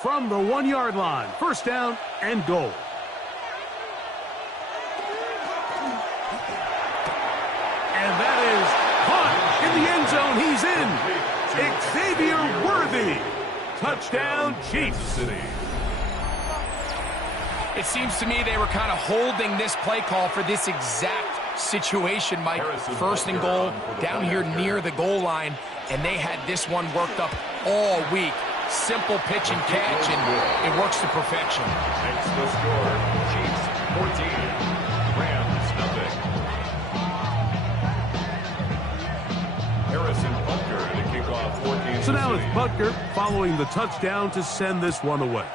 from the 1-yard line. First down and goal. And that is caught in the end zone. He's in. Xavier Worthy. Touchdown, Chiefs. It seems to me they were kind of holding this play call for this exact situation, Mike. First and goal, down here near the goal line, and they had this one worked up all week. Simple pitch and catch, and it works to perfection. Next the score, Chiefs 14, Rams nothing. Harrison Butker to kick off 14. So now it's Butker following the touchdown to send this one away.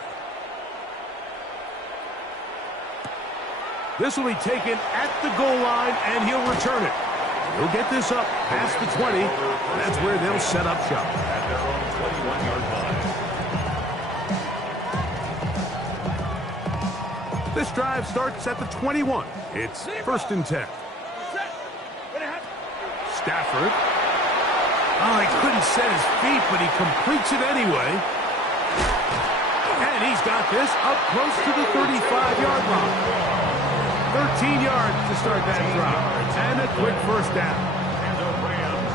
This will be taken at the goal line, and he'll return it. He'll get this up past the 20. That's where they'll set up shop. At their own 21-yard line. This drive starts at the 21. It's first and 10. Stafford. Oh, he couldn't set his feet, but he completes it anyway. And he's got this up close to the 35-yard line. 13 yards to start that drive. And a quick first down.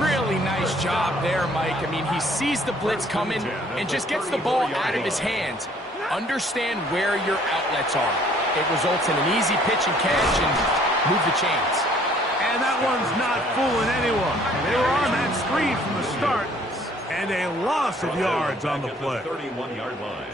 Really nice job there, Mike. I mean, he sees the blitz coming and just gets the ball out of his hands. Understand where your outlets are. It results in an easy pitch and catch and move the chains. And that one's not fooling anyone. They were on that screen from the start. And a loss of yards on the play. 31-yard line.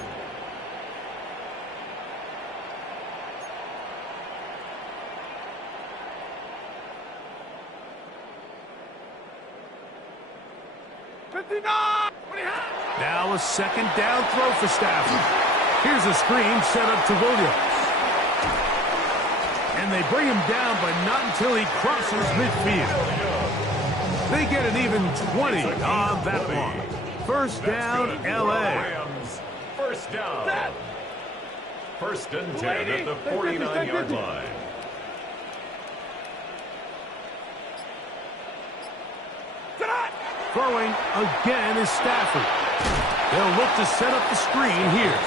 Now a second down throw for Stafford. Here's a screen set up to Williams. And they bring him down, but not until he crosses midfield. They get an even 20 on that one. First down, L.A. First down. First and 10 at the 49-yard line. Throwing again is Stafford. They'll look to set up the screen here.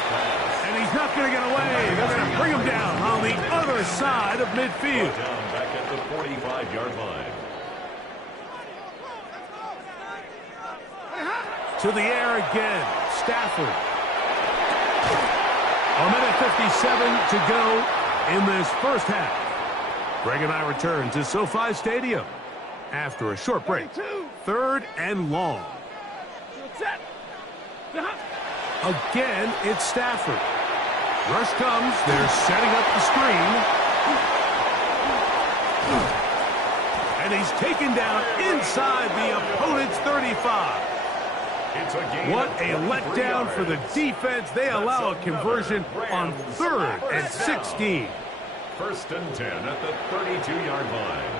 And he's not going to get away. They're going to bring him down on the other side of midfield. Down back at the 45-yard line. To the air again. Stafford. A minute 57 to go in this first half. Greg and I return to SoFi Stadium after a short break. Third and long. Again, it's Stafford. Rush comes. They're setting up the screen. And he's taken down inside the opponent's 35. What a letdown for the defense. They allow a conversion on 3rd and 16. First and 10 at the 32-yard line.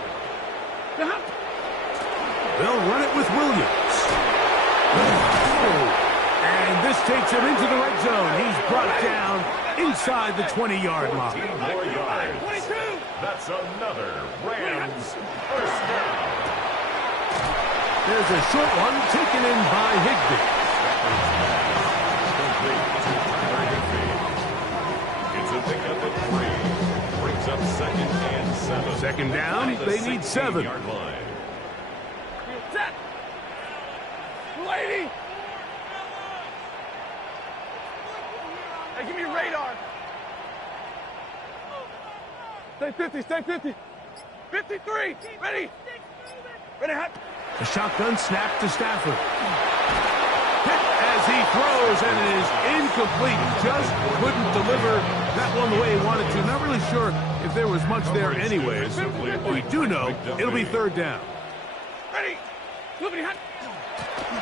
They'll run it with Williams. And this takes him into the red zone. He's brought down inside the 20-yard line. 18 more yards. That's another Rams first down. There's a short one taken in by Higbee. It's a pickup of 3. Brings up second and 7. Second down, they need 7. Set. Lady. Hey, give me your radar. Stay 50, stay 50. 53, ready. Ready, hot. A shotgun snap to Stafford. Hit as he throws, and it is incomplete. Just couldn't deliver that one the way he wanted to. Not really sure if there was much there anyways. We do know it'll be third down. Ready.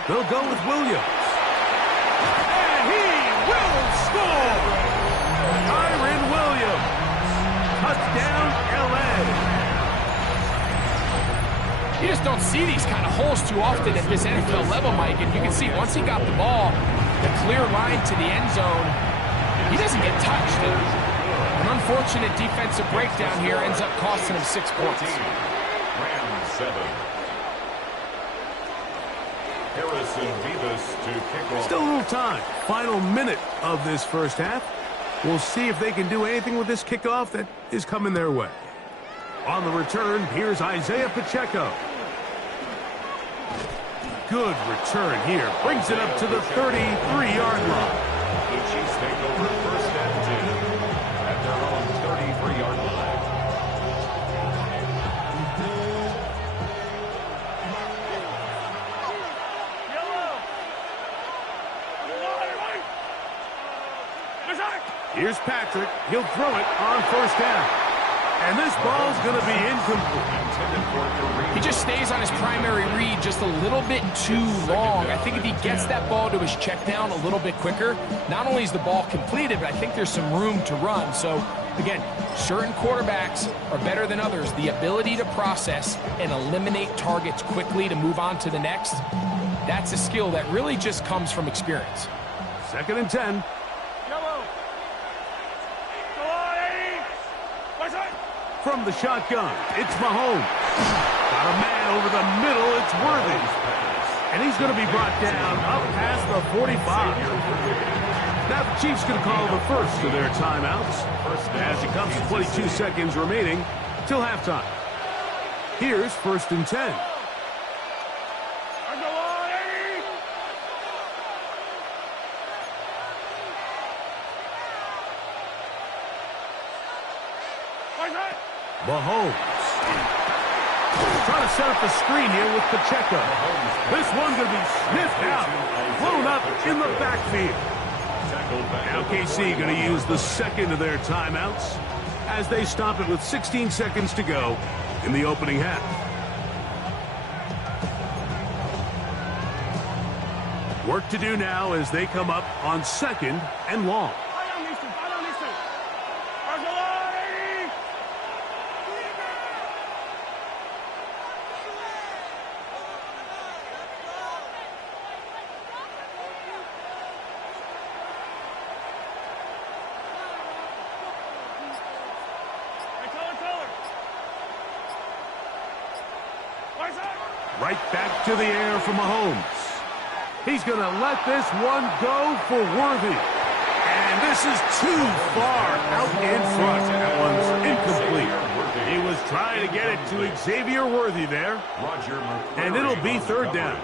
They'll go with Williams. And he will score! Kyron Williams. Touchdown, L.A. You just don't see these kind of holes too often at this NFL level, Mike. And you can see once he got the ball, the clear line to the end zone, he doesn't get touched. And an unfortunate defensive breakdown here ends up costing him 6 points. Rams 7. Harrison Vivas to kick off. Still a little time. Final minute of this first half. We'll see if they can do anything with this kickoff that is coming their way. On the return, here's Isaiah Pacheco. Good return here. Brings it up to the 33-yard line. The Chiefs take over first and 10 at their own 33-yard line. Here's Patrick. He'll throw it on first down. And this ball's going to be incomplete. He just stays on his primary read just a little bit too long. I think if he gets that ball to his check down a little bit quicker, not only is the ball completed, but I think there's some room to run. So, again, certain quarterbacks are better than others. The ability to process and eliminate targets quickly to move on to the next, that's a skill that really just comes from experience. 2nd and 10. From the shotgun, it's Mahomes. Got a man over the middle, it's Worthy. And he's going to be brought down up past the 45. Now the Chiefs going to call the first of their timeouts as it comes to 22 seconds remaining till halftime. Here's 1st and 10. Mahomes. Trying to set up the screen here with Pacheco. This one's going to be sniffed out. Blown up in the backfield. Now KC going to use the second of their timeouts as they stop it with 16 seconds to go in the opening half. Work to do now as they come up on 2nd and long. Right back to the air for Mahomes. He's going to let this one go for Worthy. And this is too far out in front. That one's incomplete. He was trying to get it to Xavier Worthy there. And it'll be 3rd down.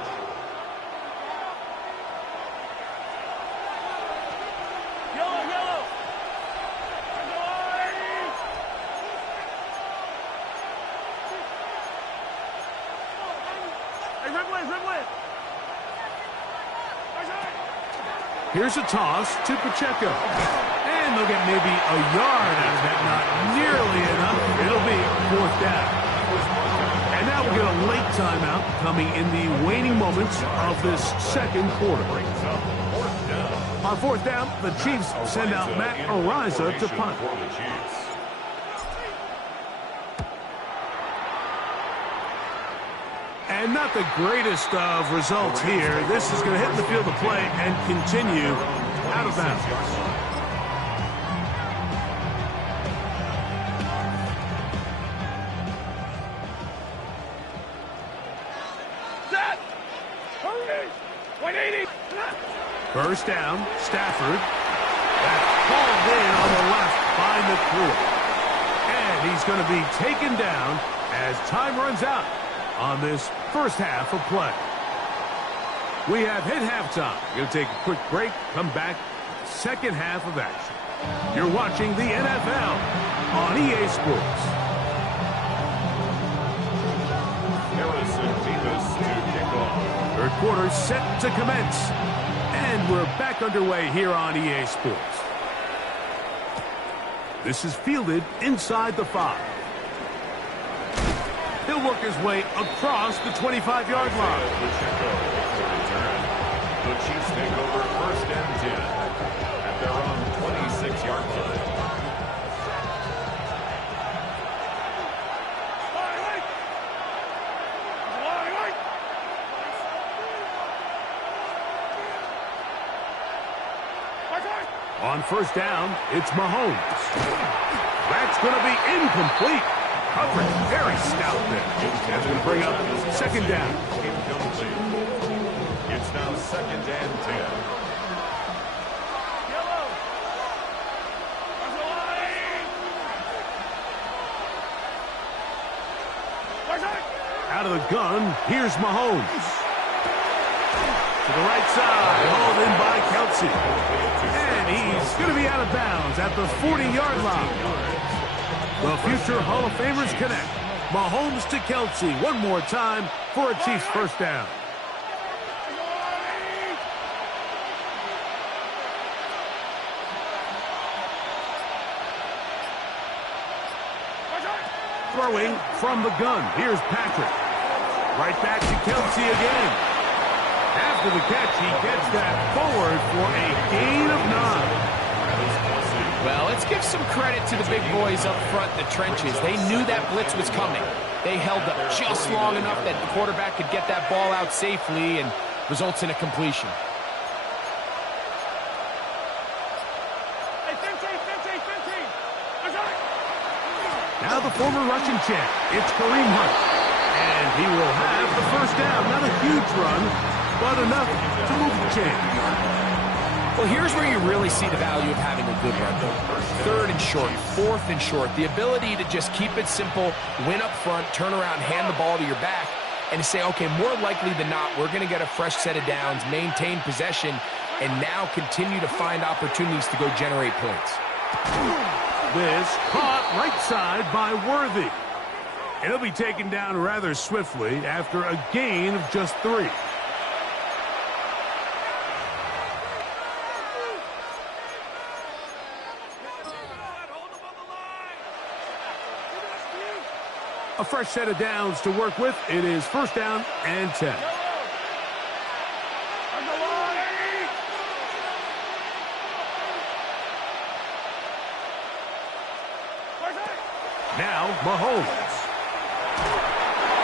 Here's a toss to Pacheco. And they'll get maybe a yard out of that. Not nearly enough. It'll be 4th down. And now we'll get a late timeout coming in the waning moments of this 2nd quarter. On 4th down, the Chiefs send out Matt Ariza to punt. And not the greatest of results here. This is going to hit the field of play and continue out of bounds. Set! Hurry! 180! First down, Stafford. That's hauled in on the left by McClure. And he's going to be taken down as time runs out on this first half of play. We have hit halftime. Going to take a quick break, come back, 2nd half of action. You're watching the NFL on EA Sports. Harrison Vivas to kick off. 3rd quarter set to commence. And we're back underway here on EA Sports. This is fielded inside the 5. He'll work his way across the 25-yard line. The Chiefs take over 1st and 10 at their own 26-yard line. On 1st down, it's Mahomes. That's going to be incomplete. Coverage very stout there. That's going to bring up 2nd down. It's now 2nd and 10. Yellow. There's a line. Out of the gun, here's Mahomes. To the right side, hauled in by Kelsey. And he's going to be out of bounds at the 40-yard line. The future Hall of Famers connect. Mahomes to Kelsey one more time for a Chiefs first down. Throwing from the gun. Here's Patrick. Right back to Kelsey again. After the catch, he gets that forward for a gain of 9. Well, let's give some credit to the big boys up front in the trenches. They knew that blitz was coming. They held up just long enough that the quarterback could get that ball out safely and results in a completion. Now the former Russian champ, it's Kareem Hunt. And he will have the first down. Not a huge run, but enough to move the chain. Well, here's where you really see the value of having a good run. 3rd and short, 4th and short. The ability to just keep it simple, win up front, turn around, hand the ball to your back, and to say, okay, more likely than not, we're going to get a fresh set of downs, maintain possession, and now continue to find opportunities to go generate points. This caught right side by Worthy. He'll be taken down rather swiftly after a gain of just 3. A fresh set of downs to work with. It is first down and 10. Now Mahomes.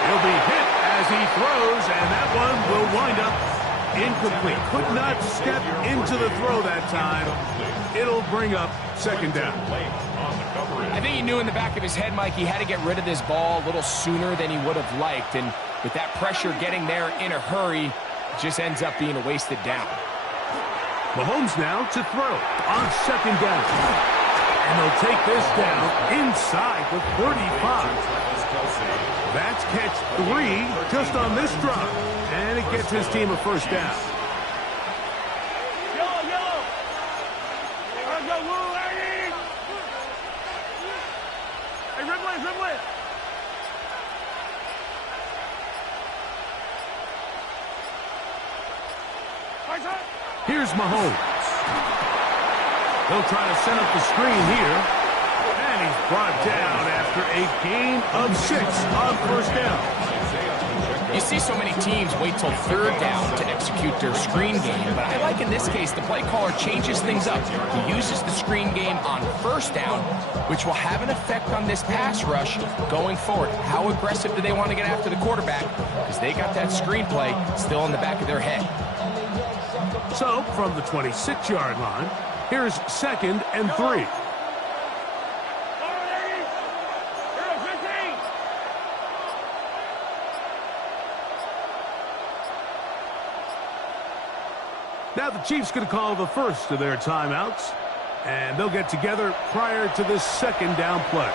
He'll be hit as he throws, and that one will wind up incomplete. Could not step into the throw that time. It'll bring up second down. I think he knew in the back of his head, Mike, he had to get rid of this ball a little sooner than he would have liked. And with that pressure getting there in a hurry, it just ends up being a wasted down. Mahomes now to throw on second down. And they'll take this down inside the 35. That's catch 3 just on this drive. And it gets his team a first down. Yellow. Let's go, Woo, Aggie. Hey, Ridley. Here's Mahomes. He'll try to set up the screen here. And he's brought down after a gain of 6 on first down. You see so many teams wait till 3rd down to execute their screen game, but I like in this case the play caller changes things up. He uses the screen game on first down, which will have an effect on this pass rush going forward. How aggressive do they want to get after the quarterback? Because they got that screen play still in the back of their head. So, from the 26-yard line, here's 2nd and 3. Now the Chiefs going to call the first of their timeouts, and they'll get together prior to this second down play.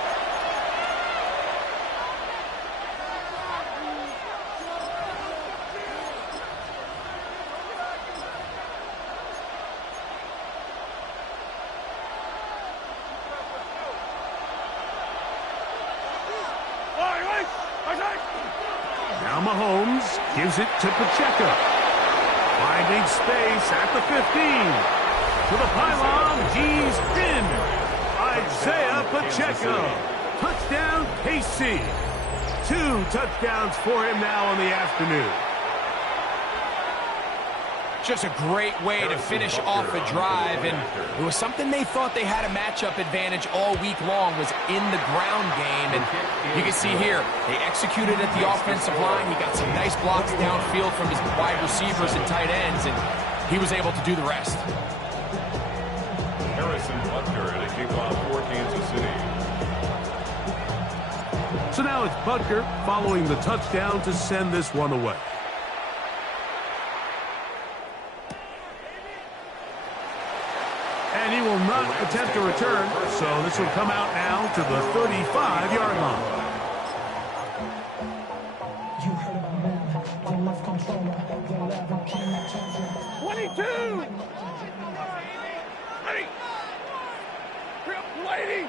Now Mahomes gives it to Pacheco. Finding space at the 15. To the pylon, he's in. Isaiah Pacheco. Touchdown, KC. 2 touchdowns for him now in the afternoon. Just a great way to finish off a drive, and it was something they thought they had a matchup advantage all week long, was in the ground game. And you can see here, they executed at the offensive line. He got some nice blocks downfield from his wide receivers and tight ends, and he was able to do the rest. Harrison Butker to kick off for Kansas City. So now it's Butker following the touchdown to send this one away. And he will not attempt a return, so this will come out now to the 35-yard line. You heard about Madden, the left controller, the lever cannot change it. 22! Lady!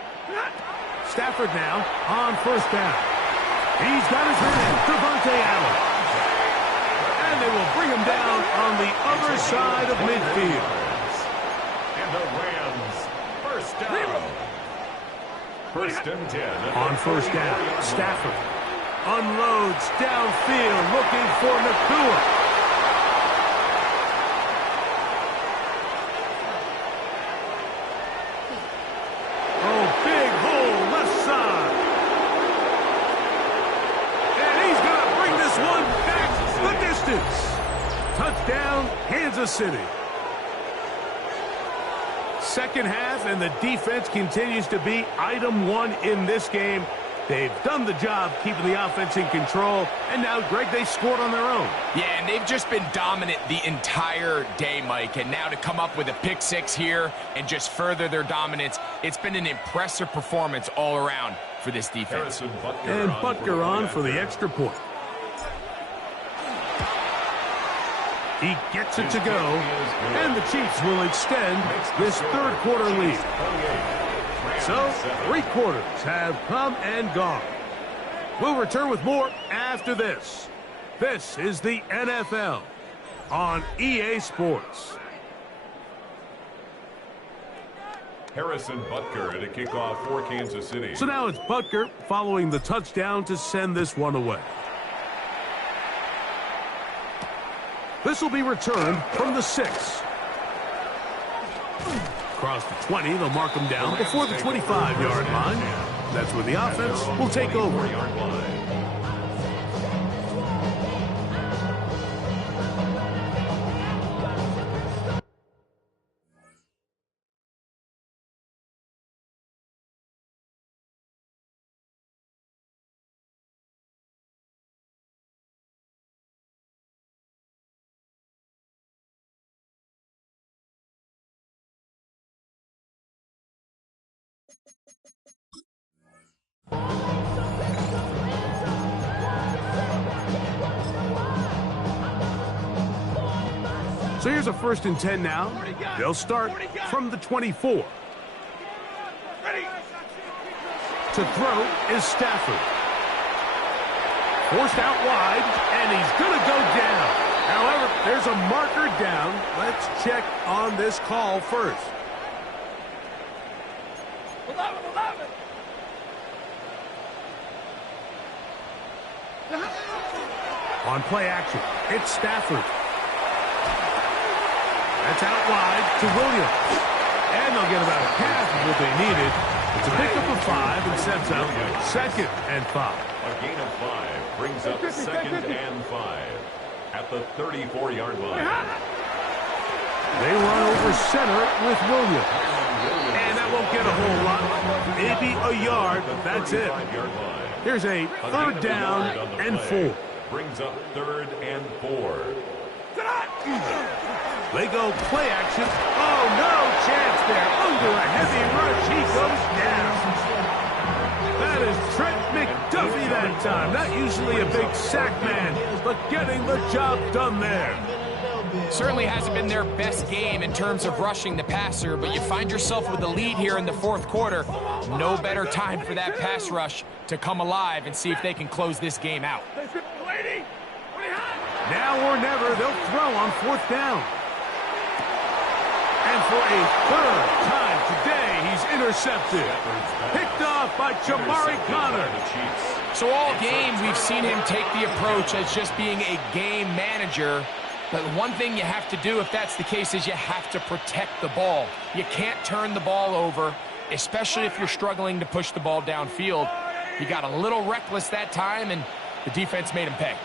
Stafford now on first down. He's got his man, Devontae Allen. And they will bring him down on the other side of midfield. And the Rams, first down. First and 10. On first down, Stafford unloads downfield looking for Nakua. Touchdown, Kansas City. Second half, and the defense continues to be item one in this game. They've done the job keeping the offense in control, and now, Greg, they scored on their own. Yeah, and they've just been dominant the entire day, Mike, and now to come up with a pick six here and just further their dominance, it's been an impressive performance all around for this defense. And Butker on for the extra point. He gets it to go, and the Chiefs will extend this third quarter lead. So, 3 quarters have come and gone. We'll return with more after this. This is the NFL on EA Sports. Harrison Butker to kick off for Kansas City. So now it's Butker following the touchdown to send this one away. This will be returned from the 6. Across the 20, they'll mark him down before the 25-yard line. That's where the offense will take over. So here's a 1st and 10 now. They'll start from the 24. To throw is Stafford. Forced out wide, and he's going to go down. However, there's a marker down. Let's check on this call first. 11. On play action, it's Stafford. That's out wide to Williams. And they'll get about half of what they needed. It's a pickup of 5 and sets up 2nd and 5. A gain of 5 brings up 2nd and 5 at the 34-yard line. They run over center with Williams. And that won't get a whole lot. Maybe a yard, but that's it. Here's a 3rd down and 4. Brings up 3rd and 4. They go play action. Oh, no chance there. Under a heavy rush, he goes down. That is Trent McDuffie that time. Not usually a big sack man, but getting the job done there. Certainly hasn't been their best game in terms of rushing the passer, but you find yourself with the lead here in the 4th quarter. No better time for that pass rush to come alive and see if they can close this game out. Now or never, they'll throw on 4th down. And for a 3rd time today, he's intercepted. Picked off by Jamari Connor. So all game, we've seen him take the approach as just being a game manager. But one thing you have to do if that's the case is you have to protect the ball. You can't turn the ball over, especially if you're struggling to push the ball downfield. He got a little reckless that time, and the defense made him pay.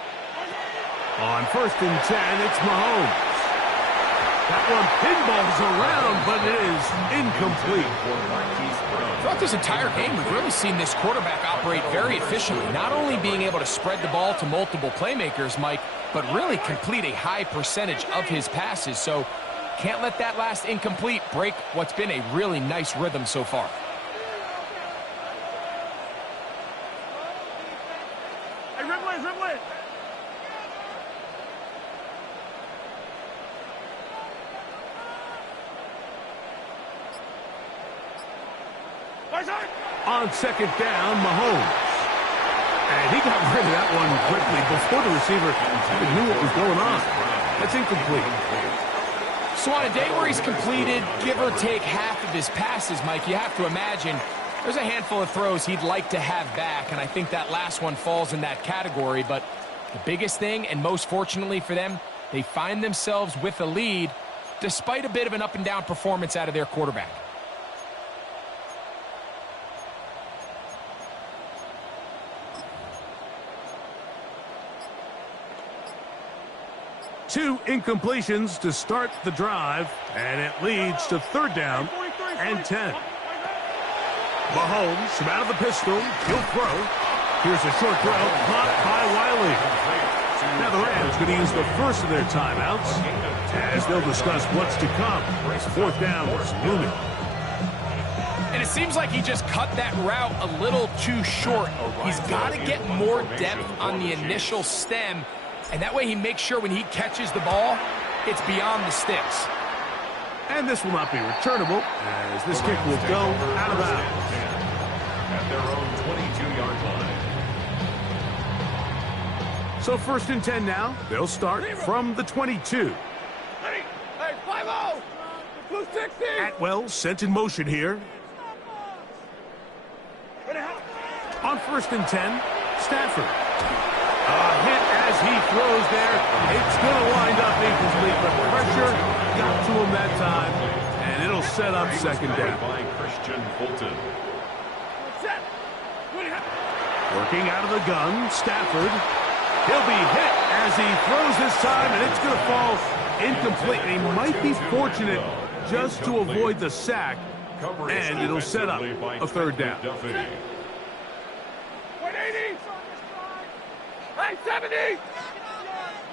On 1st and 10, it's Mahomes. That one pinballs around, but it is incomplete. Throughout this entire game, we've really seen this quarterback operate very efficiently, not only being able to spread the ball to multiple playmakers, Mike, but really complete a high percentage of his passes. So Can't let that last incomplete break what's been a really nice rhythm so far. Hey, dribble it, dribble it. On second down, Mahomes. And he got rid of that one quickly before the receiver even knew what was going on. That's incomplete. So on a day where he's completed, give or take half of his passes, Mike, you have to imagine there's a handful of throws he'd like to have back, and I think that last one falls in that category. But the biggest thing, and most fortunately for them, they find themselves with a lead despite a bit of an up-and-down performance out of their quarterback. Two incompletions to start the drive, and it leads to third down and 10. Mahomes from out of the pistol. He'll throw. Here's a short throw, caught by Wiley. Now the Rams going to use the first of their timeouts as they'll discuss what's to come. Fourth down was looming. And it seems like he just cut that route a little too short. He's got to get more depth on the initial stem, and that way he makes sure when he catches the ball, it's beyond the sticks. And this will not be returnable, as this kick will go out of bounds. At their own 22-yard line. So first and 10 now. They'll start from the 22. Hey, 5-0. Blue 60. Atwell sent in motion here. On first and 10, Stafford. A hit as he throws there. It's going to wind up incomplete, but pressure got to him that time, and it'll set up second down. By Christian Fulton. Working out of the gun, Stafford. He'll be hit as he throws this time, and it's going to fall incomplete. And he might be fortunate just to avoid the sack, and it'll set up a third down. 180. Hey, 70.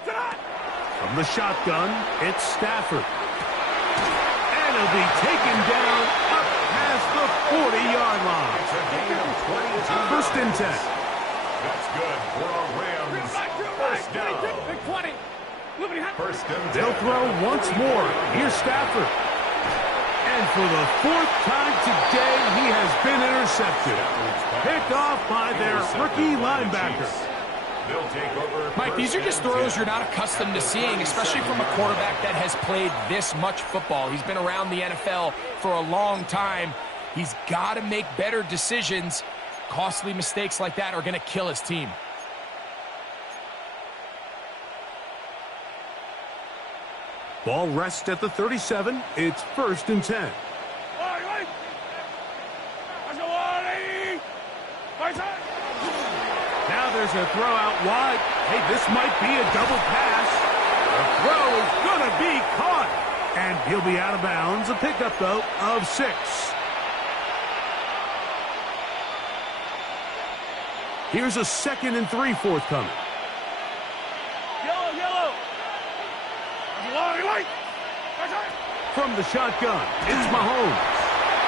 From the shotgun, it's Stafford. And he'll be taken down up past the 40-yard line. First and 10. That's good for a Rams first down. Big 20. First and 10. They'll throw once more. Here's Stafford. And for the fourth time today, he has been intercepted. Picked off by their rookie linebacker. Mike, these are just throws you're not accustomed to seeing, especially from a quarterback that has played this much football. He's been around the NFL for a long time. He's got to make better decisions. Costly mistakes like that are going to kill his team. Ball rests at the 37. It's first and 10. Now there's a throw out wide. Hey, this might be a double pass. The throw is going to be caught. And he'll be out of bounds. A pickup, though, of 6. Here's a 2nd and 3 forthcoming. Yellow. From the shotgun, it's Mahomes.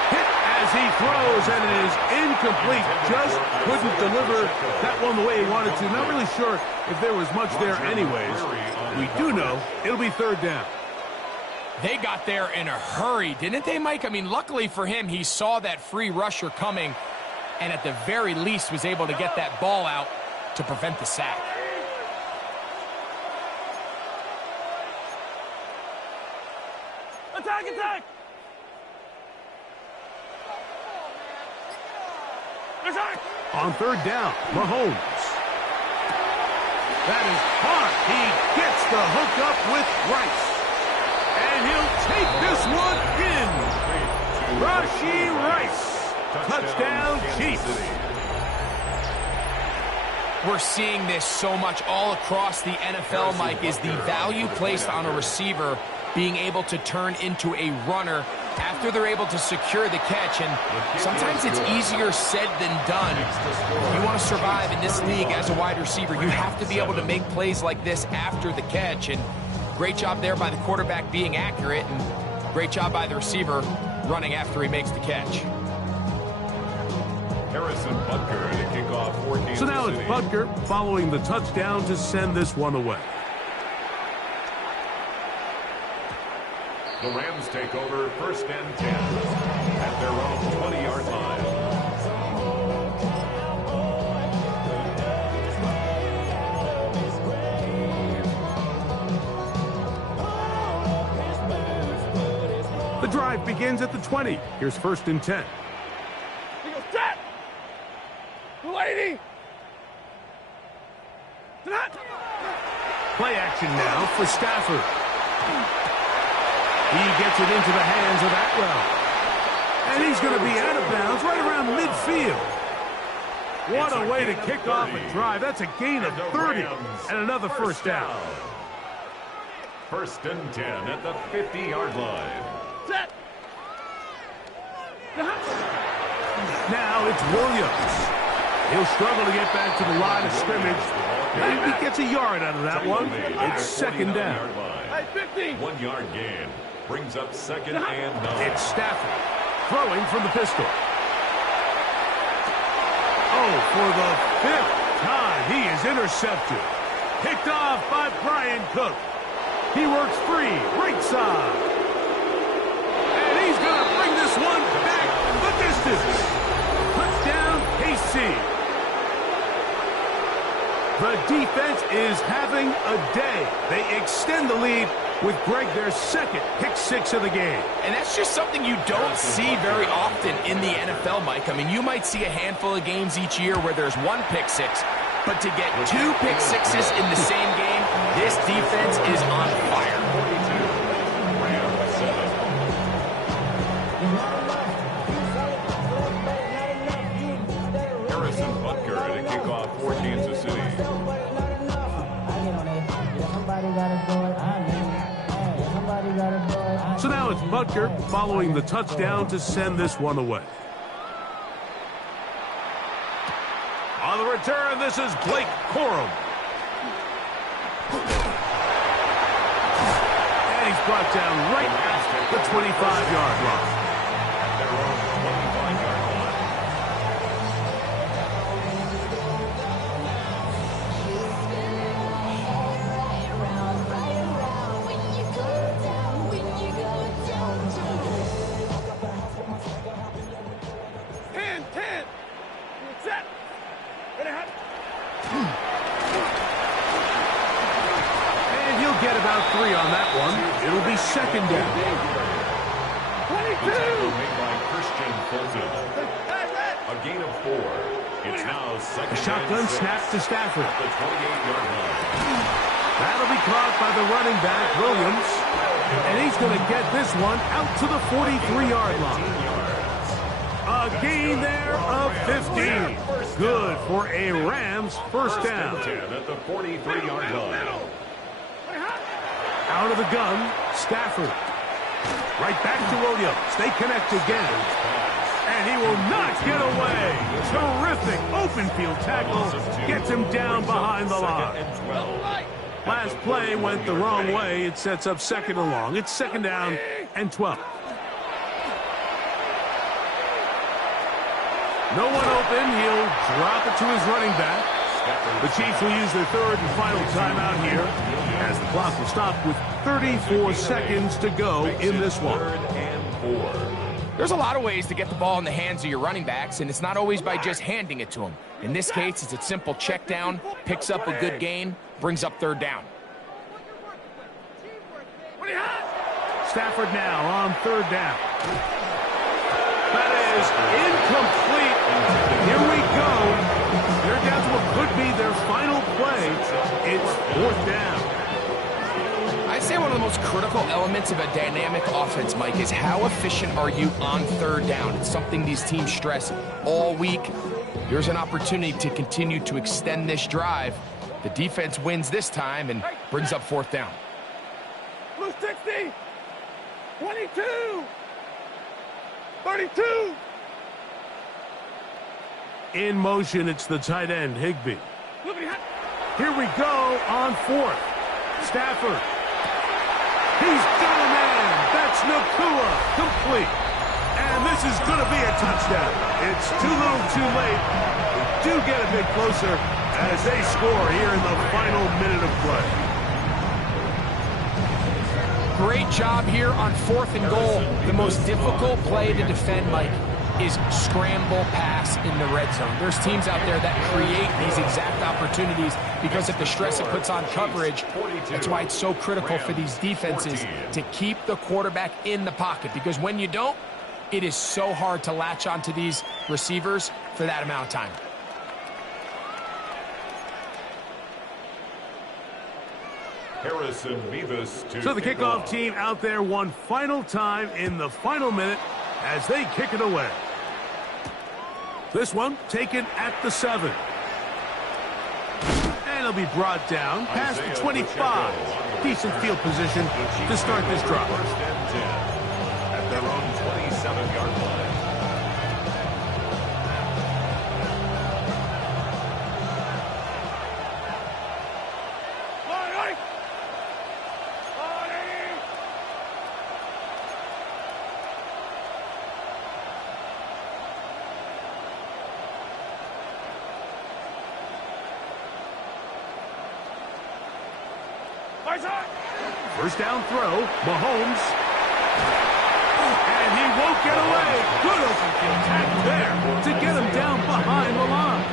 Hit as he throws, and it is incomplete. Just couldn't deliver that one the way he wanted to. Not really sure if there was much there anyways. We do know it'll be third down. They got there in a hurry, didn't they, Mike? I mean, luckily for him, he saw that free rusher coming, and at the very least was able to get that ball out to prevent the sack. Attack! On third down, Mahomes. That is hard. He gets the hook up with Rice. And he'll take this one in. Rashee Rice. Touchdown, Chiefs. We're seeing this so much all across the NFL, Mike, is the value placed on a receiver being able to turn into a runner after they're able to secure the catch. And sometimes it's easier said than done. If you want to survive in this league as a wide receiver, you have to be able to make plays like this after the catch. And Great job there by the quarterback being accurate, and great job by the receiver running after he makes the catch. Harrison Butker to kick off for Kansas So now it's City. Butker following the touchdown to send this one away. The Rams take over 1st and 10 at their own 20-yard line. The drive begins at the 20. Here's 1st and 10. He goes, set! The lady! Not! Play action now for Stafford. He gets it into the hands of Atwell. And he's going to be out of bounds right around midfield. What a way to kick off a drive. That's a gain of 30 and another first down. 1st and 10 at the 50-yard line. Set! Now it's Williams. He'll struggle to get back to the line of scrimmage. Maybe gets a yard out of that one. It's 2nd down. Hey, 50! 1-yard gain. Brings up 2nd and 9. It's Stafford throwing from the pistol. Oh, for the 5th time, he is intercepted. Picked off by Brian Cook. He works free, right side. And he's going to bring this one back the distance. Touchdown, KC. The defense is having a day. They extend the lead with Greg, their 2nd pick 6 of the game. And that's just something you don't see very often in the NFL, Mike. I mean, you might see a handful of games each year where there's 1 pick 6, but to get 2 pick 6s in the same game, this defense is on fire. Harrison Butker to kick off for Kansas City. So now it's Butker following the touchdown to send this one away. On the return, this is Blake Corum. And he's brought down right at the 25-yard line. Their own 25-yard line. And he'll get about 3 on that one. It'll be 2nd down. 22! Made by Christian Fulton. A gain of 4. It's now 2nd A shotgun and 6 snap to Stafford. at the 28-yard line. That'll be caught by the running back, Williams. And he's going to get this one out to the 43-yard line. A gain there of 15. Good for a Rams first down. 10 at the 43-yard line. Out of the gun, Stafford. Right back to Williams. They connect again. And he will not get away. Terrific open field tackle. Gets him down behind the line. Last play went the wrong way. It sets up 2nd and long. It's 2nd down and 12. No one open. He'll drop it to his running back. The Chiefs will use their 3rd and final timeout here as the clock will stop with 34 seconds to go in this one. 3rd and 4. There's a lot of ways to get the ball in the hands of your running backs, and it's not always by just handing it to them. In this case, it's a simple check down, picks up a good gain, brings up 3rd down. Stafford now on 3rd down. That is incomplete. Here we go. They're down to what could be their final play. It's 4th down. I'd say one of the most critical elements of a dynamic offense, Mike, is how efficient are you on 3rd down. It's something these teams stress all week. Here's an opportunity to continue to extend this drive. The defense wins this time and brings up 4th down. Blue 60! 22! 32! In motion, it's the tight end, Higbee. Here we go on 4th. Stafford He's got a man. That's Nakua. Complete. And this is going to be a touchdown. It's too little too late. They do get a bit closer as they score here in the final minute of play. Great job here on 4th and goal. The most difficult play to defend, Mike, is scramble pass in the red zone. There's teams out there that create these exact opportunities because of the stress it puts on coverage. That's why it's so critical for these defenses to keep the quarterback in the pocket, because when you don't, it is so hard to latch onto these receivers for that amount of time. Harrison Beavis So the kickoff team out there one final time in the final minute as they kick it away. This one taken at the 7. And it'll be brought down past the 25. Decent field position to start this drive. First and 10 at their own 27-yard line. First down throw, Mahomes. And he won't get away. Good open field tackle there to get him down behind the line.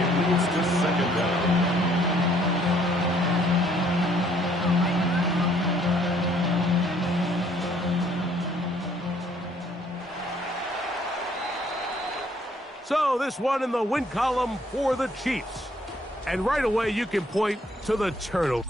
It moves to second down. So this one in the win column for the Chiefs. And right away you can point to the turnover.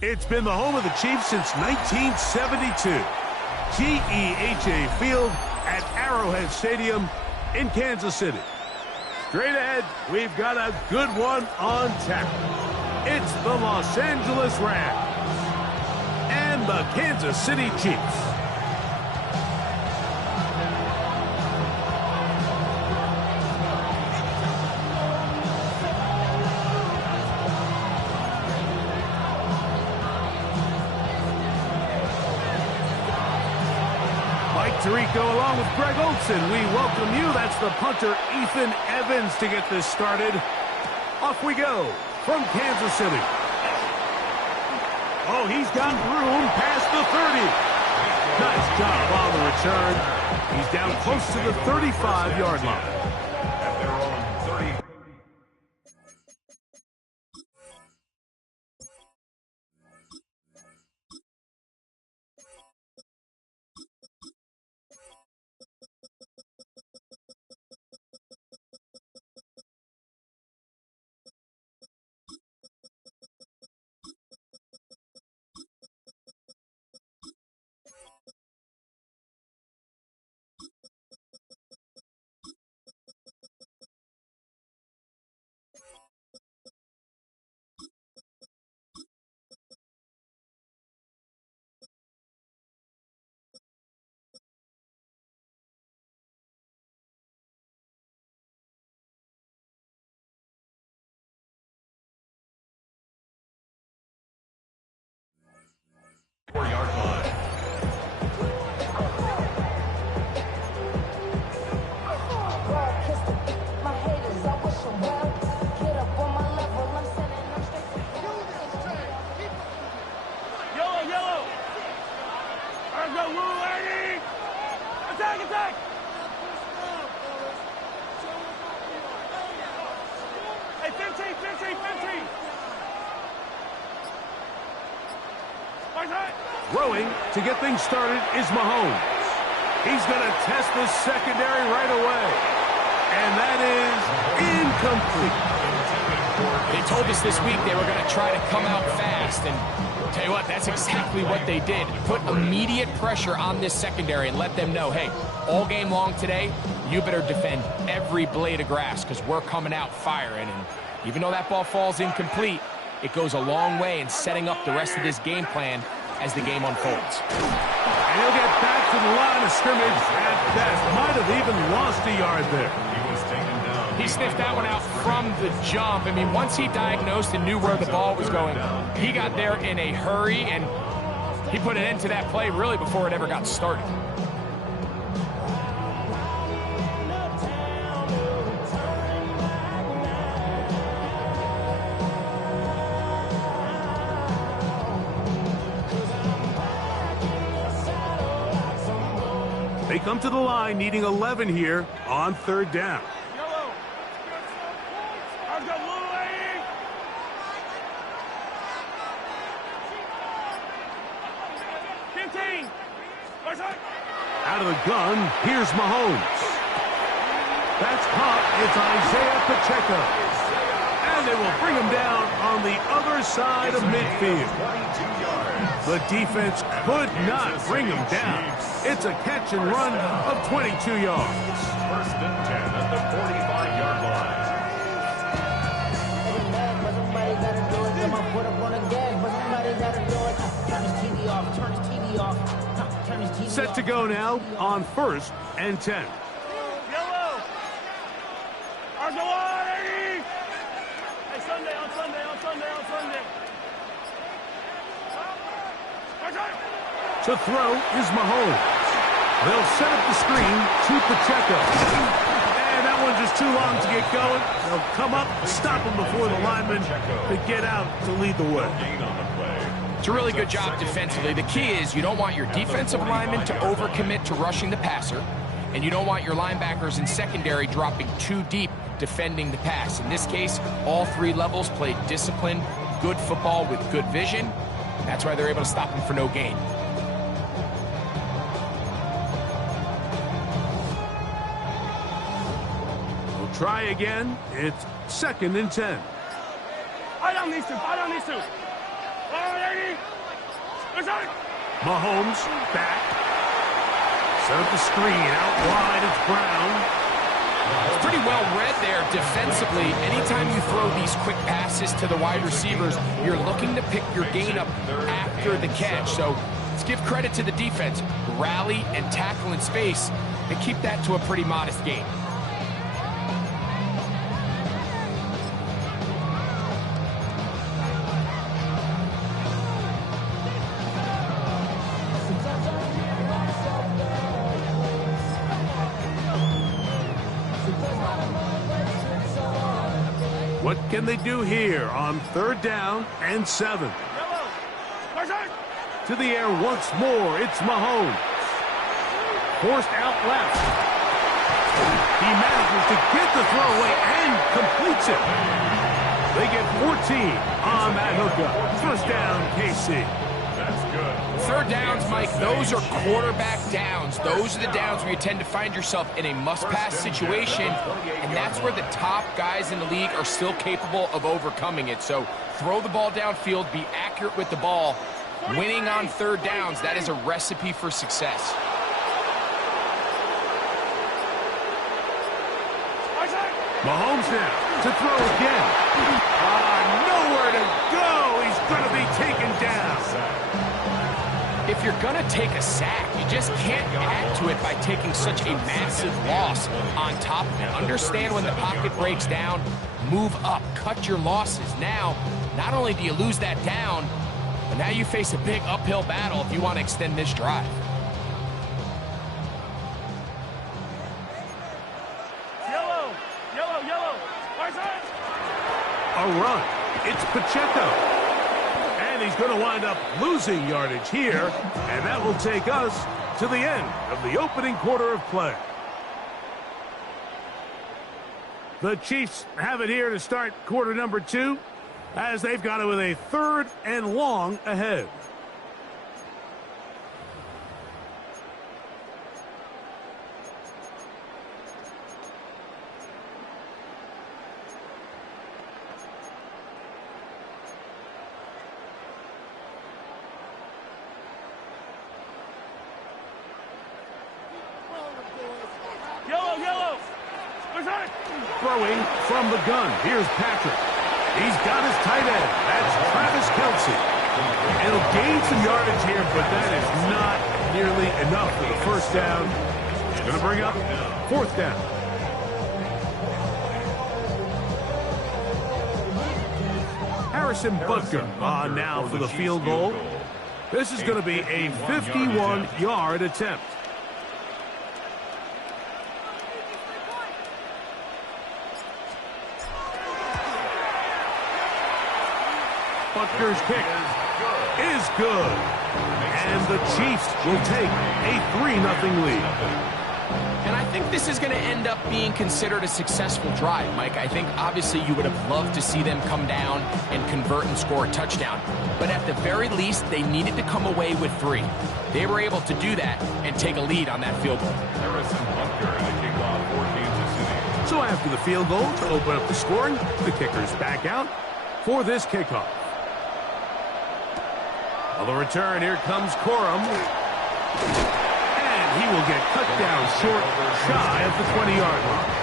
It's been the home of the Chiefs since 1972. GEHA Field at Arrowhead Stadium in Kansas City. Straight ahead, we've got a good one on tap. It's the Los Angeles Rams and the Kansas City Chiefs. Tirico along with Greg Olson. We welcome you. That's the punter, Ethan Evans, to get this started. Off we go from Kansas City. Oh, he's got room past the 30. Nice job on the return. He's down close to the 35-yard line. At their own 30. Four-yard line. Yellow. Let's go, Lou, lady. Attack. Hey, 15. Throwing to get things started is Mahomes. He's going to test the secondary right away. And that is incomplete. They told us this week they were going to try to come out fast, and I'll tell you what, that's exactly what they did. Put immediate pressure on this secondary and let them know, hey, all game long today, you better defend every blade of grass because we're coming out firing. And even though that ball falls incomplete, it goes a long way in setting up the rest of this game plan as the game unfolds. And he'll get back to the line of scrimmage at best. Might have even lost a yard there. He was taken down. He sniffed that one out from the jump. I mean, once he diagnosed and knew where the ball was going, he got there in a hurry, and he put an end to that play really before it ever got started. come to the line needing 11 here on third down. Yellow. I've got blue lady. Out of the gun, here's Mahomes. That's caught. It's Isaiah Pacheco. And they will bring him down on the other side of midfield. The defense could not bring him down. It's a catch and run of 22 yards. First and 10 at the 45-yard line. Set to go now on first and 10. Yellow. Our go on, 80. Hey, Sunday, on Sunday. To throw is Mahomes. They'll set up the screen to Pacheco. And that one's just too long to get going. They'll come up, stop him before the lineman to get out to lead the way. It's a really good job defensively. The key is you don't want your defensive linemen to overcommit to rushing the passer, and you don't want your linebackers in secondary dropping too deep defending the pass. In this case, all three levels played disciplined, good football with good vision. That's why they're able to stop him for no gain. We'll try again. It's second and 10. I don't need to. Mahomes back. Set up the screen. Out wide, it's Brown. It's pretty well read there defensively. Anytime you throw these quick passes to the wide receivers, you're looking to pick your gain up after the catch. So let's give credit to the defense. Rally and tackle in space and keep that to a pretty modest gain. What can they do here on third down and 7? To the air once more, it's Mahomes. Forced out left. He manages to get the throw away and completes it. They get 14 on that hookup. First down, KC. That's good. Third downs, Mike, those are quarterback downs. Those are the downs where you tend to find yourself in a must-pass situation, and that's where the top guys in the league are still capable of overcoming it. So throw the ball downfield, be accurate with the ball. Winning on third downs, that is a recipe for success. Mahomes now to throw again. Nowhere to go. He's going to be taken down. If you're going to take a sack, you just can't add to it by taking such a massive loss on top of it. Understand when the pocket breaks down, move up, cut your losses. Now, not only do you lose that down, but now you face a big uphill battle if you want to extend this drive. Yellow. A run. It's Pacheco. And he's going to wind up losing yardage here. And that will take us to the end of the opening quarter of play. The Chiefs have it here to start quarter number 2, as they've got it with a third and long ahead. Yellow. Throwing from the gun. Here's Patrick. He's got his tight end. That's Travis Kelce. It'll gain some yardage here, but that is not nearly enough for the first down. It's going to bring up fourth down. Harrison Butker on now for the field goal. This is going to be a 51-yard attempt. Butker's kick. is good. And the Chiefs will take a 3-0 lead. And I think this is going to end up being considered a successful drive, Mike. I think obviously you would have loved to see them come down and convert and score a touchdown. But at the very least, they needed to come away with 3. They were able to do that and take a lead on that field goal. So after the field goal to open up the scoring, the kicker's back out for this kickoff. On the return, here comes Corum. And he will get cut down short, shy of the 20-yard line.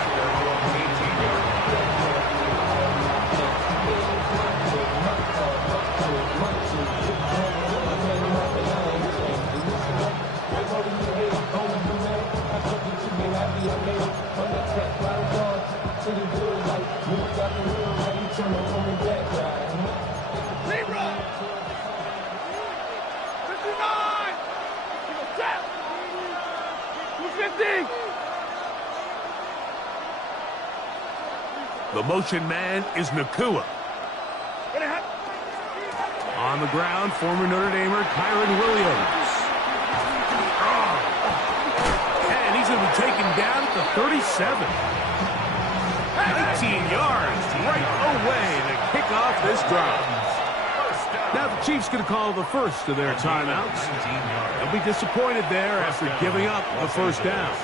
The motion man is Nakua. On the ground, former Notre Damer Kyron Williams. And he's going to be taken down at the 37. 19 yards right away to kick off this drive. Now the Chiefs going to call the first of their timeouts. They'll be disappointed there after giving up the first down.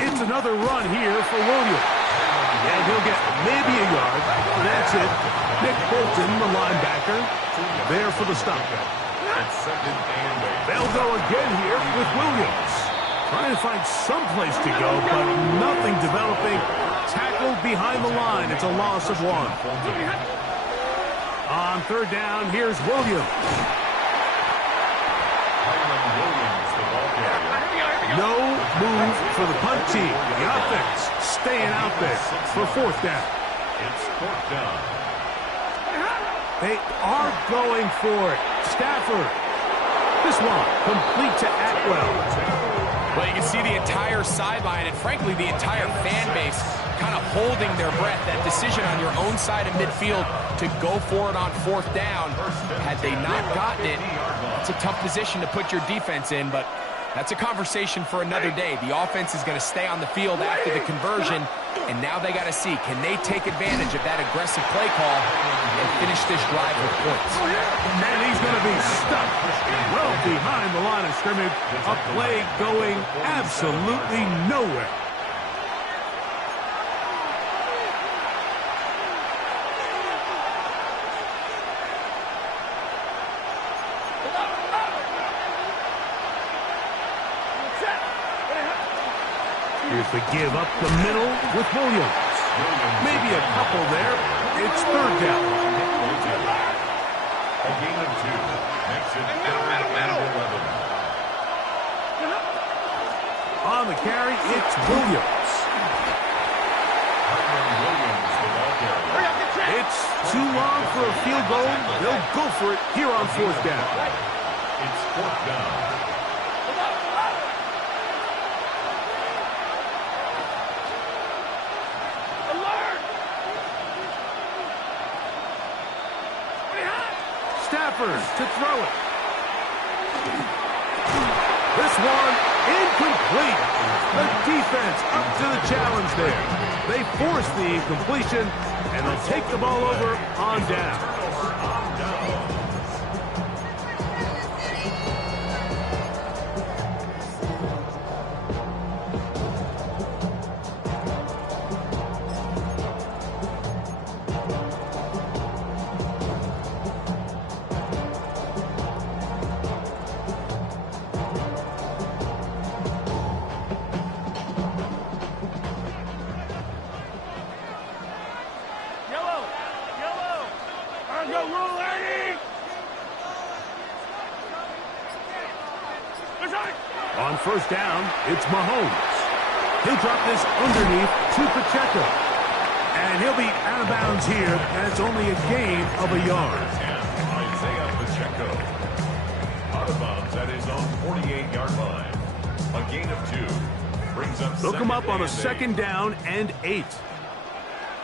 It's another run here for Williams. And he'll get maybe a yard. That's it. Nick Bolton, the linebacker, there for the stop. They'll go again here with Williams. Trying to find some place to go, but nothing developing. Tackled behind the line. It's a loss of 1. On third down, here's Williams. No move for the punt team. The offense staying out there for fourth down. It's fourth down. They are going for it. Stafford. This one complete to Atwell. Well, you can see the entire sideline and, frankly, the entire fan base kind of holding their breath. That decision on your own side of midfield to go for it on fourth down. Had they not gotten it, it's a tough position to put your defense in, but that's a conversation for another day. The offense is going to stay on the field after the conversion, and now they got to see, can they take advantage of that aggressive play call and finish this drive with points? And he's going to be stuck well behind the line of scrimmage. A play going absolutely nowhere. Here's the give up the middle with Williams. Maybe a couple there. It's third down. A gain of 2 makes it middle. On the carry, it's Williams. It's too long for a field goal. They'll go for it here on fourth down. It's fourth down. Stafford to throw it. This one incomplete. The defense up to the challenge there. They force the incompletion, and they'll take the ball over on down. On first down, it's Mahomes. He'll drop this underneath to Pacheco. And he'll be out of bounds here, and it's only a gain of a yard. Pacheco. Out of bounds at his own 48-yard line. A gain of 2. Brings up Look him up on a second down and 8.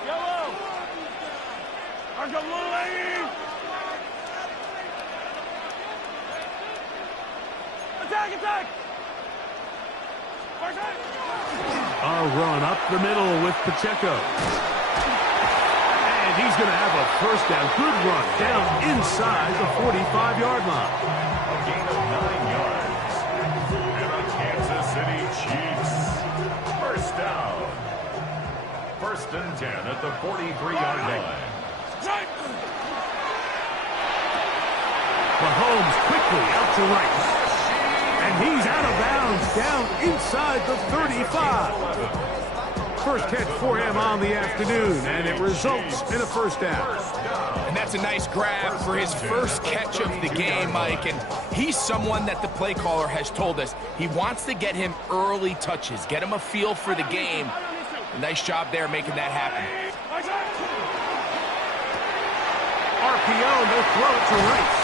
Yellow. There's a little lady. Attack, attack. A run up the middle with Pacheco. And he's going to have a first down. Good run down inside the 45-yard line. A gain of 9 yards. And the Kansas City Chiefs. First down. First and 10 at the 43-yard line. Mahomes quickly out to right. And he's out of bounds, down inside the 35. First catch for him on the afternoon, and it results in a first down. And that's a nice grab for his first catch of the game, Mike. And he's someone that the play caller has told us he wants to get him early touches, get him a feel for the game. Nice job there making that happen. RPO, they'll throw it to Rice.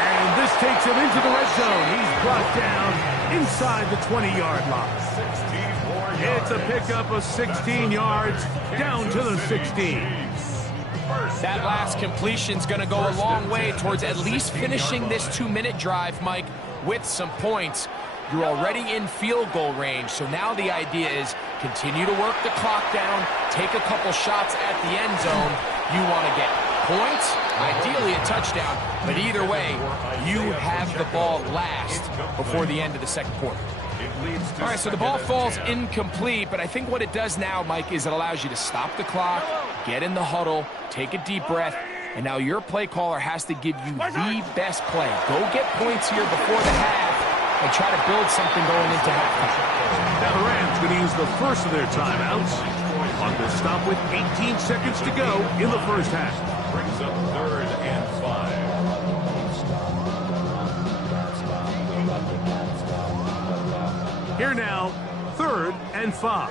And this takes him into the red zone. He's brought down inside the 20-yard line. It's a pickup of 16 yards down to the 16. That last completion's going to go a long way towards at least finishing this 2-minute drive, Mike, with some points. You're already in field goal range, so now the idea is continue to work the clock down, take a couple shots at the end zone. You want to get points, ideally a touchdown, but either way, you have the ball last before the end of the second quarter. All right, so the ball falls incomplete, but I think what it does now, Mike, is it allows you to stop the clock, get in the huddle, take a deep breath, and now your play caller has to give you the best play. Go get points here before the half and try to build something going into halftime. Now the Rams going to use the first of their timeouts. Clock will stop with 18 seconds to go in the first half. Brings up 3rd and 5. Here now, 3rd and 5.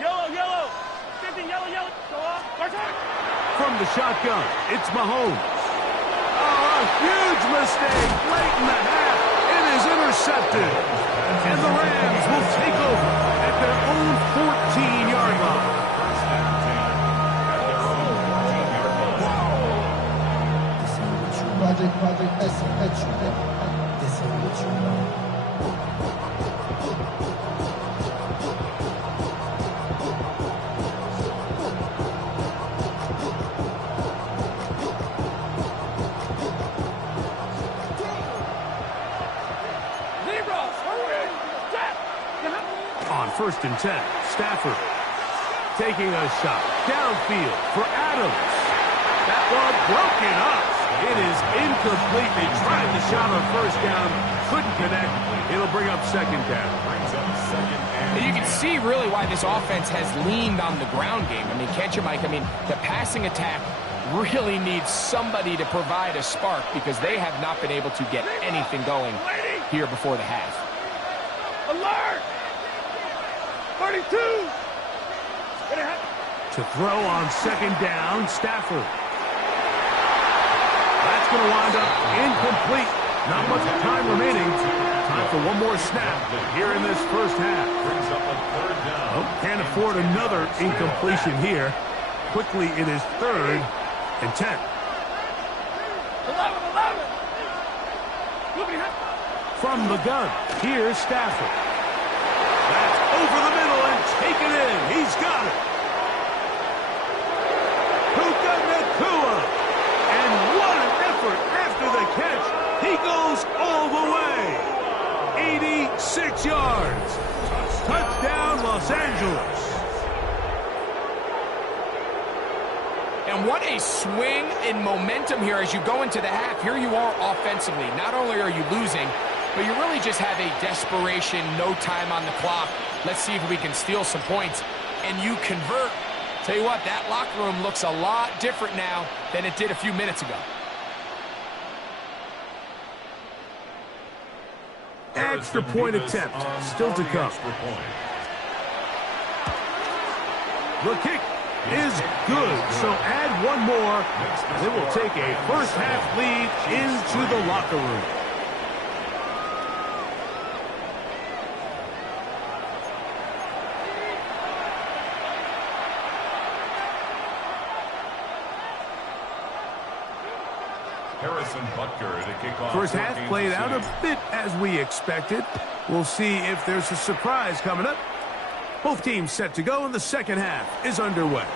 Yellow, yellow. 50, yellow, yellow. Go up. From the shotgun, it's Mahomes. Oh, a huge mistake late in the half. It is intercepted. And the Rams will take over at their own 14-yard line. On 1st and 10, Stafford taking a shot downfield for Adams. That one broken up. It is incomplete. They tried the shot on 1st down, couldn't connect. It'll bring up 2nd down. And you can see really why this offense has leaned on the ground game. I mean, can't you, Mike? I mean, the passing attack really needs somebody to provide a spark because they have not been able to get anything going here before the half. Alert! 32! To throw on 2nd down, Stafford. That's going to wind up incomplete. Not much time remaining. Time for one more snap here in this first half. Brings up a 3rd down. Oh, can't afford another incompletion here. Quickly, it is 3rd and 10. 11. From the gun, here's Stafford. That's over the middle and taken in. He's got it. Puka Nacua. And what an effort after the catch. He goes all the way. 86 yards. Touchdown, Los Angeles. And what a swing in momentum here as you go into the half. Here you are offensively. Not only are you losing, but you really just have a desperation, no time on the clock. Let's see if we can steal some points. And you convert. Tell you what, that locker room looks a lot different now than it did a few minutes ago. Extra point attempt still to come. The kick is good. So add one more, and it will take a first-half lead into the locker room. First half played out a bit as we expected. We'll see if there's a surprise coming up. Both teams set to go, and the second half is underway.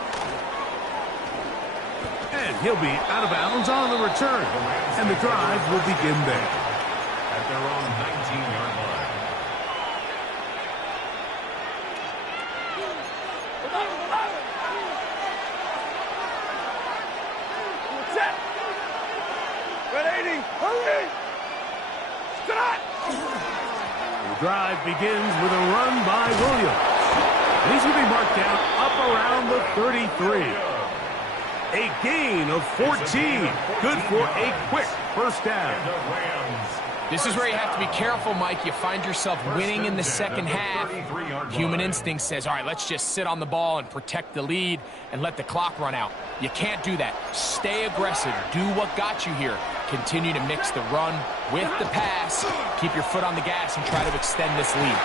And he'll be out of bounds on the return. And the drive will begin there. At their own 19-yard line. Set. Ready? Hurry! Stop! The drive begins with a run by Williams. And he's going to be marked down up around the 33. A gain of 14. Good for a quick first down. This is where you have to be careful, Mike. You find yourself winning in the second half. Human instinct says, all right, let's just sit on the ball and protect the lead and let the clock run out. You can't do that. Stay aggressive. Do what got you here. Continue to mix the run with the pass. Keep your foot on the gas and try to extend this lead.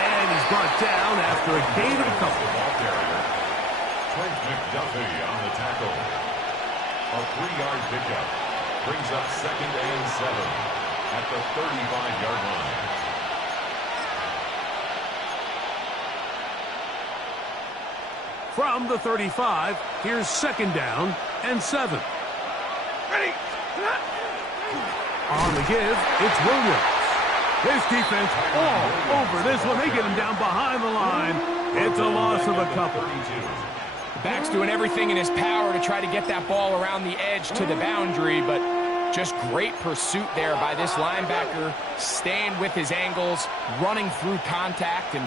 And he's brought down after a gain of a couple. Trent McDuffie on the tackle. A 3-yard pickup brings up 2nd and 7 at the 35-yard line. From the 35, here's 2nd down and 7. Ready? On the give, it's Williams. This defense all over this one. They get him down behind the line. It's a loss of a couple. The back's doing everything in his power to try to get that ball around the edge to the boundary, but just great pursuit there by this linebacker, staying with his angles, running through contact, and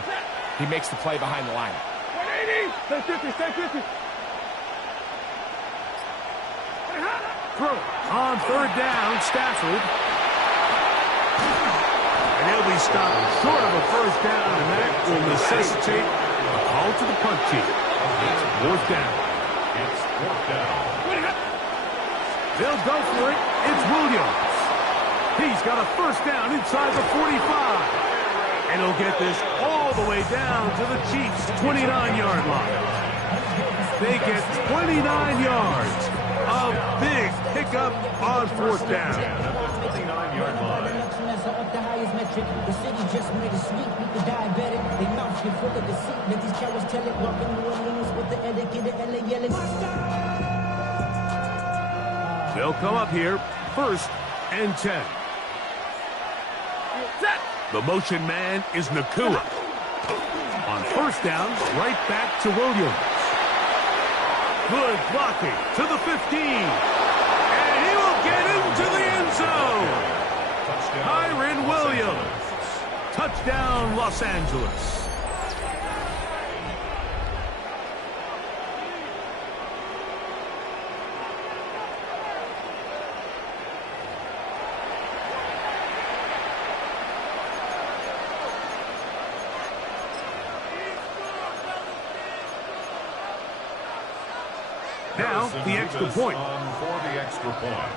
he makes the play behind the line. 180! Stay 50, stay 50. Throw on 3rd down, Stafford. And he'll be stopped short of a first down, and that will necessitate a call to the punt team. It's 4th down. It's 4th down. They'll go for it. It's Williams. He's got a first down inside the 45. And he'll get this all the way down to the Chiefs' 29-yard line. They get 29 yards. A big pickup on 4th down. 29-yard line. The highest metric. The city just made a sweep with the diabetic. They mouth get full of deceit. Let these cowards tell it. Walking New Orleans with the etiquette. The LA yelling. They'll come up here, 1st and 10. The motion man is Nakua. On 1st down, right back to Williams. Good blocking to the 15. And he will get into the end zone. Kyren Williams. Touchdown, Los Angeles. Now, the extra point. For the extra point.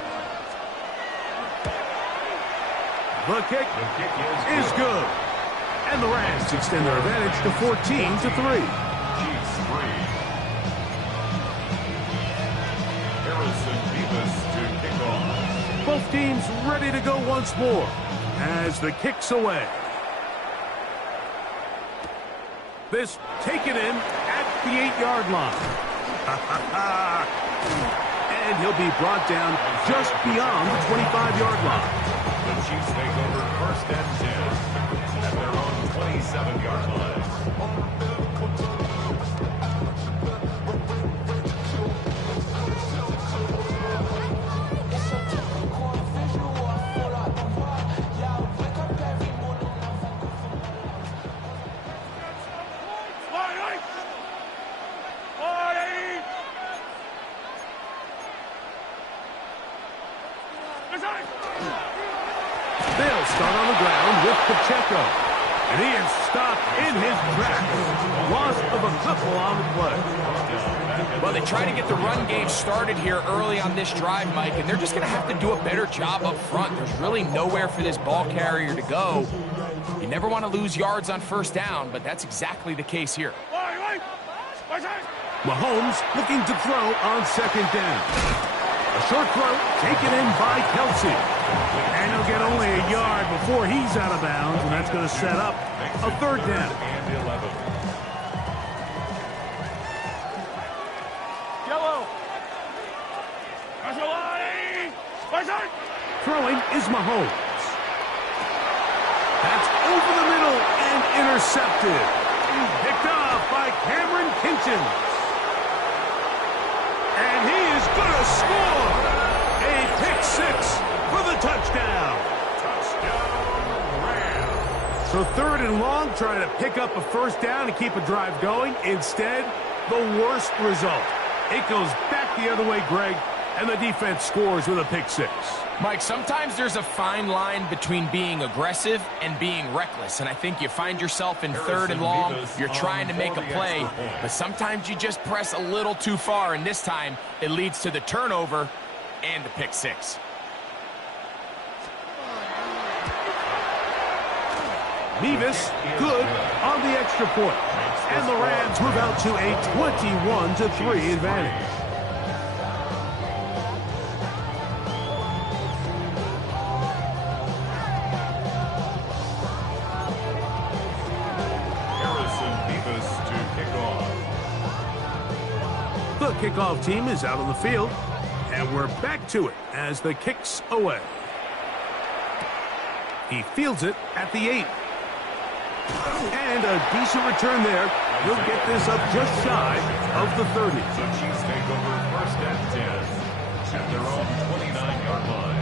The kick is good. And the Rams extend their advantage to 14-3. Chiefs 3. Harrison Beavis to kick off. Both teams ready to go once more as the kick's away. This taken in at the 8-yard line. And he'll be brought down just beyond the 25-yard line. The Chiefs take over 1st and 10 at their own 27-yard line. They'll start on the ground with Pacheco. And he is stopped in his tracks. Loss of a couple on the play. Well, they try to get the run game started here early on this drive, Mike, and they're just going to have to do a better job up front. There's really nowhere for this ball carrier to go. You never want to lose yards on first down, but that's exactly the case here. Mahomes looking to throw on second down. A short throw taken in by Kelsey. And he'll get only a yard before he's out of bounds, and that's going to set up a third down. Throwing is Mahomes. That's over the middle and intercepted. Picked off by Cameron Kinchins. And he is going to score. A pick six for the touchdown. So third and long, trying to pick up a first down and keep a drive going. Instead, the worst result. It goes back the other way, Greg, and the defense scores with a pick six. Mike, sometimes there's a fine line between being aggressive and being reckless, and I think you find yourself in third and long, you're trying to make a play, but sometimes you just press a little too far, and this time it leads to the turnover and the pick six. Mevis, good on the extra point. And the Rams move out to a 21-3 advantage. The kickoff team is out on the field, and we're back to it as the kick's away. He fields it at the 8. And a decent return there. He'll get this up just shy of the 30. The Chiefs take over first and 10 at their own 29-yard line.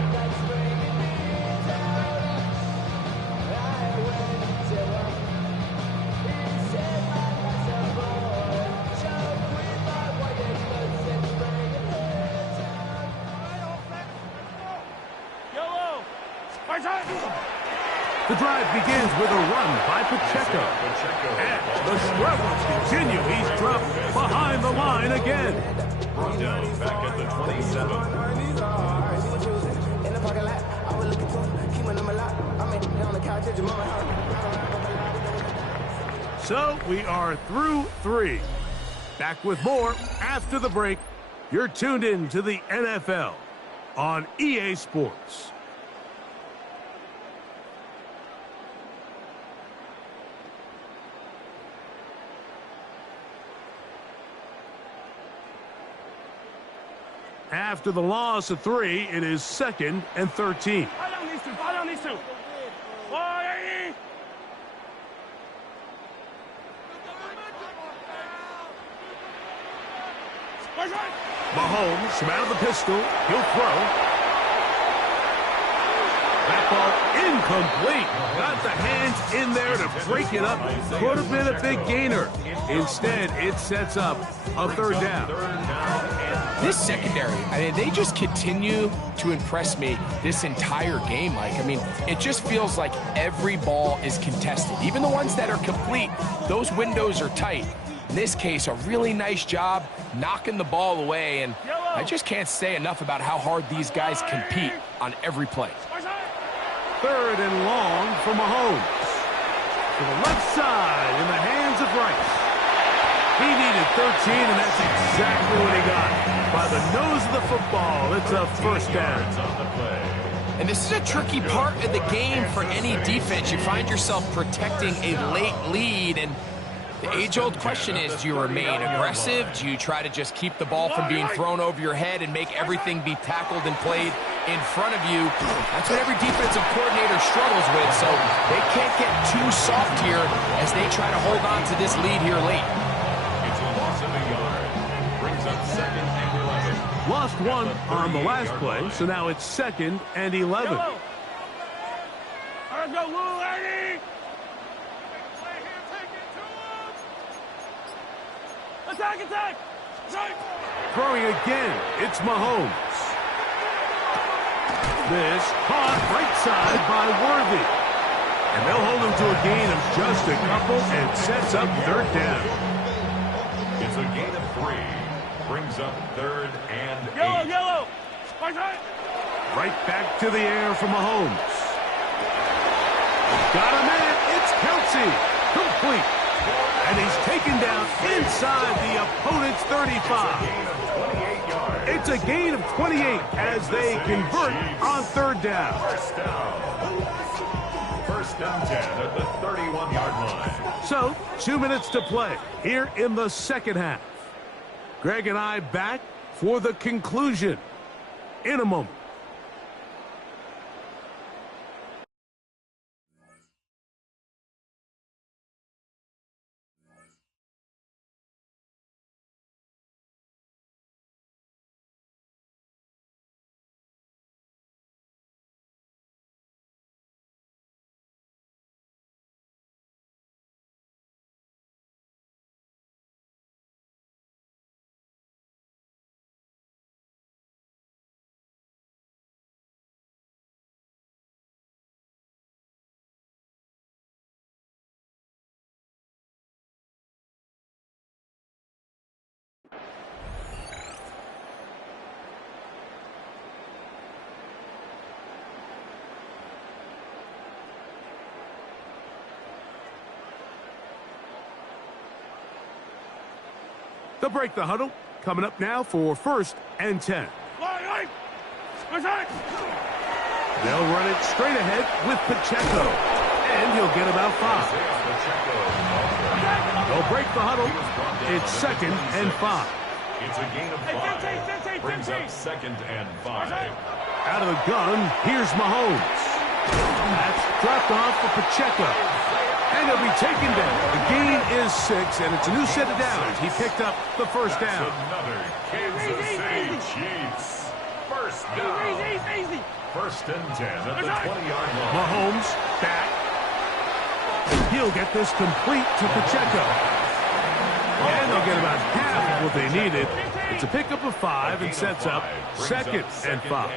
The drive begins with a run by Pacheco. And the struggles continue. He's dropped behind the line again. Brought down back at the 27. So we are through 3. Back with more after the break. You're tuned in to the NFL on EA Sports. After the loss of 3, it is 2nd and 13. Fire down these two. Fire down these two. Fire! Mahomes from out of the pistol. He'll throw. That ball incomplete. Got the hands in there to break it up. Could have been a big gainer. Instead, it sets up a third down. This secondary, I mean, they just continue to impress me this entire game, Mike. I mean, it just feels like every ball is contested. Even the ones that are complete, those windows are tight. In this case, a really nice job knocking the ball away, and I just can't say enough about how hard these guys compete on every play. Third and long for Mahomes. To the left side in the hands of Rice. He needed 13, and that's exactly what he got. By the nose of the football, it's a first down. And this is a tricky part of the game for any defense. You find yourself protecting a late lead, and the age-old question is, do you remain aggressive? Do you try to just keep the ball from being thrown over your head and make everything be tackled and played in front of you? That's what every defensive coordinator struggles with, so they can't get too soft here as they try to hold on to this lead here late. It's a loss of a yard. Brings up 2nd and 11. Lost 1 on the last play, so now it's 2nd and 11. Let's go, Lou, Eddie! Attack, attack! Throwing again, it's Mahomes. This caught right side by Worthy. And they'll hold him to a gain of just a couple and sets up third down. It's a gain of 3. Brings up 3rd and 8. Yellow, yellow. Right side. Right back to the air for Mahomes. Got a man. It's Kelsey. Complete. And he's taken down inside the opponent's 35. It's a gain of 28 as they convert on 3rd down. First down. 1st and 10 at the 31-yard line. So, 2 minutes to play here in the second half. Greg and I back for the conclusion in a moment. They'll break the huddle. Coming up now for 1st and 10. Right side. They'll run it straight ahead with Pacheco. And he'll get about 5. They'll break the huddle. It's 2nd and 5. It's a gain of 5. Brings up 2nd and 5. Out of the gun, here's Mahomes. That's dropped off for Pacheco. And he'll be taken down. The gain is 6, and it's a new set of downs. He picked up the 1st down. Another Kansas City Chiefs. First down. Easy. 1st and 10 at the 20-yard line. Mahomes back. He'll get this complete to Pacheco. And they'll get about half of what they needed. It's a pickup of 5 and sets up 2nd and 5.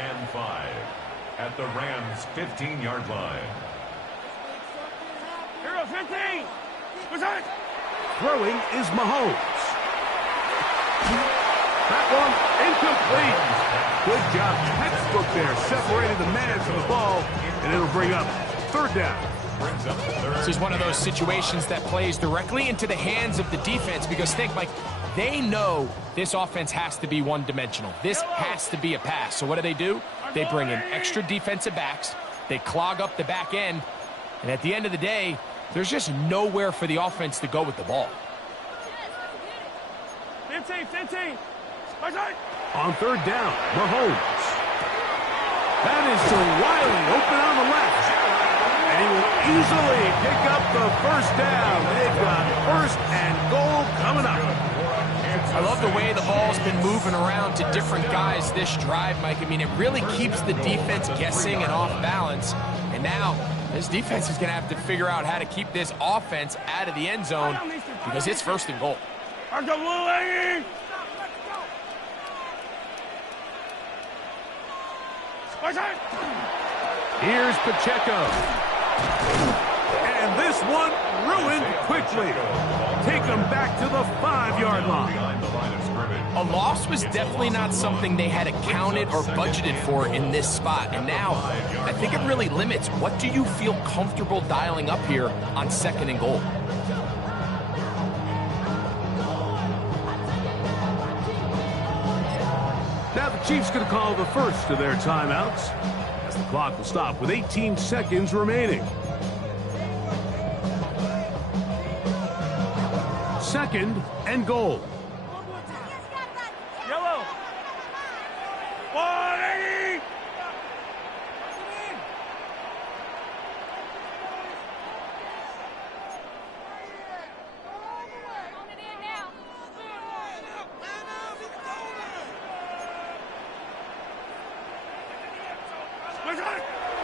At the Rams' 15-yard line. Hero 15. Right side. Throwing is Mahomes. That one incomplete. Good job. Textbook there. Separated the man from the ball, and it'll bring up 3rd down. This is one of those situations that plays directly into the hands of the defense because think, Mike, they know this offense has to be one-dimensional. This has to be a pass. So what do? They bring in extra defensive backs. They clog up the back end. And at the end of the day, there's just nowhere for the offense to go with the ball. 15. Right side. On 3rd down, Mahomes. That is to Wiley, open on the left. And he will easily pick up the 1st down. They've got 1st and goal coming up. I love the way the ball's been moving around to different guys this drive, Mike. I mean, it really keeps the defense guessing and off balance. And now, this defense is going to have to figure out how to keep this offense out of the end zone because it's 1st and goal. Here's Pacheco. And this one ruined quickly. Take them back to the 5-yard line. A loss was definitely not something they had accounted or budgeted for in this spot. And now, I think it really limits what do you feel comfortable dialing up here on 2nd and goal. Now the Chiefs going to call the first of their timeouts as the clock will stop with 18 seconds remaining. 2nd and goal. Yellow. 180.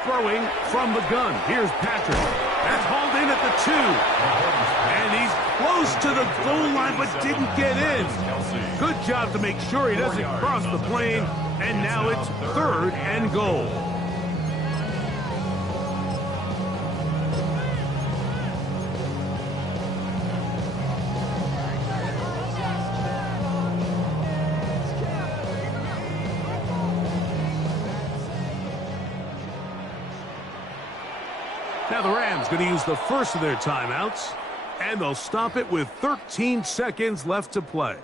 Throwing from the gun. Here's Patrick. That's hauled in at the 2. And he's close to the goal line but didn't get in. Good job to make sure he doesn't cross the plane. And now it's 3rd and goal. Now the Rams going to use the first of their timeouts, and they'll stop it with 13 seconds left to play.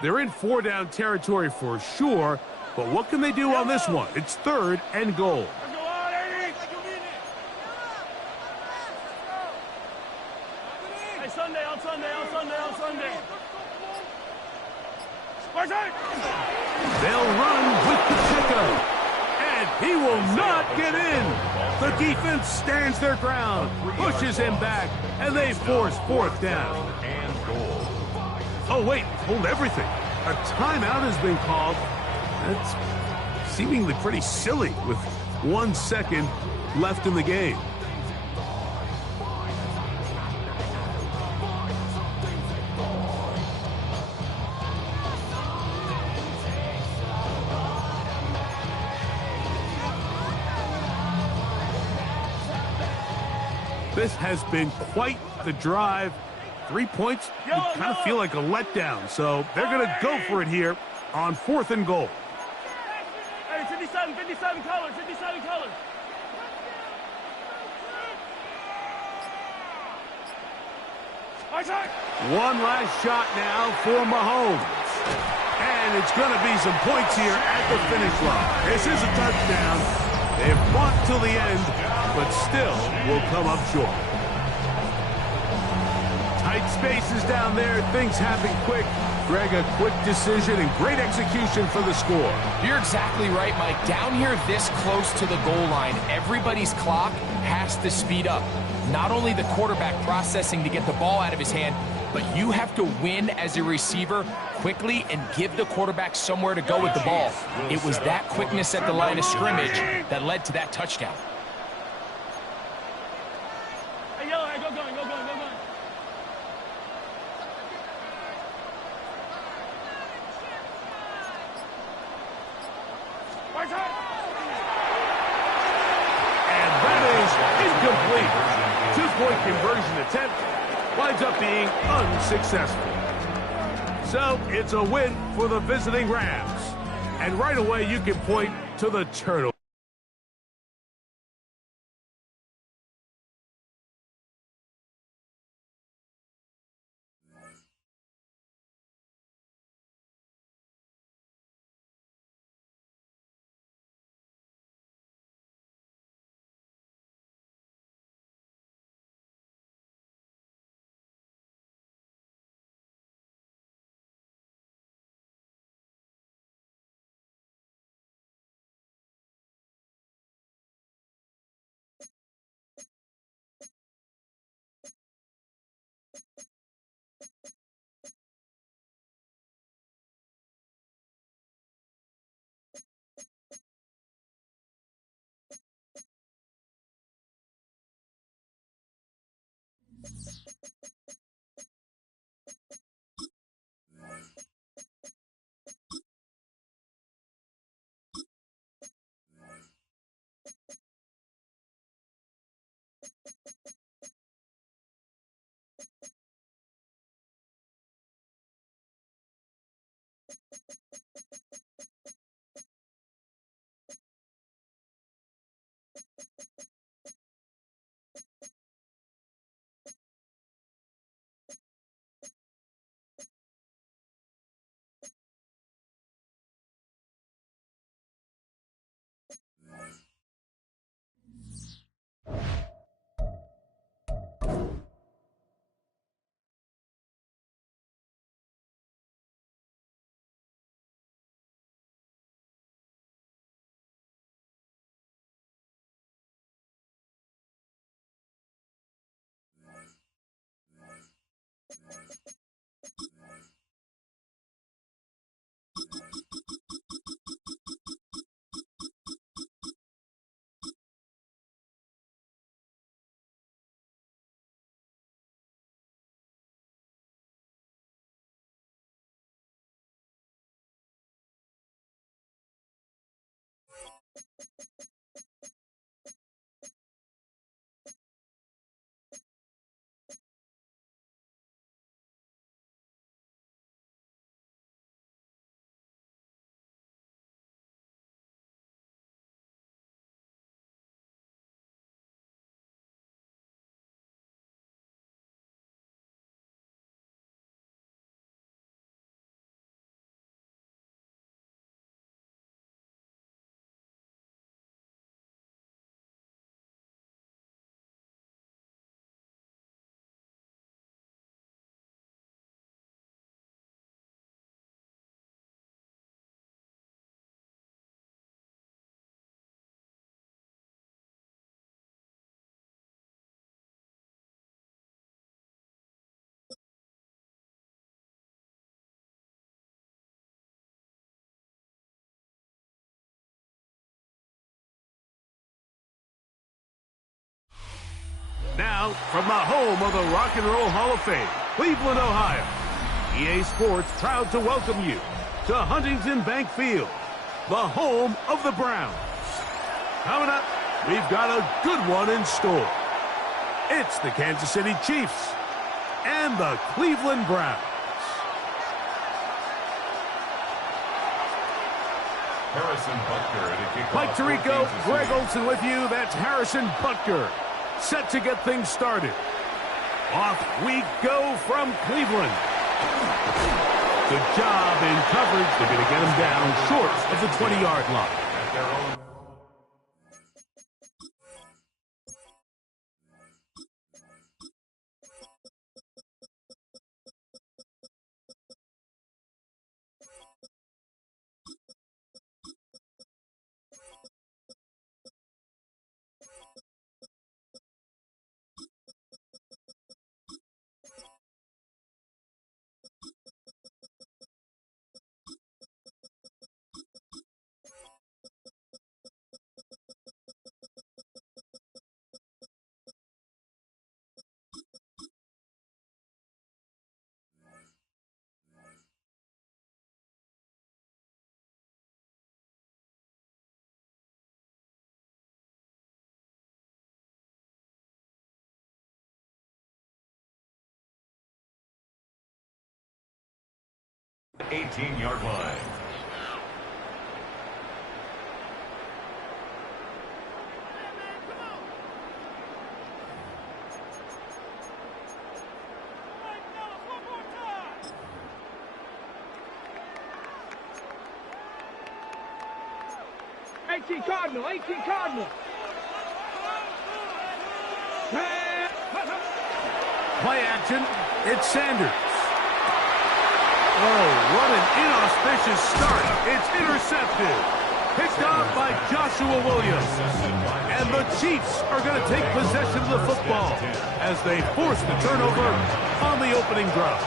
They're in four-down territory for sure, but what can they do on this one? It's 3rd and goal. Hey, Sunday, on Sunday. They'll run with Pacheco, and he will not get in. The defense stands their ground, pushes him back, and they force 4th down. Oh, wait, hold everything. A timeout has been called. That's seemingly pretty silly with 1 second left in the game. This has been quite the drive. 3 points, you kind of feel like a letdown, so they're going to go for it here on 4th and goal. Hey, 57 colors. One last shot now for Mahomes. And it's going to be some points here at the finish line. This is a touchdown. They've fought till the end, but still will come up short. Tight spaces down there. Things happen quick. Greg, a quick decision and great execution for the score. You're exactly right, Mike. Down here this close to the goal line, everybody's clock has to speed up. Not only the quarterback processing to get the ball out of his hand, but you have to win as a receiver quickly and give the quarterback somewhere to go with the ball. It was that quickness at the line of scrimmage that led to that touchdown. Hey, yellow, go going. And that is incomplete. 2-point conversion attempt winds up being unsuccessful. So it's a win for the visiting Rams. And right away you can point to the turnover. out from the home of the Rock and Roll Hall of Fame, Cleveland, Ohio. EA Sports proud to welcome you to Huntington Bank Field, the home of the Browns. Coming up, we've got a good one in store. It's the Kansas City Chiefs and the Cleveland Browns. Harrison Butker at a kickoff. Mike Tirico, Greg Olson with you. That's Harrison Butker, set to get things started. Off we go from Cleveland. Good job in coverage. They're going to get him down short of the 20-yard line. At their own. – 18-yard line. Cardinal. Play action. It's Sanders. Oh, what an inauspicious start. It's intercepted. Picked off by Joshua Williams. And the Chiefs are going to take possession of the football as they force the turnover on the opening drive.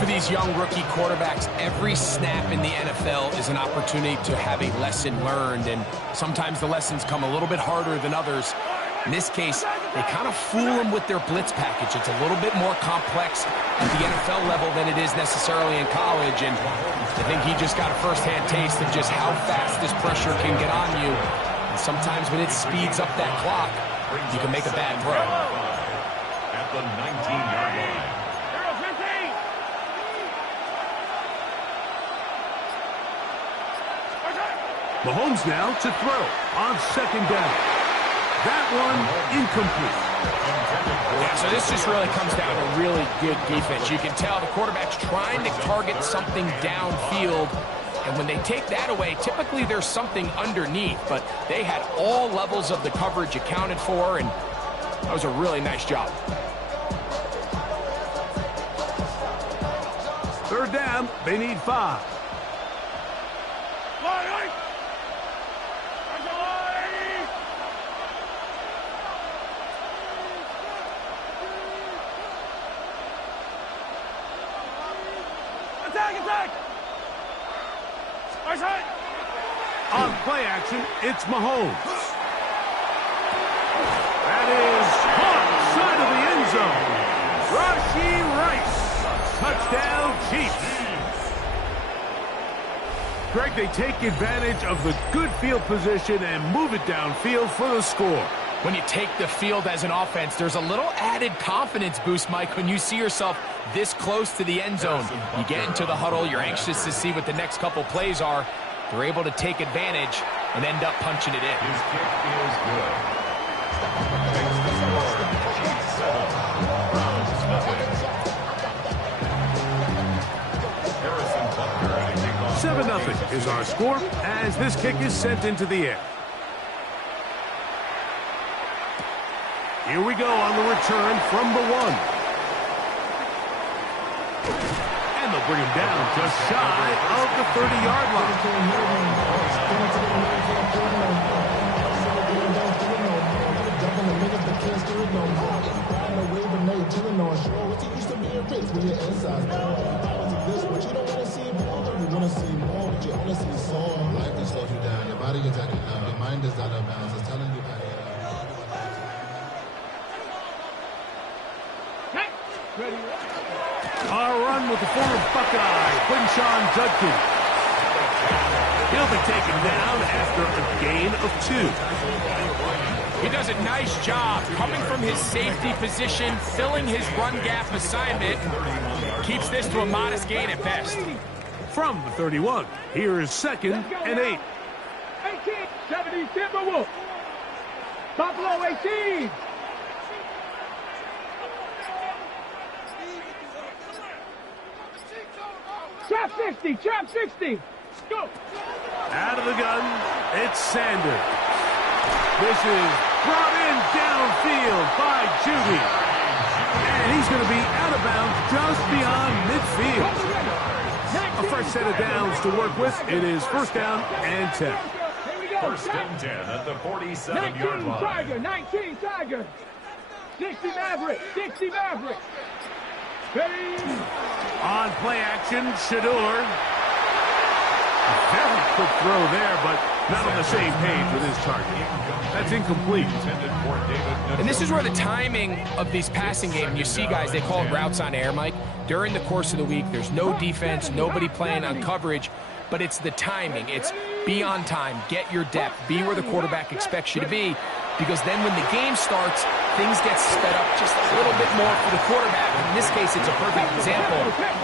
For these young rookie quarterbacks, every snap in the NFL is an opportunity to have a lesson learned, and sometimes the lessons come a little bit harder than others. In this case, they kind of fool them with their blitz package. It's a little bit more complex at the NFL level than it is necessarily in college, and I think he just got a first-hand taste of just how fast this pressure can get on you. And sometimes when it speeds up that clock, you can make a bad throw. At the 19-yard line. Mahomes now to throw on second down. That one incomplete. Yeah, so this just really comes down to really good defense. You can tell the quarterback's trying to target something downfield, and when they take that away, typically there's something underneath, but they had all levels of the coverage accounted for, and that was a really nice job. Third down, they need 5. On play action, it's Mahomes. That is caught side of the end zone. Rashee Rice. Touchdown, Chiefs. Greg, they take advantage of the good field position and move it downfield for the score. When you take the field as an offense, there's a little added confidence boost, Mike, when you see yourself this close to the end zone. You get into the huddle, you're anxious to see what the next couple plays are. They're able to take advantage and end up punching it in. His kick is good. Makes the score 7. Browns nothing. Harrison Butker at a kickoff. 7-0 is our score as this kick is sent into the air. Here we go on the return from the 1. And they'll bring him down just shy of the 30-yard line. Life can slow you down. Your body gets acting up. Your mind is out of bounds. It's telling you about it. Our run with the former Buckeye, Quinshon Judkins. He'll be taken down after a gain of 2. He does a nice job coming from his safety position, filling his run gap assignment. Keeps this to a modest gain at best. From the 31, here is 2nd and 8. 18, 70, Timberwolves. Buffalo 18. Trap 60, trap 60. Go. Out of the gun, it's Sanders. This is brought in downfield by Judy. And he's going to be out of bounds just beyond midfield. A fresh set of downs to work with. It is 1st down and 10. 1st and 10 at the 47-yard line. Tiger, 19 Tiger. 60 Maverick, 60 Maverick. Ready. On play action, Shador. Very quick throw there, but not on the same page with his target. That's incomplete. And this is where the timing of these passing games, you see guys, they call it routes on air, Mike. During the course of the week, there's no defense, nobody playing on coverage, but it's the timing. It's be on time, get your depth, be where the quarterback expects you to be, because then when the game starts, things get sped up just a little bit more for the quarterback. In this case, it's a perfect example.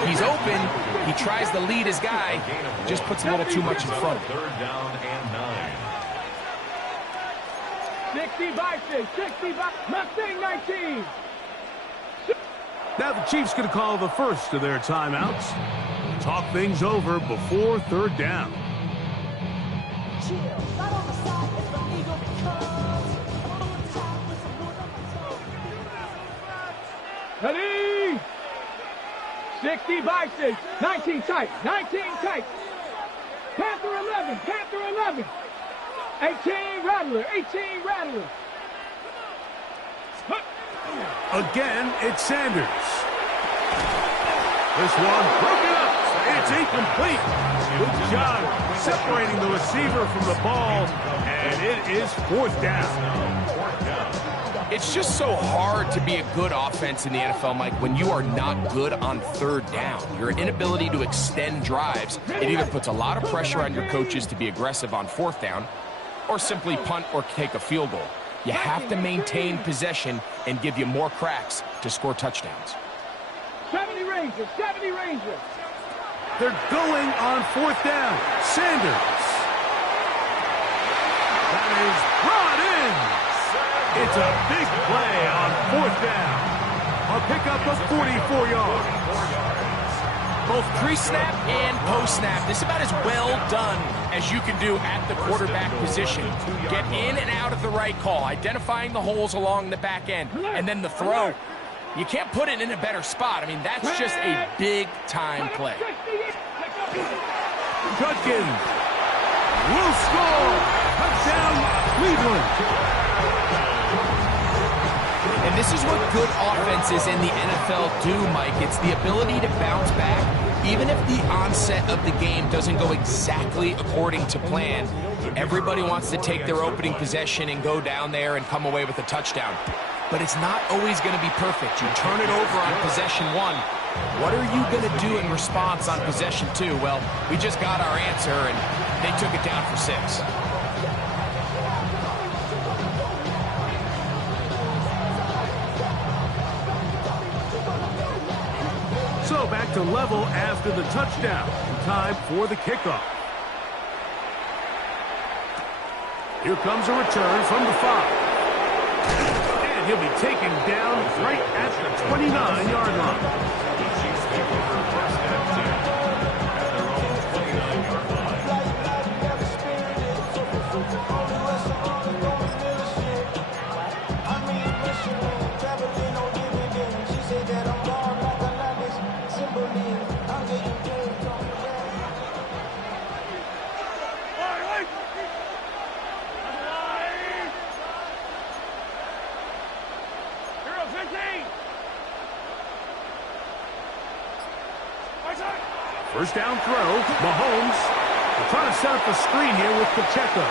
He's open, he tries to lead his guy, just puts a little too much in front. 3rd down and 9. 60 Bison, 60 Mustang 19. Now the Chiefs going to call the first of their timeouts. Talk things over before 3rd down. Ready. 60 Bison, 19 tight, 19 tight. Panther 11, Panther 11. 18 Rattler, 18 Rattler. Again, it's Sanders. This one broken up. It's incomplete. Good job separating the receiver from the ball, and it is 4th down. It's just so hard to be a good offense in the NFL, Mike, when you are not good on 3rd down. Your inability to extend drives, it either puts a lot of pressure on your coaches to be aggressive on 4th down or simply punt or take a field goal. You have to maintain possession and give you more cracks to score touchdowns. 70 Rangers, 70 Rangers. They're going on 4th down. Sanders. That is brought in. It's a big play on 4th down. A pickup of 44 yards. Both pre-snap and post-snap, this is about as well done as you can do at the quarterback position. Get in and out of the right call, identifying the holes along the back end, and then the throw. You can't put it in a better spot. I mean, that's just a big-time play. Judkins will score. Touchdown, Cleveland. And this is what good offenses in the NFL do, Mike. It's the ability to bounce back. Even if the onset of the game doesn't go exactly according to plan, everybody wants to take their opening possession and go down there and come away with a touchdown. But it's not always going to be perfect. You turn it over on possession 1. What are you going to do in response on possession 2? Well, we just got our answer, and they took it down for 6. So back to level after the touchdown. Time for the kickoff. Here comes a return from the 5. And he'll be taken down right at the 29-yard line. First down throw, Mahomes. They're trying to set up the screen here with Pacheco.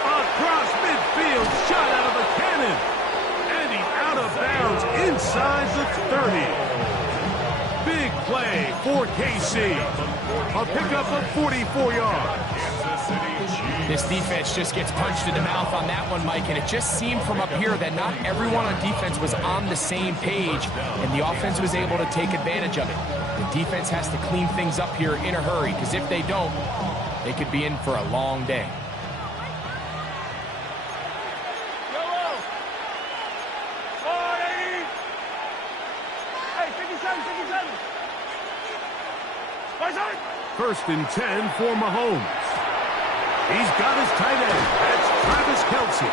Across midfield, shot out of a cannon. And he's out out of bounds inside the 30. Big play for KC. A pickup of 44 yards. This defense just gets punched in the mouth on that one, Mike, and it just seemed from up here that not everyone on defense was on the same page, and the offense was able to take advantage of it. The defense has to clean things up here in a hurry, because if they don't, they could be in for a long day. First and 10 for Mahomes. He's got his tight end. That's Travis Kelce.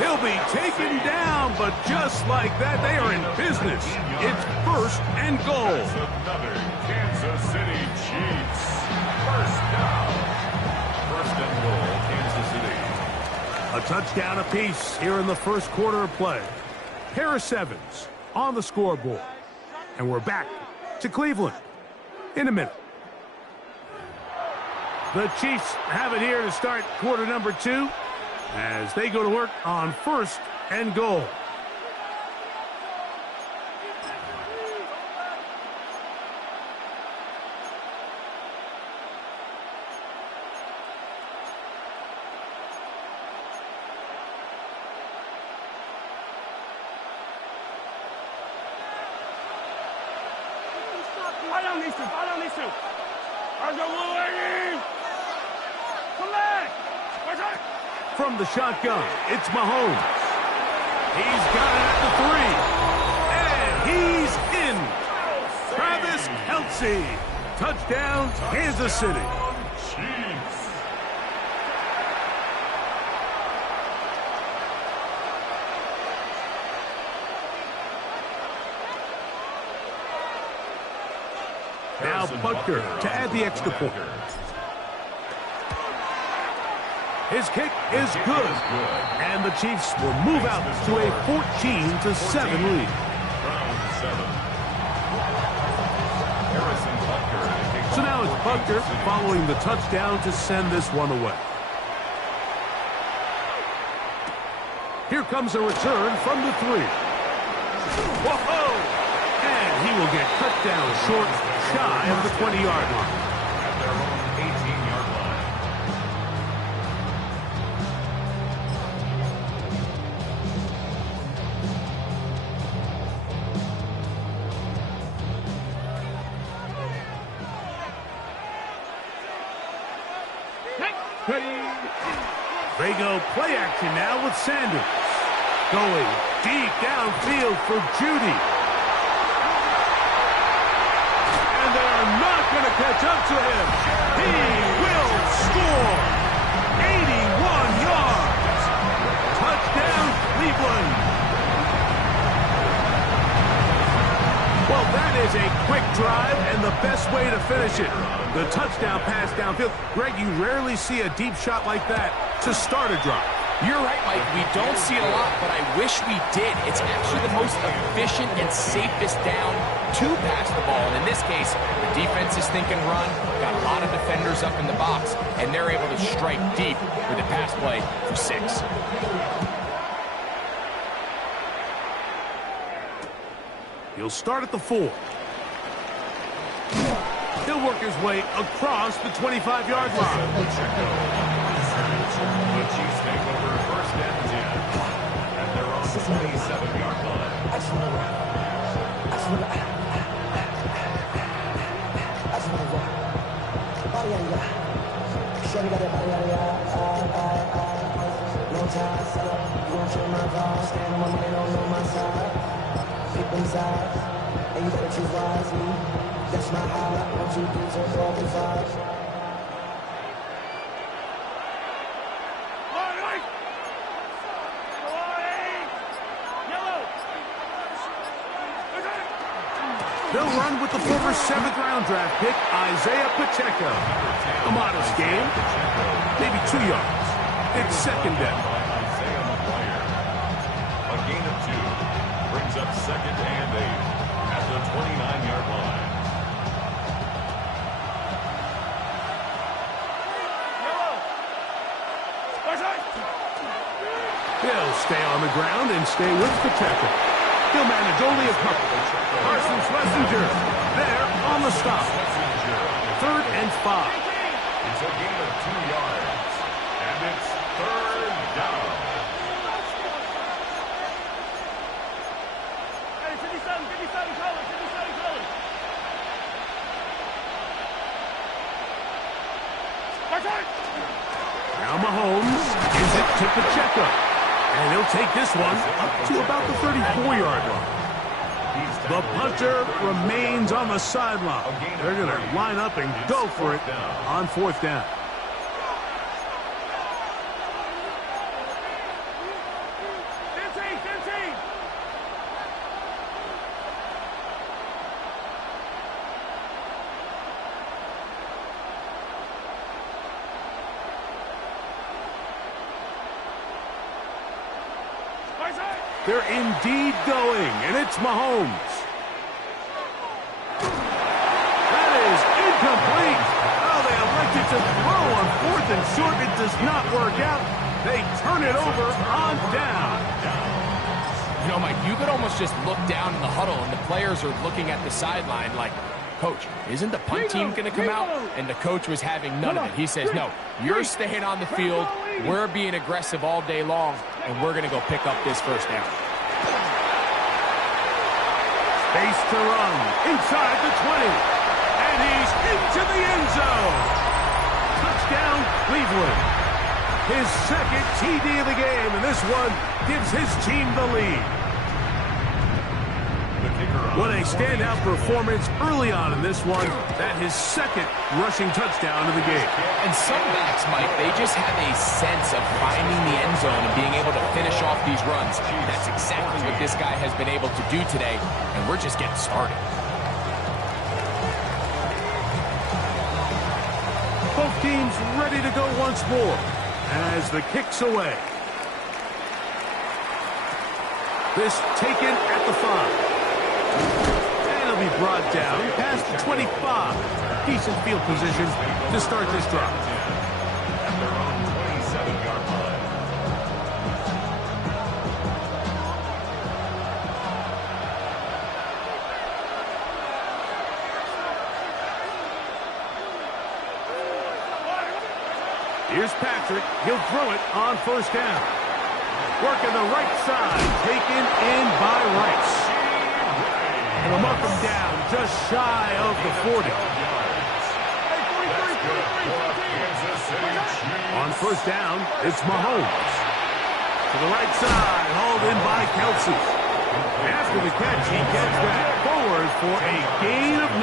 He'll be taken down, but just like that, they are in business. It's first and goal. Another Kansas City Chiefs. First down. First and goal, Kansas City. A touchdown apiece here in the first quarter of play. Harris Evans on the scoreboard. And we're back to Cleveland in a minute. The Chiefs have it here to start quarter number 2 as they go to work on first and goal. From the shotgun, it's Mahomes. He's got it at the 3. And he's in. Travis Kelce. Touchdown, Kansas City. Chiefs. Now Butker to add the extra point. His kick is good. And the Chiefs will move out to a 14-7 lead. So now it's Butker following the touchdown to send this one away. Here comes a return from the 3. Whoa! And he will get cut down short, shy of the 20-yard line. At their own 18-yard line. They go play action now with Sanders. Going deep downfield for Judy. And they are not going to catch up to him. He will score. 81 yards. Touchdown, Cleveland. Well, that is a quick drive and the best way to finish it. The touchdown pass downfield. Greg, you rarely see a deep shot like that to start a drive. You're right, Mike. We don't see it a lot, but I wish we did. It's actually the most efficient and safest down to pass the ball. And in this case, the defense is thinking run, got a lot of defenders up in the box, and they're able to strike deep with a pass play for 6. He'll start at the 4. He'll work his way across the 25-yard line. The Chiefs take over first and 10 at their own 27-yard line. And you better choose wisely. That's my high. 1, 2, 3, 4, 5. They'll run with the former 7th-round draft pick, Isaiah Pacheco. A modest game, maybe 2 yards. It's second down. A gain of 2 brings up second and 8 at the 29-yard line. He'll stay on the ground and stay with Pacheco. He'll manage only a couple. Carson Schlesinger there on the stop. 3rd and 5. It's a gain of 2 yards. And it's 3rd down. Hey, 57 colors, 57 colors. Now Mahomes gives it to Pacheco. And he'll take this one up to about the 34-yard line. The punter remains on the sideline. They're going to line up and go for it on 4th down. They're indeed going, and it's Mahomes. That is incomplete. Oh, they elected to throw on 4th and short. It does not work out. They turn it over on down. You know, Mike, you could almost just look down in the huddle, and the players are looking at the sideline like, Coach, isn't the punt team going to come out? And the coach was having none of it. He says, no, you're staying on the field. We're being aggressive all day long, and we're going to go pick up this 1st down. Space to run inside the 20. And he's into the end zone. Touchdown, Cleveland. His 2nd TD of the game, and this one gives his team the lead. What a standout performance early on in this one. That his 2nd rushing touchdown of the game. And some backs, Mike, they just have a sense of finding the end zone and being able to finish off these runs. That's exactly what this guy has been able to do today, and we're just getting started. Both teams ready to go once more as the kick's away. This taken at the 5. And he'll be brought down past the 25. Decent field position to start this drive. At their own 27-yard line. Here's Patrick. He'll throw it on 1st down. Working the right side. Taken in by Rice. And he'll mark him down just shy of the 40. On 1st down, it's Mahomes. To the right side, hauled in by Kelsey. After the catch, he gets that forward for a gain of 9.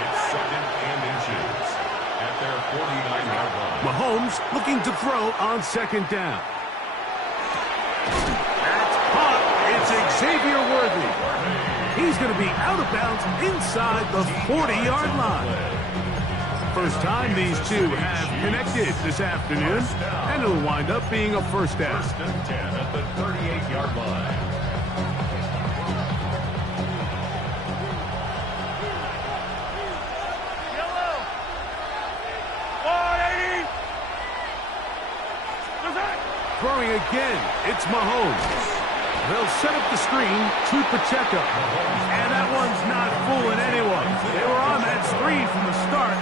It's 2nd and inches at their 49-yard line. Mahomes looking to throw on 2nd down. That's caught. It's Xavier Worthy. He's going to be out of bounds inside the 40-yard line. First time these two have connected this afternoon, and it'll wind up being a 1st down. 1st and 10 at the 38-yard line. Yellow. 180. Throwing again, it's Mahomes. They'll set up the screen to Pacheco. And that one's not fooling anyone. They were on that screen from the start,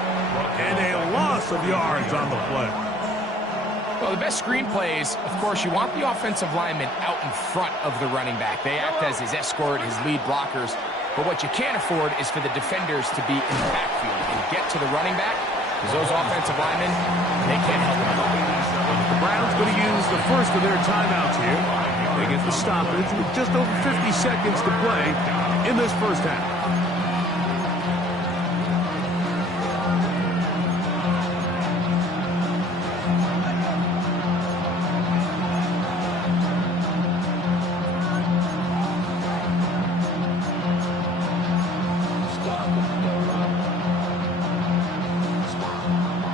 and a loss of yards on the play. Well, the best screen plays, of course, you want the offensive lineman out in front of the running back. They act as his escort, his lead blockers. But what you can't afford is for the defenders to be in the backfield and get to the running back, because those offensive linemen, they can't help them at all. The Browns going to use the first of their timeouts here. They get the stoppage with just over 50 seconds to play in this 1st half.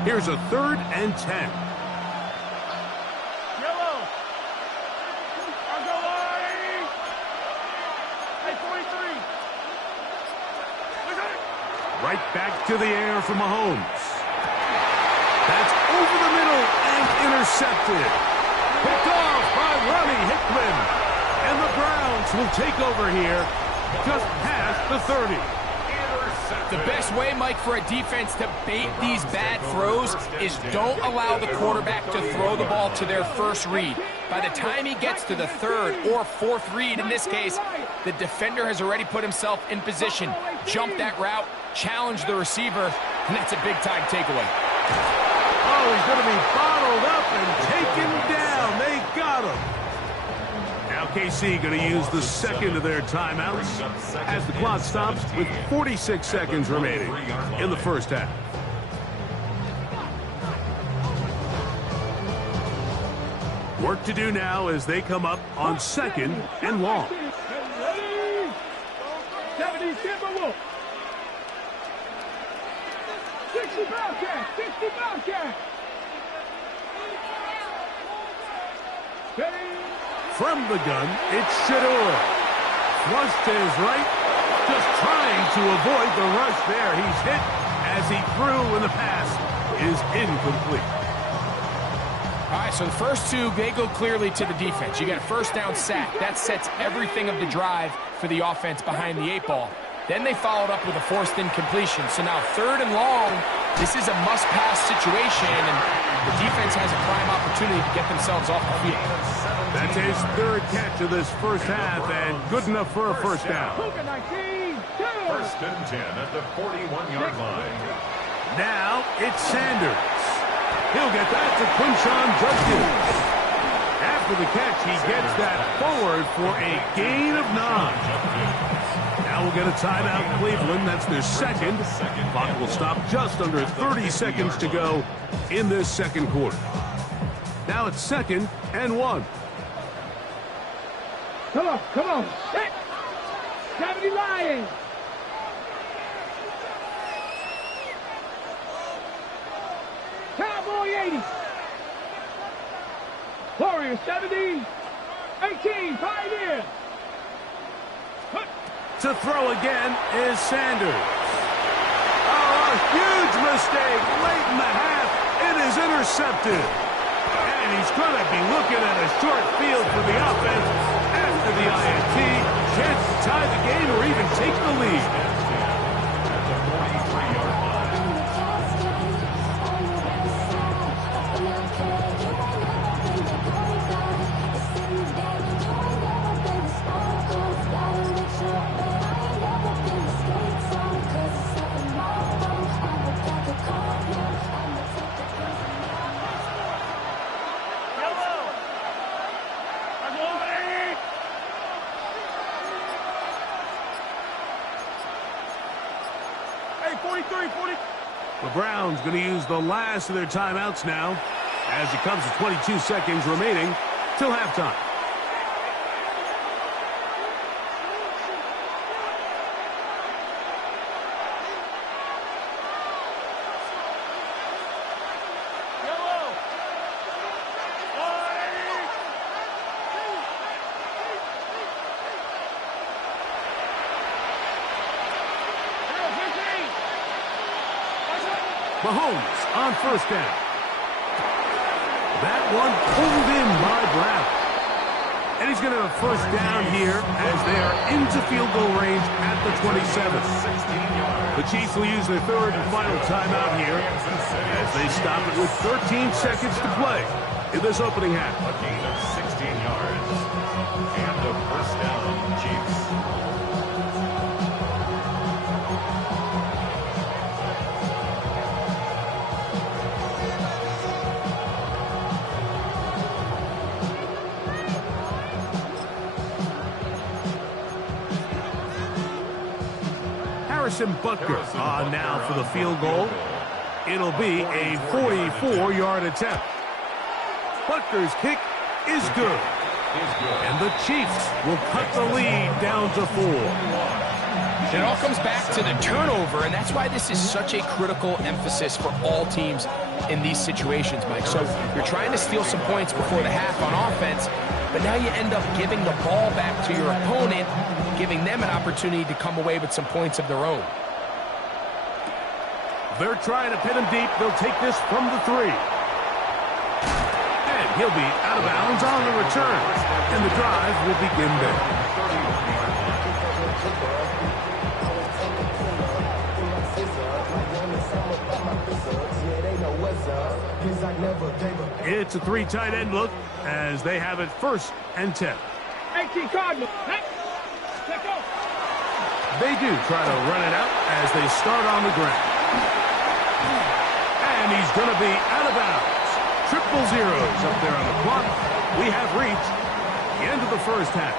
Here's a 3rd and 10. Right back to the air for Mahomes. That's over the middle and intercepted. Picked off by Ronnie Hickman. And the Browns will take over here just past the 30. The best way, Mike, for a defense to bait these bad throws is don't allow the quarterback to throw the ball to their first read. By the time he gets to the third or fourth read, in this case, the defender has already put himself in position, jumped that route, challenged the receiver, and that's a big-time takeaway. Oh, he's going to be bottled up and taken down. They got him. Now KC going to use the second of their timeouts as the clock stops with 46 seconds remaining in the first half. Work to do now as they come up on second and long. 70, Timberwolf. 60 Bobcat, 60 Bobcat. From the gun, it's Shador. Flush to his right, just trying to avoid the rush there. He's hit as he threw, and the pass is incomplete. All right, so the first two, they go clearly to the defense. You get a first down sack. That sets everything of the drive for the offense behind the 8 ball. Then they followed up with a forced incompletion. So now third and long, this is a must-pass situation, and the defense has a prime opportunity to get themselves off the field. That's his third catch of this first half, and good enough for a first down. First and 10 at the 41-yard line. Now it's Sanders. He'll get that to Quinshon Judkins. After the catch, he gets that forward for a gain of 9. Now we'll get a timeout, Cleveland. That's their second. Clock will stop just under 30 seconds to go in this second quarter. Now it's second and 1. Come on. Set. 70 Lions. Cowboy 80. Warrior 70. 18 Pioneer. To throw again is Sanders. Oh, a huge mistake late in the half. It is intercepted. And he's going to be looking at a short field for the offense after the INT. Chance to tie the game or even take the lead. At the 43-yard line. The Browns going to use the last of their timeouts now as it comes to 22 seconds remaining till halftime. Mahomes on first down. That one pulled in by Brown. And he's going to have a first down here as they are into field goal range at the 27. The Chiefs will use their third and final timeout here as they stop it with 13 seconds to play in this opening half. A gain of 16 yards. And a first down, Chiefs. Harrison Butker on now for the field goal. It'll be a 44-yard attempt. Butker's kick is good. And the Chiefs will cut the lead down to 4. It all comes back to the turnover, and that's why this is such a critical emphasis for all teams in these situations, Mike. So you're trying to steal some points before the half on offense, but now you end up giving the ball back to your opponent, giving them an opportunity to come away with some points of their own. They're trying to pin him deep. They'll take this from the 3. And He'll be out of bounds on the return, and the drive will begin there. It's a three tight end look as they have it 1st and 10. They do try to run it out as they start on the ground. And he's going to be out of bounds. Triple zeros up there on the clock. We have reached the end of the first half.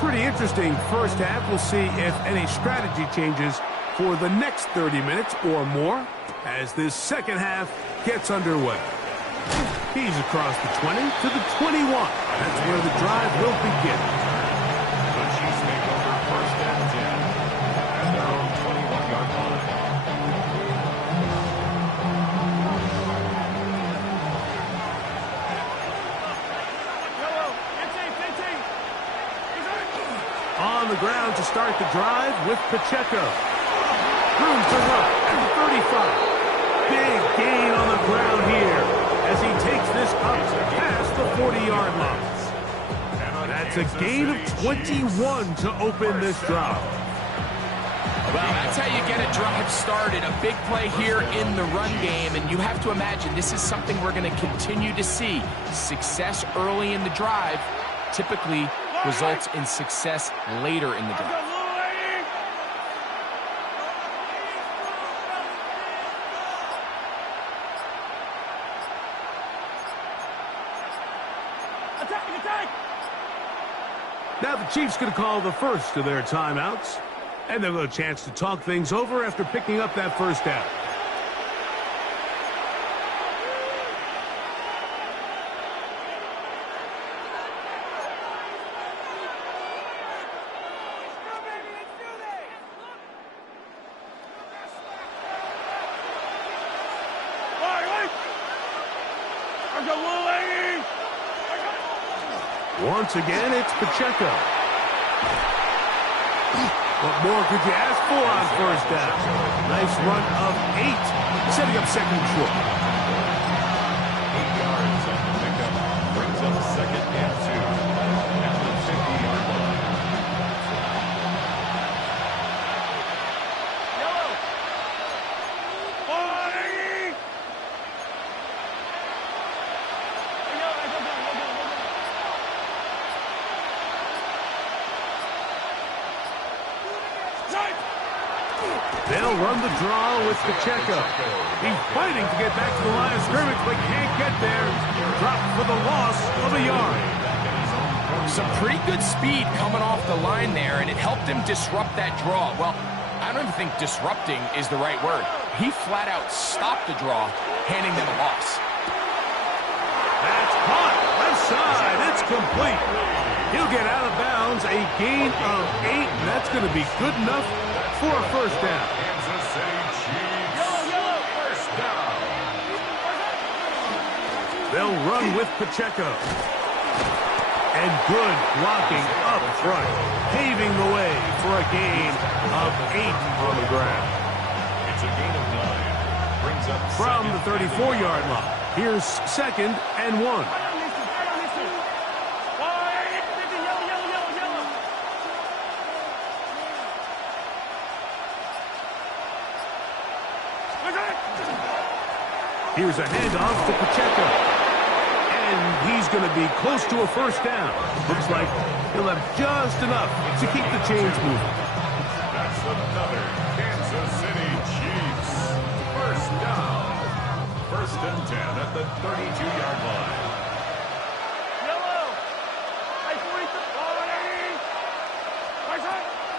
Pretty interesting first half. We'll see if any strategy changes for the next 30 minutes or more as this second half gets underway. He's across the 20 to the 21. That's where the drive will begin. The Chiefs make over 1st and 10 at their own 21-yard line. On the ground to start the drive with Pacheco. Room to run at the 35. Big gain on the ground here as he takes this up past the 40-yard line. That's a gain of 21 to open this drive. Well, that's how you get a drive started. A big play here in the run game, and you have to imagine this is something we're going to continue to see. Success early in the drive typically results in success later in the drive. Now the Chiefs going to call the first of their timeouts, and they'll have a chance to talk things over after picking up that first down. Once again, it's Pacheco. What more could you ask for on first down? Nice run of 8, setting up second and short. 8 yards on the pickup. Brings up 2nd and 2 at the 50-yard line. They'll run the draw with Pacheco. He's fighting to get back to the line of scrimmage, but can't get there. Dropped for the loss of a yard. Some pretty good speed coming off the line there, and it helped him disrupt that draw. Well, I don't even think disrupting is the right word. He flat out stopped the draw, handing them a loss. That's caught. Left side. It's complete. He'll get out of bounds. A gain of 8, and that's going to be good enough for a first down. Kansas City Chiefs. First down. They'll run with Pacheco. And good blocking up front, paving the way for a gain of 8 on the ground. It's a gain of 9. Brings up From the 34-yard line, here's 2nd and 1. Here's a handoff to Pacheco. And he's going to be close to a first down. Looks like he'll have just enough to keep the chains moving. That's another Kansas City Chiefs. First down. 1st and 10 at the 32-yard line.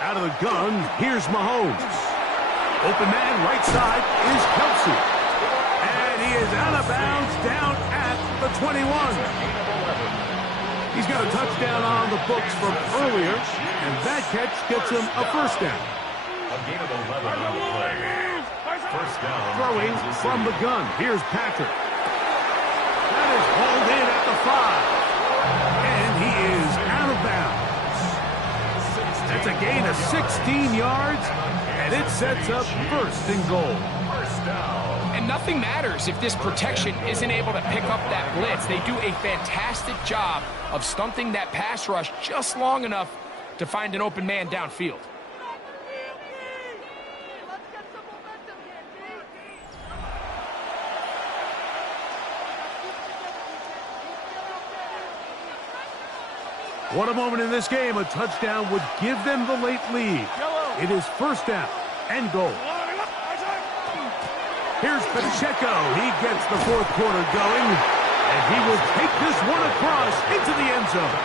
Out of the gun, here's Mahomes. Open man, right side, is Kelsey. And he is out of bounds down at the 21. He's got a touchdown on the books from earlier, and that catch gets him a first down. A gain of 11 on the play. First down. Throwing from the gun. Here's Patrick. That is hauled And he is out of bounds. That's a gain of 16 yards, and it sets up first and goal. And nothing matters if this protection isn't able to pick up that blitz. They do a fantastic job of stunting that pass rush just long enough to find an open man downfield. What a moment in this game. A touchdown would give them the late lead. It is first down and goal. Here's Pacheco. He gets the fourth quarter going, and he will take this one across into the end zone.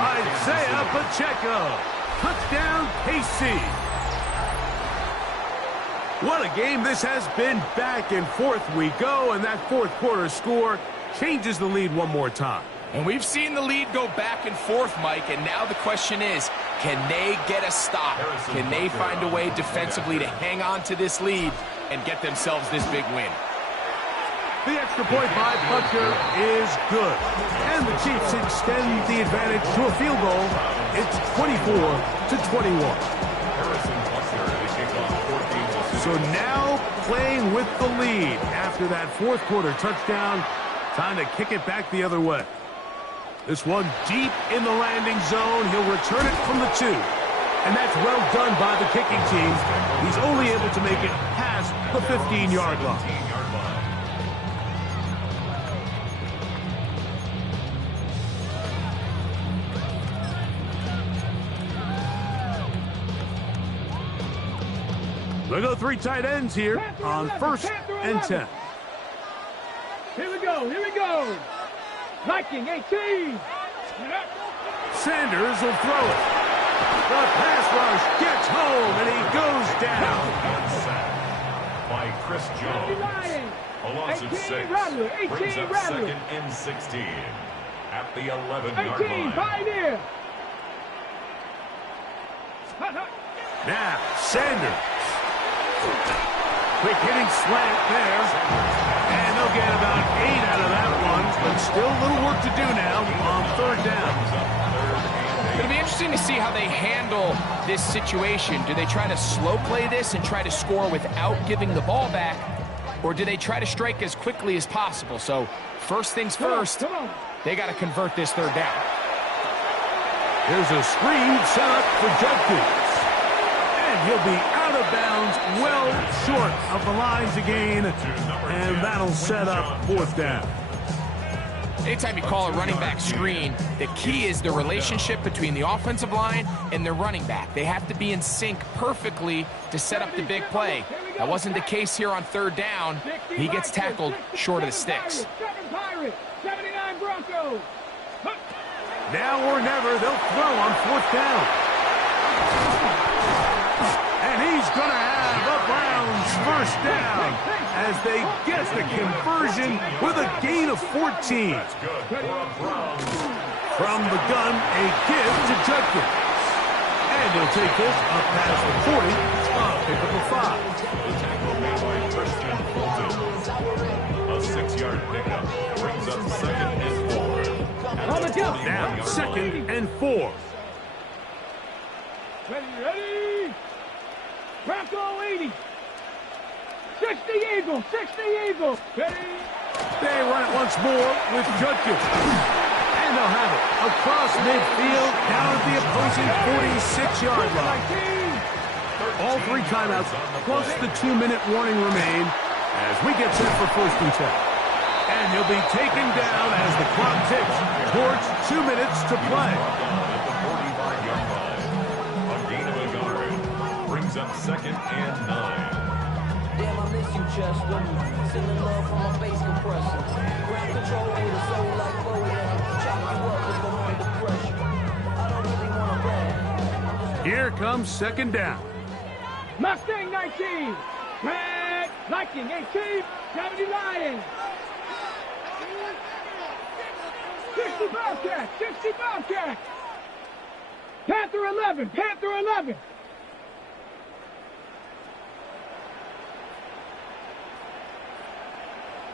Isaiah Pacheco. Touchdown, KC. What a game this has been. Back and forth we go, and that fourth quarter score changes the lead one more time. And we've seen the lead go back and forth, Mike, and now the question is, can they get a stop? Can they find a way defensively to hang on to this lead and get themselves this big win? The extra point by Butker is good. And the Chiefs extend the advantage to a field goal. It's 24-21. So now playing with the lead after that fourth quarter touchdown. Time to kick it back the other way. This one deep in the landing zone. He'll return it from the 2. And that's well done by the kicking team. He's only able to make it past the 15-yard line. We go 3 tight ends here on first and 10. Here we go. Viking 18. Sanders will throw it. The pass rush gets home, and he goes down. By Chris Jones. A loss of 6. Brings up second and 16. At the 11-yard line. Pioneer. Now, Sanders. Quick hitting slant there. And they'll get about 8 out of that one, but still a little work to do now on third down. It'll be interesting to see how they handle this situation. Do they try to slow play this and try to score without giving the ball back, or do they try to strike as quickly as possible? So first things first, they got to convert this third down. There's a screen set up for Judkins. And he'll be out of bounds, well short of the lines again, and that'll set up fourth down. Anytime you call a running back screen, the key is the relationship between the offensive line and the running back. They have to be in sync perfectly to set up the big play. That wasn't the case here on third down. He gets tackled short of the sticks. 79 Broncos. Now or never, they'll throw on fourth down. And he's going to have a Browns first down as they get the conversion with a gain of 14. From the gun, a give to Judkins. And he'll take this up past the 40, pick up a 5. A 6-yard pickup brings up second and 4. Now second and 4. Ready. Bronco 80. 60 Eagles. Ready. They run it once more with Judkins. And they'll have it across midfield down at the opposing 46-yard line. All 3 timeouts plus the 2-minute warning remain as we get set for first and 10. And he'll be taken down as the clock ticks towards 2 minutes to play. A gain of a yard brings up second and 9. Damn, I miss you, Chester. Sending love from my bass compressor. Ground control with a soul like Bowie. Chop you up if I'm under pressure. I don't really want to brag. Here comes second down. Mustang 19. Red Viking 18. 70 Lions. 60 Bobcat. Panther 11.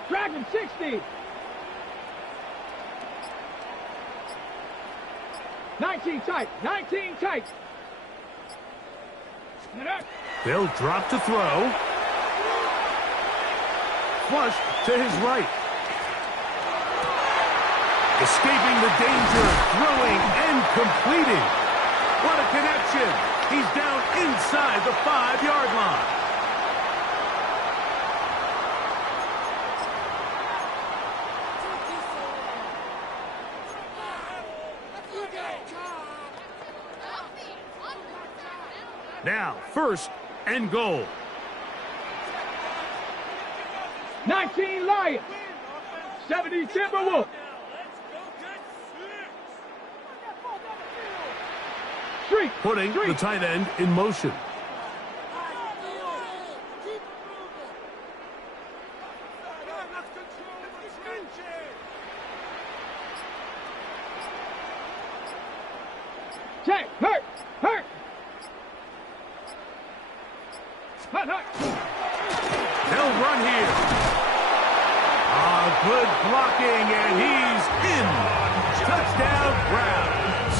Dragon 60. 19 tight. 19 tight. They'll drop to throw. Flush to his right. Escaping the danger, throwing and completing. What a connection. He's down inside the 5-yard line. Now, 1st and goal. 19 Lions. 70 Timberwolves. Putting the tight end in motion. Check. Hurt. They'll run here. Good blocking, and he's in. Touchdown, Browns.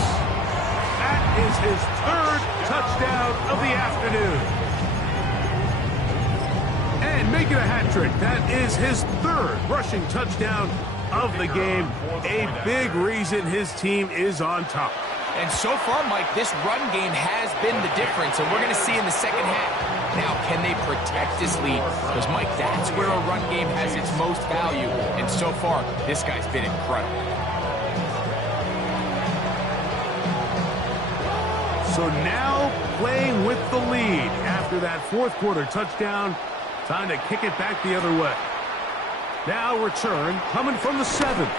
That is his 3rd touchdown of the afternoon. And make it a hat trick. That is his 3rd rushing touchdown of the game. A big reason his team is on top. And so far, Mike, this run game has been the difference, and we're going to see in the second half. Now, can they protect this lead? Because, Mike, that's where a run game has its most value. And so far, this guy's been incredible. So now playing with the lead after that 4th quarter touchdown. Time to kick it back the other way. Now return coming from the 7th.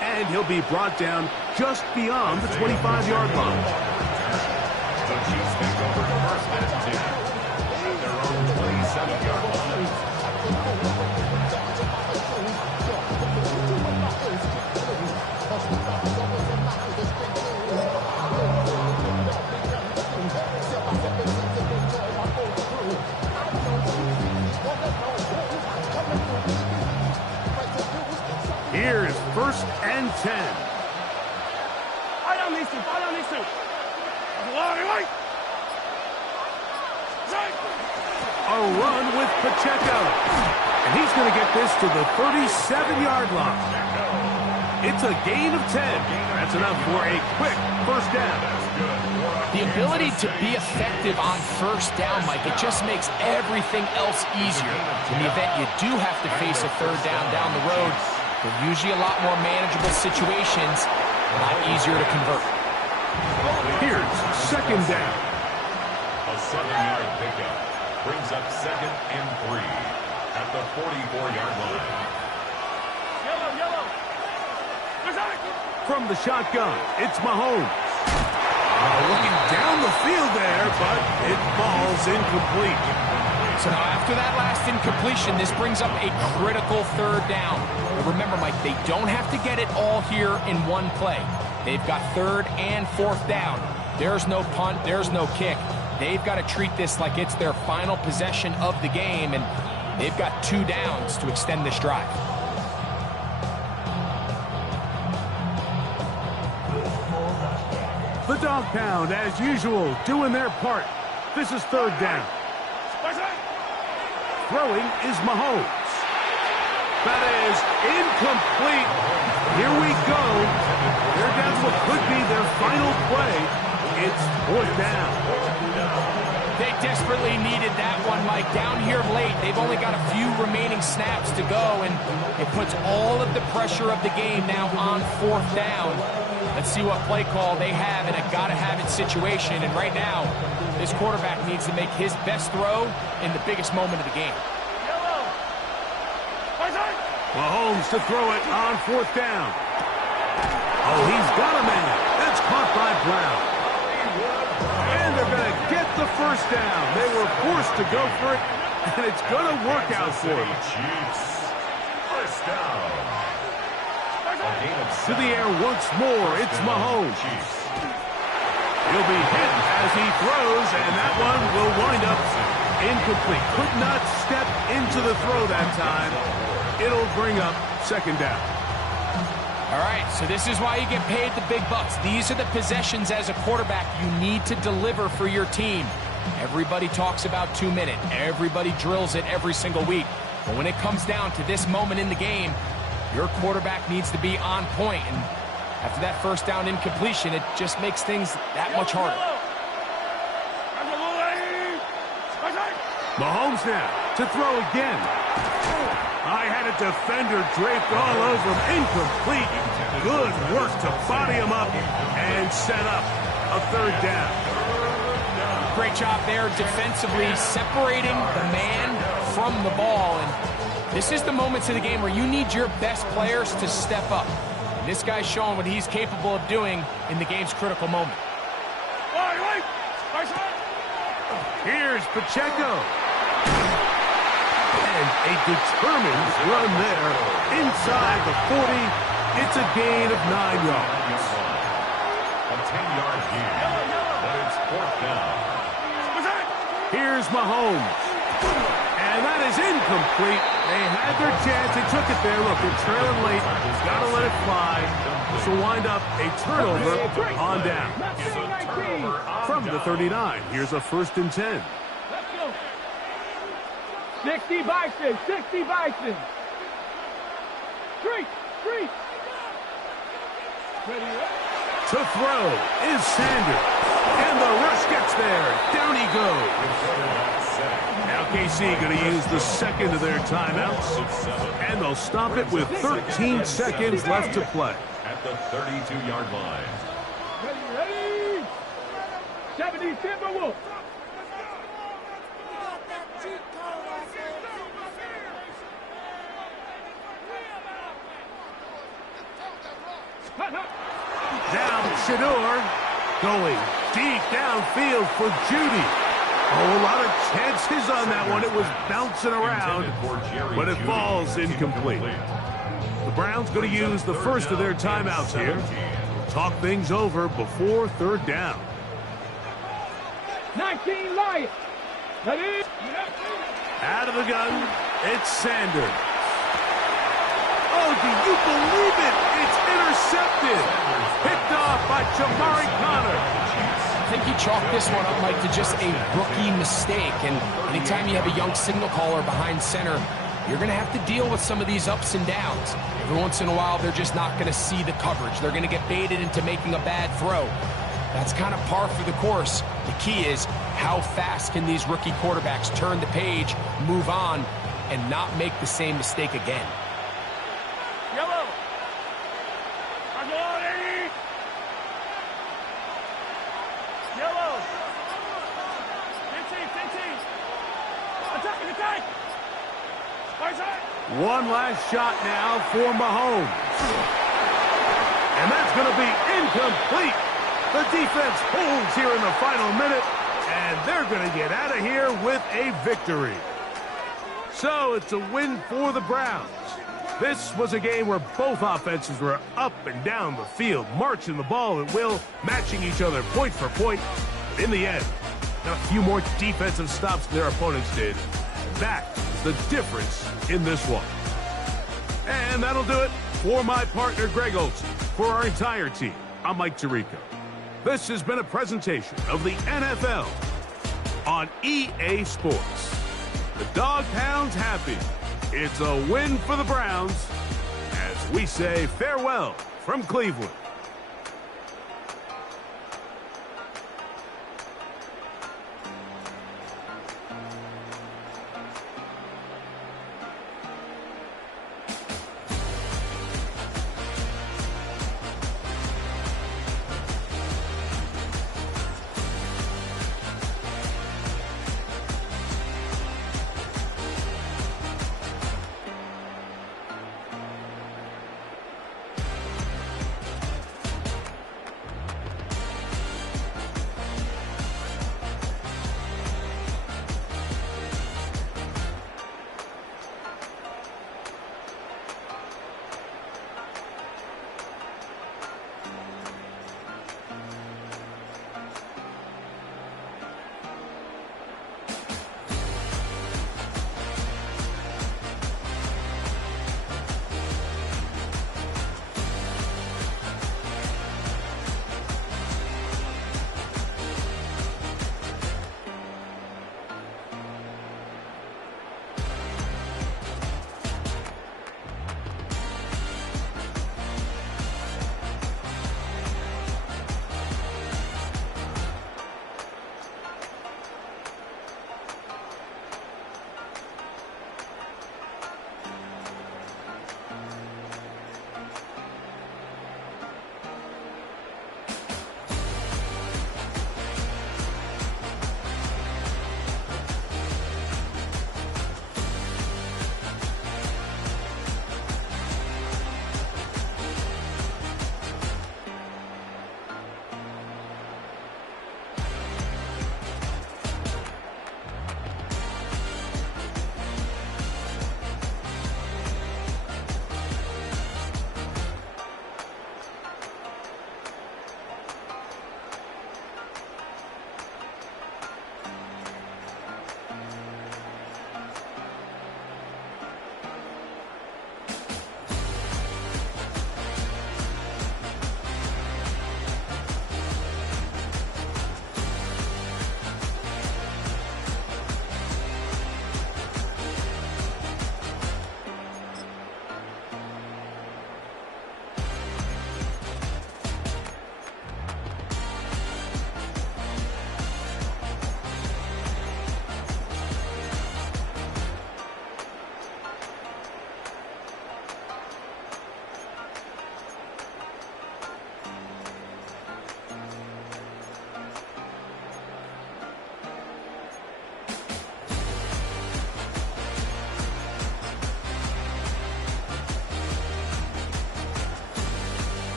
And he'll be brought down just beyond the 25-yard line. The Chiefs take over 1st and 10 at their own 27-yard line. Here's 1st and 10. A run with Pacheco. And he's going to get this to the 37-yard line. It's a gain of 10. That's enough for a quick 1st down. The ability to be effective on 1st down, Mike, it just makes everything else easier. In the event you do have to face a 3rd down the road, they're usually a lot more manageable situations, a lot easier to convert. Here's 2nd down. A 7-yard pickup brings up 2nd and 3 at the 44-yard line. From the shotgun, it's Mahomes. Looking down the field there, but it falls incomplete. So now after that last incompletion, this brings up a critical 3rd down. But remember, Mike, they don't have to get it all here in one play. They've got 3rd and 4th down. There's no punt, there's no kick. They've got to treat this like it's their final possession of the game, and they've got 2 downs to extend this drive. The dog pound, as usual, doing their part. This is 3rd down. Throwing is Mahomes. That is incomplete. Here we go. They're down to what could be their final play. It's 4th down. They desperately needed that one, Mike. Down here late, they've only got a few remaining snaps to go, and it puts all of the pressure of the game now on 4th down. Let's see what play call they have in a gotta-have-it situation. And right now, this quarterback needs to make his best throw in the biggest moment of the game. Mahomes to throw it on 4th down. Oh, he's got a man. That's caught by Brown. And they're going to get the 1st down. They were forced to go for it, and it's going to work out for them. Chiefs. 1st down. To the air once more, it's Mahomes. He'll be hit as he throws, and that one will wind up incomplete. Could not step into the throw that time. It'll bring up 2nd down. All right, so this is why you get paid the big bucks. These are the possessions as a quarterback you need to deliver for your team. Everybody talks about 2 minutes. Everybody drills it every single week. But when it comes down to this moment in the game, your quarterback needs to be on point. And after that first down incompletion, it just makes things that much harder. Mahomes now to throw again. I had a defender draped all over him. Incomplete. Good work to body him up and set up a third down. Great job there defensively, separating the man from the ball. And this is the moments of the game where you need your best players to step up. And this guy's showing what he's capable of doing in the game's critical moment. Here's Pacheco. And a determined run there inside the 40. It's a gain of 9 yards. A 10-yard gain, but it's 4th down. Here's Mahomes. And that is incomplete. They had their chance. They took it there. Look, they're trailing late. Got to let it fly. This will wind up a turnover on down. From the 39, here's a 1st and 10. 60 Bison, 60 Bison. Three. To throw is Sanders. And the rush gets there. Down he goes. Now KC going to use the second of their timeouts. And they'll stop it with 13 seconds left to play. At the 32-yard line. Ready. 70 Timberwolves. Down Shador. Going deep downfield for Judy. Oh, a lot of chances on that one. It was bouncing around, but it falls incomplete. The Browns going to use the first of their timeouts here. Talk things over before 3rd down. 19 Lions. Ready. Out of the gun, it's Sanders. Oh, do you believe it? It's intercepted. Picked off by Jamari Connor. I think he chalked this one up, Mike, to just a rookie mistake. And anytime you have a young signal caller behind center, you're going to have to deal with some of these ups and downs. Every once in a while, they're just not going to see the coverage. They're going to get baited into making a bad throw. That's kind of par for the course. The key is how fast can these rookie quarterbacks turn the page, move on, and not make the same mistake again. Yellow. Yellow. 15. Attack. One last shot now for Mahomes. And that's going to be incomplete. The defense holds here in the final minute, and they're going to get out of here with a victory. So it's a win for the Browns. This was a game where both offenses were up and down the field, marching the ball at will, matching each other point for point. But in the end, got a few more defensive stops than their opponents did. That is the difference in this one. And that'll do it for my partner, Greg Olson. For our entire team, I'm Mike Tirico. This has been a presentation of the NFL on EA Sports. The Dog Pound's happy. It's a win for the Browns as we say farewell from Cleveland.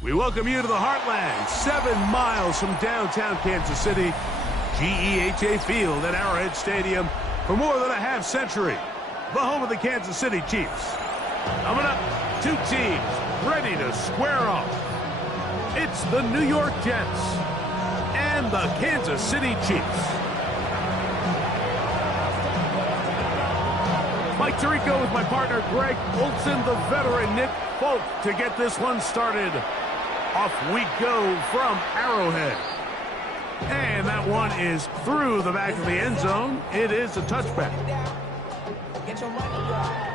We welcome you to the Heartland, 7 miles from downtown Kansas City, GEHA Field at Arrowhead Stadium for more than a half-century. The home of the Kansas City Chiefs. Coming up, 2 teams ready to square off. It's the New York Jets and the Kansas City Chiefs. Mike Tirico with my partner Greg Olson, the veteran Nick Folk to get this one started. Off we go from Arrowhead. And that one is through the back of the end zone. It is a touchback. Get your money up.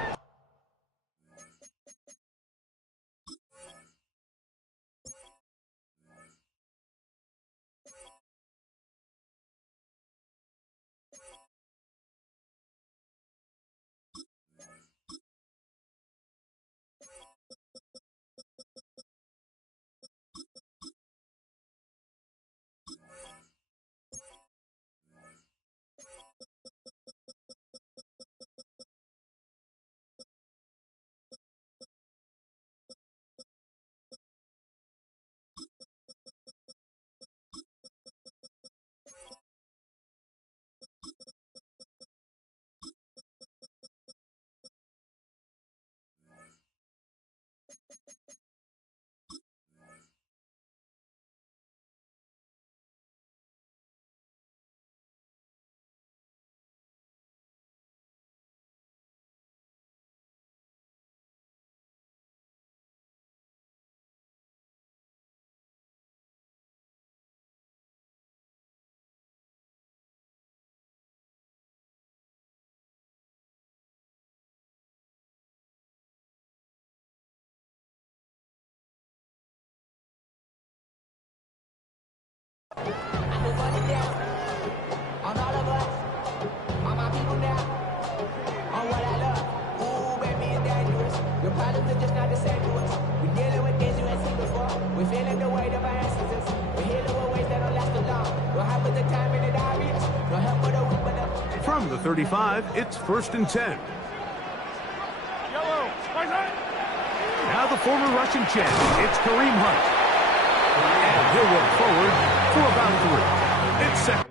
From the 35, it's 1st and 10. Yellow. Now the former Russian champ, it's Kareem Hunt. And he'll work forward for about 3. It's second.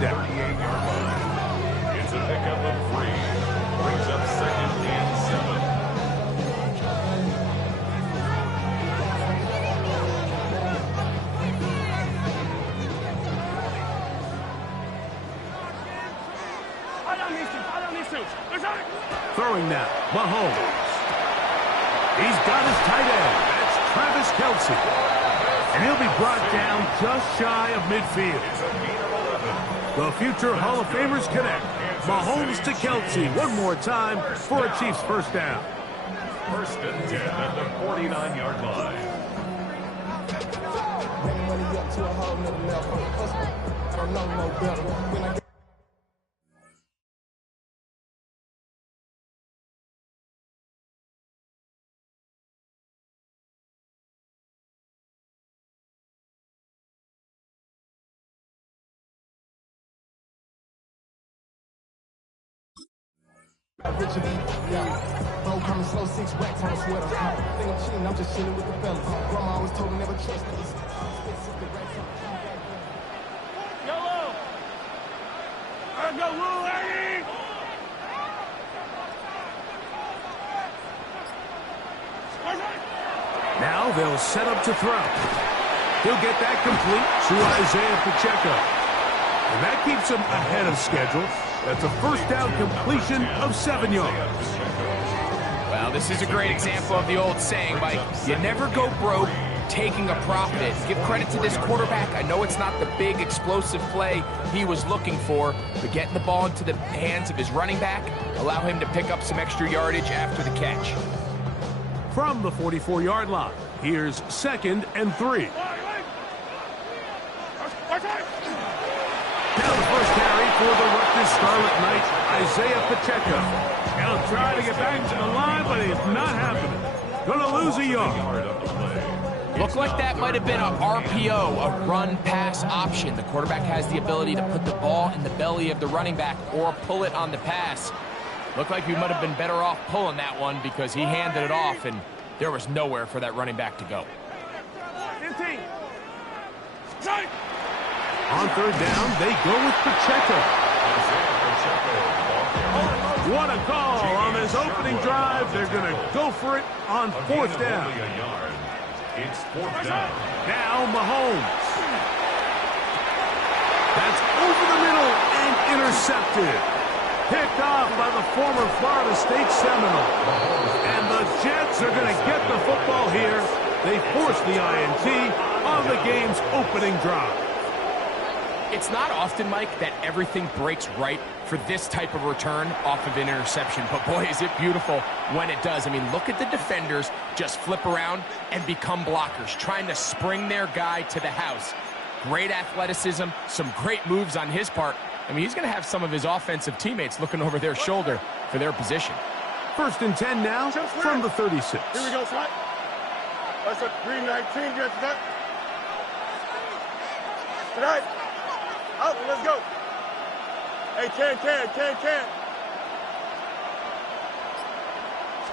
Down. 38-yard line. It's a pickup of 3. Brings up 2nd and 7. Throwing now, Mahomes. He's got his tight end. That's Travis Kelce. And he'll be brought down just shy of midfield. The future Hall of Famers connect. Mahomes to Kelce one more time for a Chiefs first down. 1st and 10 at the 49-yard line. I don't know no better. When I Richard, yeah. Bro, coming slow, 6 racks on a sweater. Think I'm cheating, I'm just chilling with the fellas. Grandma always told me never trust niggas. Yellow. Let's go, Lou, lady. Now they'll set up to throw. He'll get that complete to Isaiah Pacheco. And that keeps him ahead of schedule. That's a first down completion of 7 yards. Well, this is a great example of the old saying, Mike. You never go broke taking a profit. Give credit to this quarterback. I know it's not the big explosive play he was looking for, but getting the ball into the hands of his running back, allow him to pick up some extra yardage after the catch. From the 44-yard line, here's 2nd and 3. Now the first carry for the Rutgers Scarlet Knights, Isaiah Pacheco. He'll try to get back to the line, but it's not happening. Gonna lose a yard. Looked like that might have been a RPO, a run-pass option. The quarterback has the ability to put the ball in the belly of the running back or pull it on the pass. Looked like we might have been better off pulling that one because he handed it off, and there was nowhere for that running back to go. 15. On 3rd down, they go with Pacheco. What a call on this opening drive. They're going to go for it on 4th down. It's 4th down. Now Mahomes. That's over the middle and intercepted. Picked off by the former Florida State Seminole. And the Jets are going to get the football here. They force the INT on the game's opening drive. It's not often, Mike, that everything breaks right for this type of return off of an interception. But boy, is it beautiful when it does. I mean, look at the defenders just flip around and become blockers, trying to spring their guy to the house. Great athleticism, some great moves on his part. I mean, he's going to have some of his offensive teammates looking over their shoulder for their position. 1st and 10 now from the 36. Here we go, son. That's a 319, get that. Tonight. Out, let's go. Hey, can.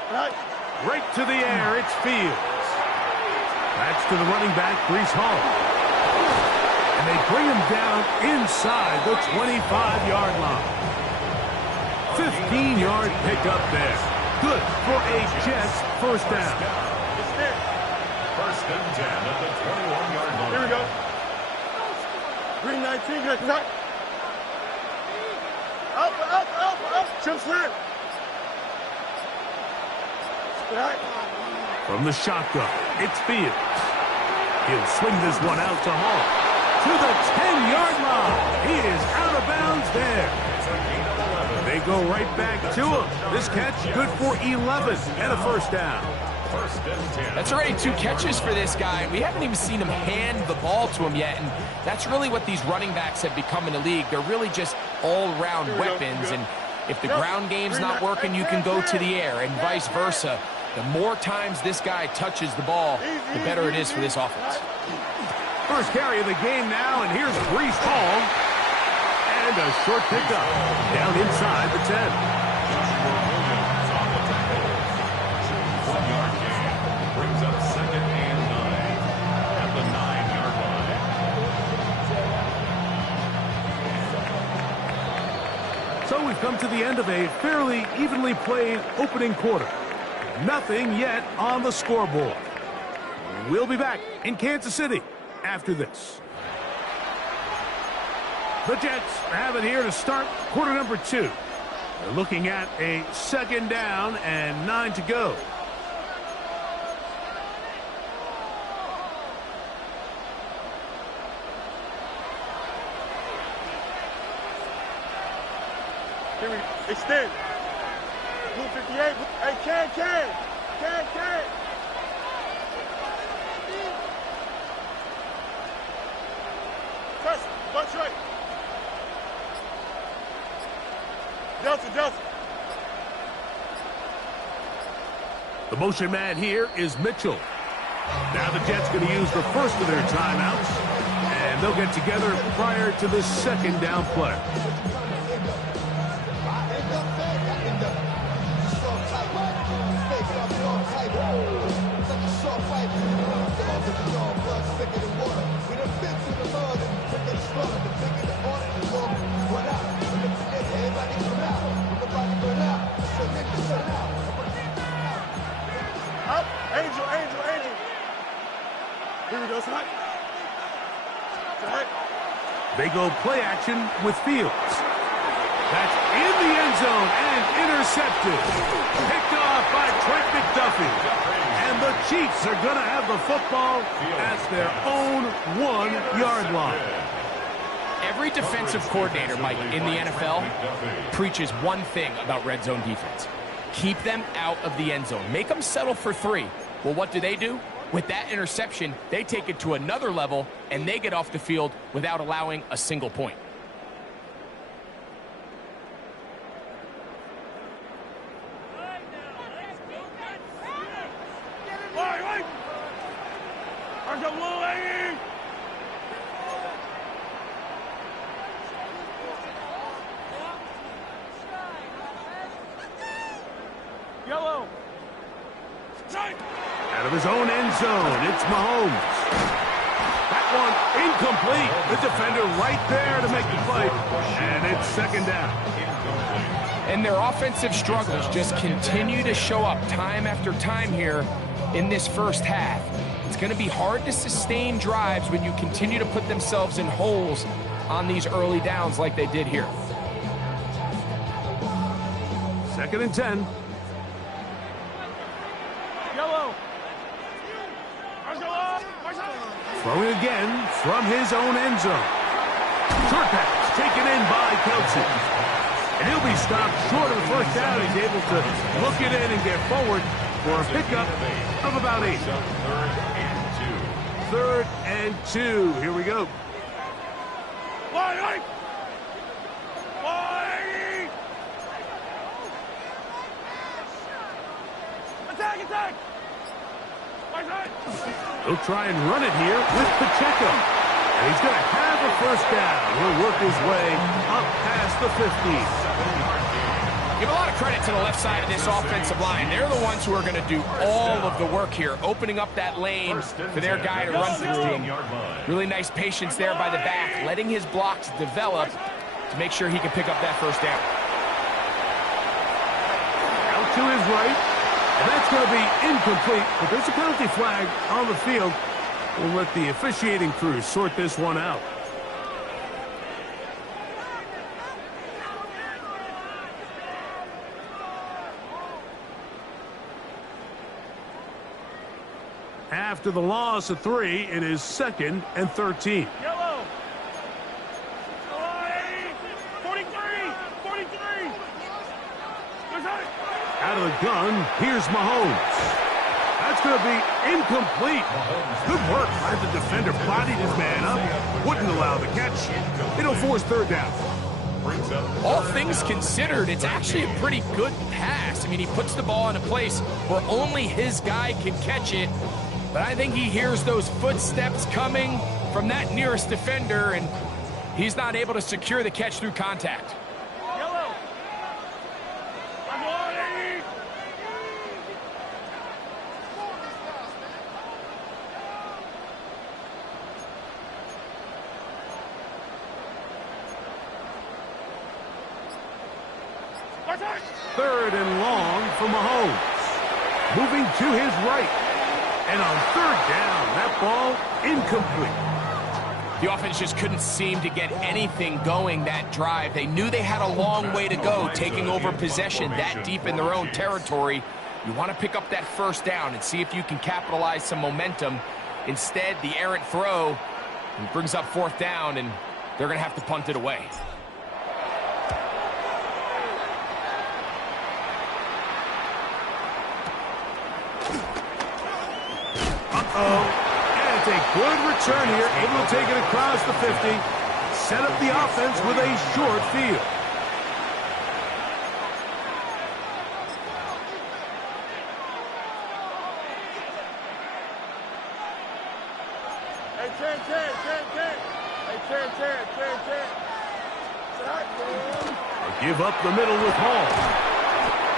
Tonight. Right to the air, it's Fields. That's to the running back, Breece Hall. And they bring him down inside the 25-yard line. 15-yard pickup there. Good for a Jets first down. It's there. 1st and 10 at the 21-yard line. Here we go. 319, get that. Up. Jump slant. Tonight. From the shotgun, it's Fields. He'll swing this one out to Hall. To the 10-yard line. He is out of bounds there. They go right back to him. This catch good for 11 and a first down. 1st and 10. That's already 2 catches for this guy. We haven't even seen him hand the ball to him yet, and that's really what these running backs have become in the league. They're really just all-round weapons, and if the ground game's not working, you can go to the air, and vice versa. The more times this guy touches the ball, the better it is for this offense. First carry of the game now, and here's Breece Hall. And a short pickup down inside the 10. Brings up 2nd and 9 at the 9-yard line. So we've come to the end of a fairly evenly played opening quarter. Nothing yet on the scoreboard. We'll be back in Kansas City after this. The Jets have it here to start quarter number 2. They're looking at a 2nd down and 9 to go. Here we extend. Blue 58. Hey, can. Press. Watch right. Delta. The motion man here is Mitchell. Now the Jets going to use the first of their timeouts, and they'll get together prior to this 2nd down play. They go play action with Fields. That's in the end zone and intercepted. Picked off by Trent McDuffie. And the Chiefs are going to have the football at their own 1-yard line. Every defensive coordinator, Mike, in the NFL preaches one thing about red zone defense. Keep them out of the end zone. Make them settle for 3. Well, what do? With that interception, they take it to another level, and they get off the field without allowing a single point. Yellow. Out of his own end zone, it's Mahomes. That one incomplete. The defender right there to make the play. And it's second down. And their offensive struggles just continue to show up time after time here in this first half. It's going to be hard to sustain drives when you continue to put themselves in holes on these early downs like they did here. 2nd and 10. Yellow. Throwing again from his own end zone. Short pass taken in by Kelsey. And he'll be stopped short of the first down. He's able to look it in and get forward for a pickup of about 8. 3rd and 2. Here we go. Attack! He'll try and run it here with Pacheco. And he's going to have a first down. He'll work his way up past the 50. Give a lot of credit to the left side of this offensive line. They're the ones who are going to do all of the work here, opening up that lane for their guy to run through. Really nice patience there by the back, letting his blocks develop to make sure he can pick up that first down. Out to his right. And that's going to be incomplete, but there's a penalty flag on the field. We'll let the officiating crew sort this one out. After the loss of 3, it is 2nd and 13. Yellow. 43. Out of the gun, here's Mahomes. That's going to be incomplete. Good work by the defender. Bodied his man up. Wouldn't allow the catch. It'll force 3rd down. All things considered, it's actually a pretty good pass. I mean, he puts the ball in a place where only his guy can catch it. But I think he hears those footsteps coming from that nearest defender, and he's not able to secure the catch through contact. Yellow. Third and long for Mahomes. Moving to his right. And on 3rd down, that ball incomplete. The offense just couldn't seem to get anything going that drive. They knew they had a long way to go, taking over possession that deep in their own territory. You want to pick up that first down and see if you can capitalize some momentum. Instead, the errant throw brings up 4th down, and they're going to have to punt it away. And it's a good return here. Able to take it across the 50. Set up the offense with a short field. Hey, 10. They give up the middle with Hall.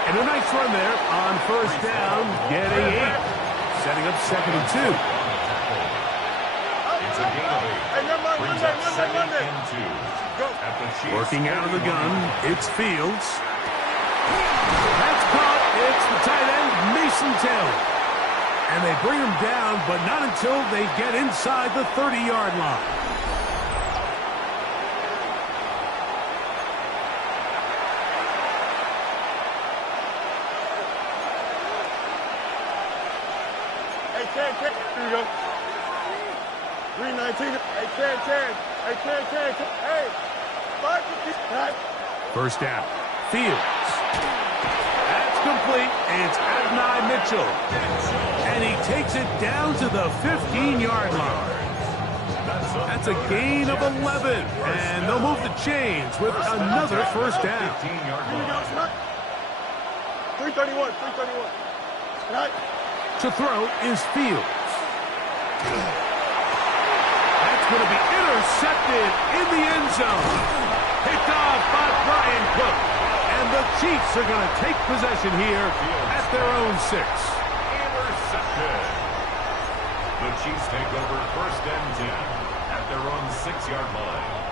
And a nice run there on 1st down, getting 8. Setting up 2nd and 2. It's a gain of 8. Brings up 2nd and 2. Working out of the gun, it's Fields. That's caught. It's the tight end, Mason Taylor. And they bring him down, but not until they get inside the 30-yard line. Hey, Ken. Here we go. 319. Hey, Ken. Hey, Hey, 550. First down. Fields. That's complete. It's Adonai Mitchell. And he takes it down to the 15-yard line. That's a gain of 11. And they'll move the chains with another first down. 331. Right. To throw is Fields. That's going to be intercepted in the end zone. Picked off by Brian Cook. And the Chiefs are going to take possession here at their own 6. Intercepted. The Chiefs take over first and 10 at their own 6-yard line.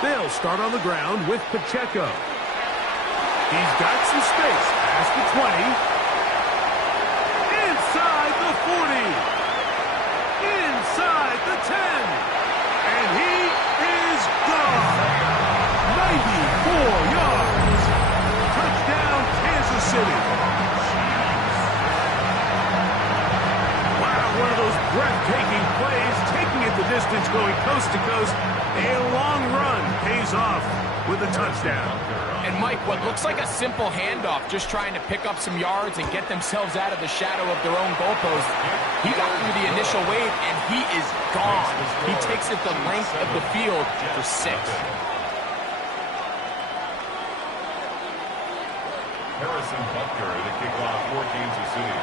They'll start on the ground with Pacheco. He's got some space past the 20. Inside the 40. Inside the 10. And he is gone. 94 yards. Touchdown, Kansas City. Wow, one of those breathtaking plays, taking it the distance, going coast to coast. A long run pays off with a touchdown. And Mike, what looks like a simple handoff, just trying to pick up some yards and get themselves out of the shadow of their own goalpost. He got through the initial wave, and he is gone. He takes it the length of the field for 6. Harrison Butker to kick off for Kansas City.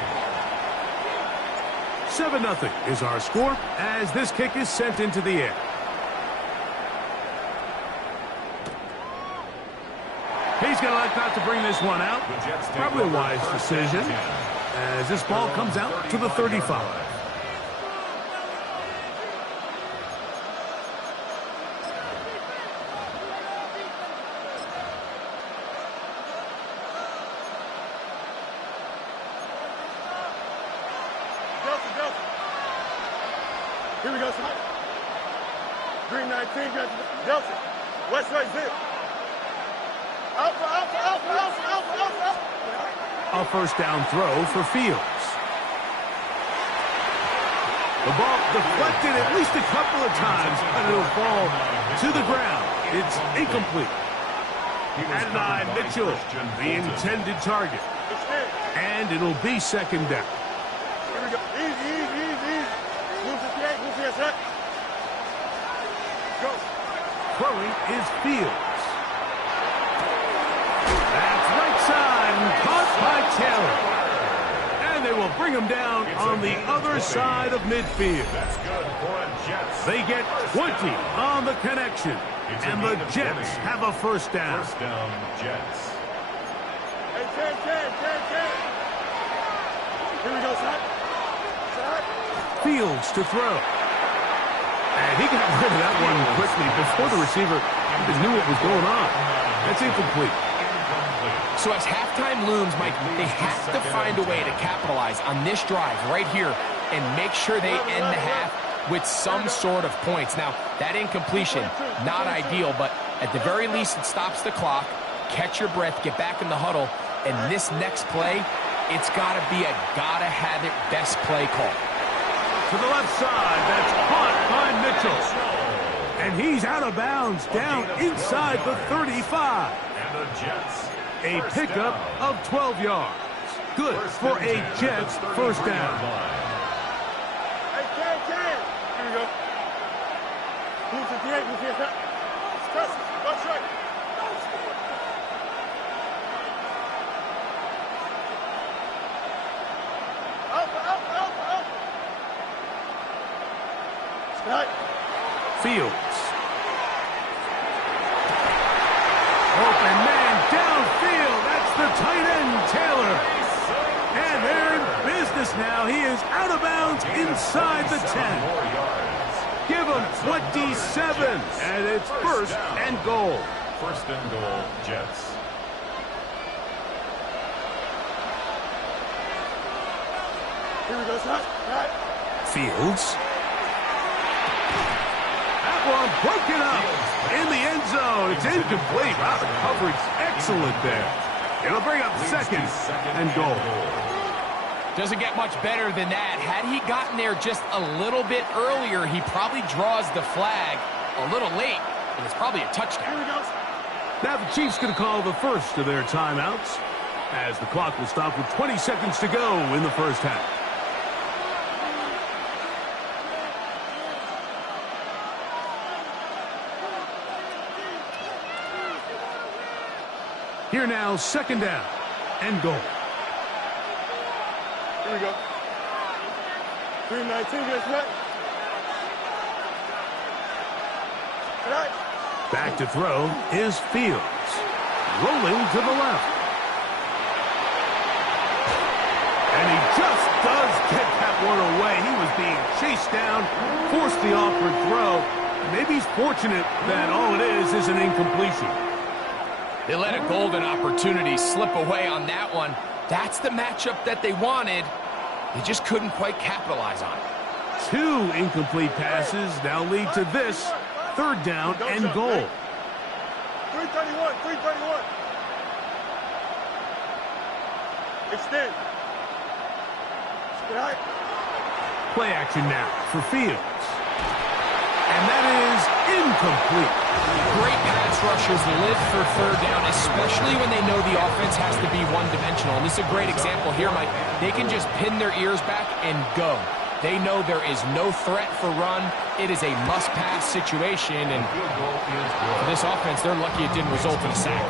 7-0 is our score as this kick is sent into the air. He's going to elect not to bring this one out. Probably a wise decision as this ball comes out to the 35. Here we go, tonight. 319, Delta. West right zip. Alpha. A first down throw for Fields. The ball deflected at least a couple of times, but it'll fall to the ground. It's incomplete. Adonai Mitchell, the intended target. And it'll be second down. Here we go. Easy. Move to the set. Go. Throwing is Fields. That's right side and caught by Taylor. And they will bring him down on the other side of midfield. That's good for a Jets. They get 20 on the connection. And the Jets have a first down. First down, Jets. Hey, 10. Here we go, son. Fields to throw. And he got rid of that one quickly before the receiver even knew what was going on. That's incomplete. So as halftime looms, Mike, they have to find a way to capitalize on this drive right here and make sure they end the half with some sort of points. Now, that incompletion, not ideal, but at the very least, it stops the clock. Catch your breath, get back in the huddle, and this next play, it's got to be a gotta-have-it best play call. To the left side, that's caught by Mitchell. And he's out of bounds, down inside the 35. And the Jets. A pickup of 12 yards. Good for a Jets first down. Hey, 10. Here we go. Move to the 8. Go straight. Alpha. Right. Fields. Open now. He is out of bounds inside the 10. More yards. Give him 27, and it's first and goal. First and goal, Jets. Here we go, son. Right. Fields. That one broken up in the end zone. It's incomplete. Wow, the coverage excellent there. It'll bring up second and goal. Doesn't get much better than that. Had he gotten there just a little bit earlier, he probably draws the flag a little late, and it's probably a touchdown. Here we go. Now the Chiefs going to call the first of their timeouts as the clock will stop with 20 seconds to go in the first half. Here now, second down and goal. Here we go. 319, guys, right? Right. Back to throw is Fields. Rolling to the left. And he just does get that one away. He was being chased down, forced the awkward throw. Maybe he's fortunate that all it is an incompletion. They let a golden opportunity slip away on that one. That's the matchup that they wanted. They just couldn't quite capitalize on it. 2 incomplete passes now lead to this third down and goal. 331, 331. Extend. Right. Play action now for Fields. And that is incomplete. Great pass rushers live for third down, especially when they know the offense has to be one-dimensional. And this is a great example here, Mike. They can just pin their ears back and go. They know there is no threat for run. It is a must-pass situation, and for this offense, they're lucky it didn't result in a sack.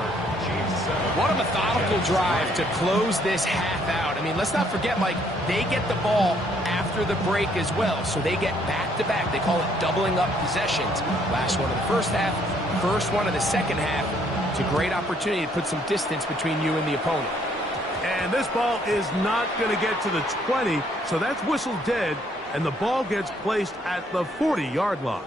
What a methodical drive to close this half out. I mean, let's not forget, Mike, they get the ball after the break as well, so they get back-to-back. They call it doubling up possessions. Last one in the first half, first one in the second half. It's a great opportunity to put some distance between you and the opponent. And this ball is not going to get to the 20, so that's whistled dead, and the ball gets placed at the 40-yard line.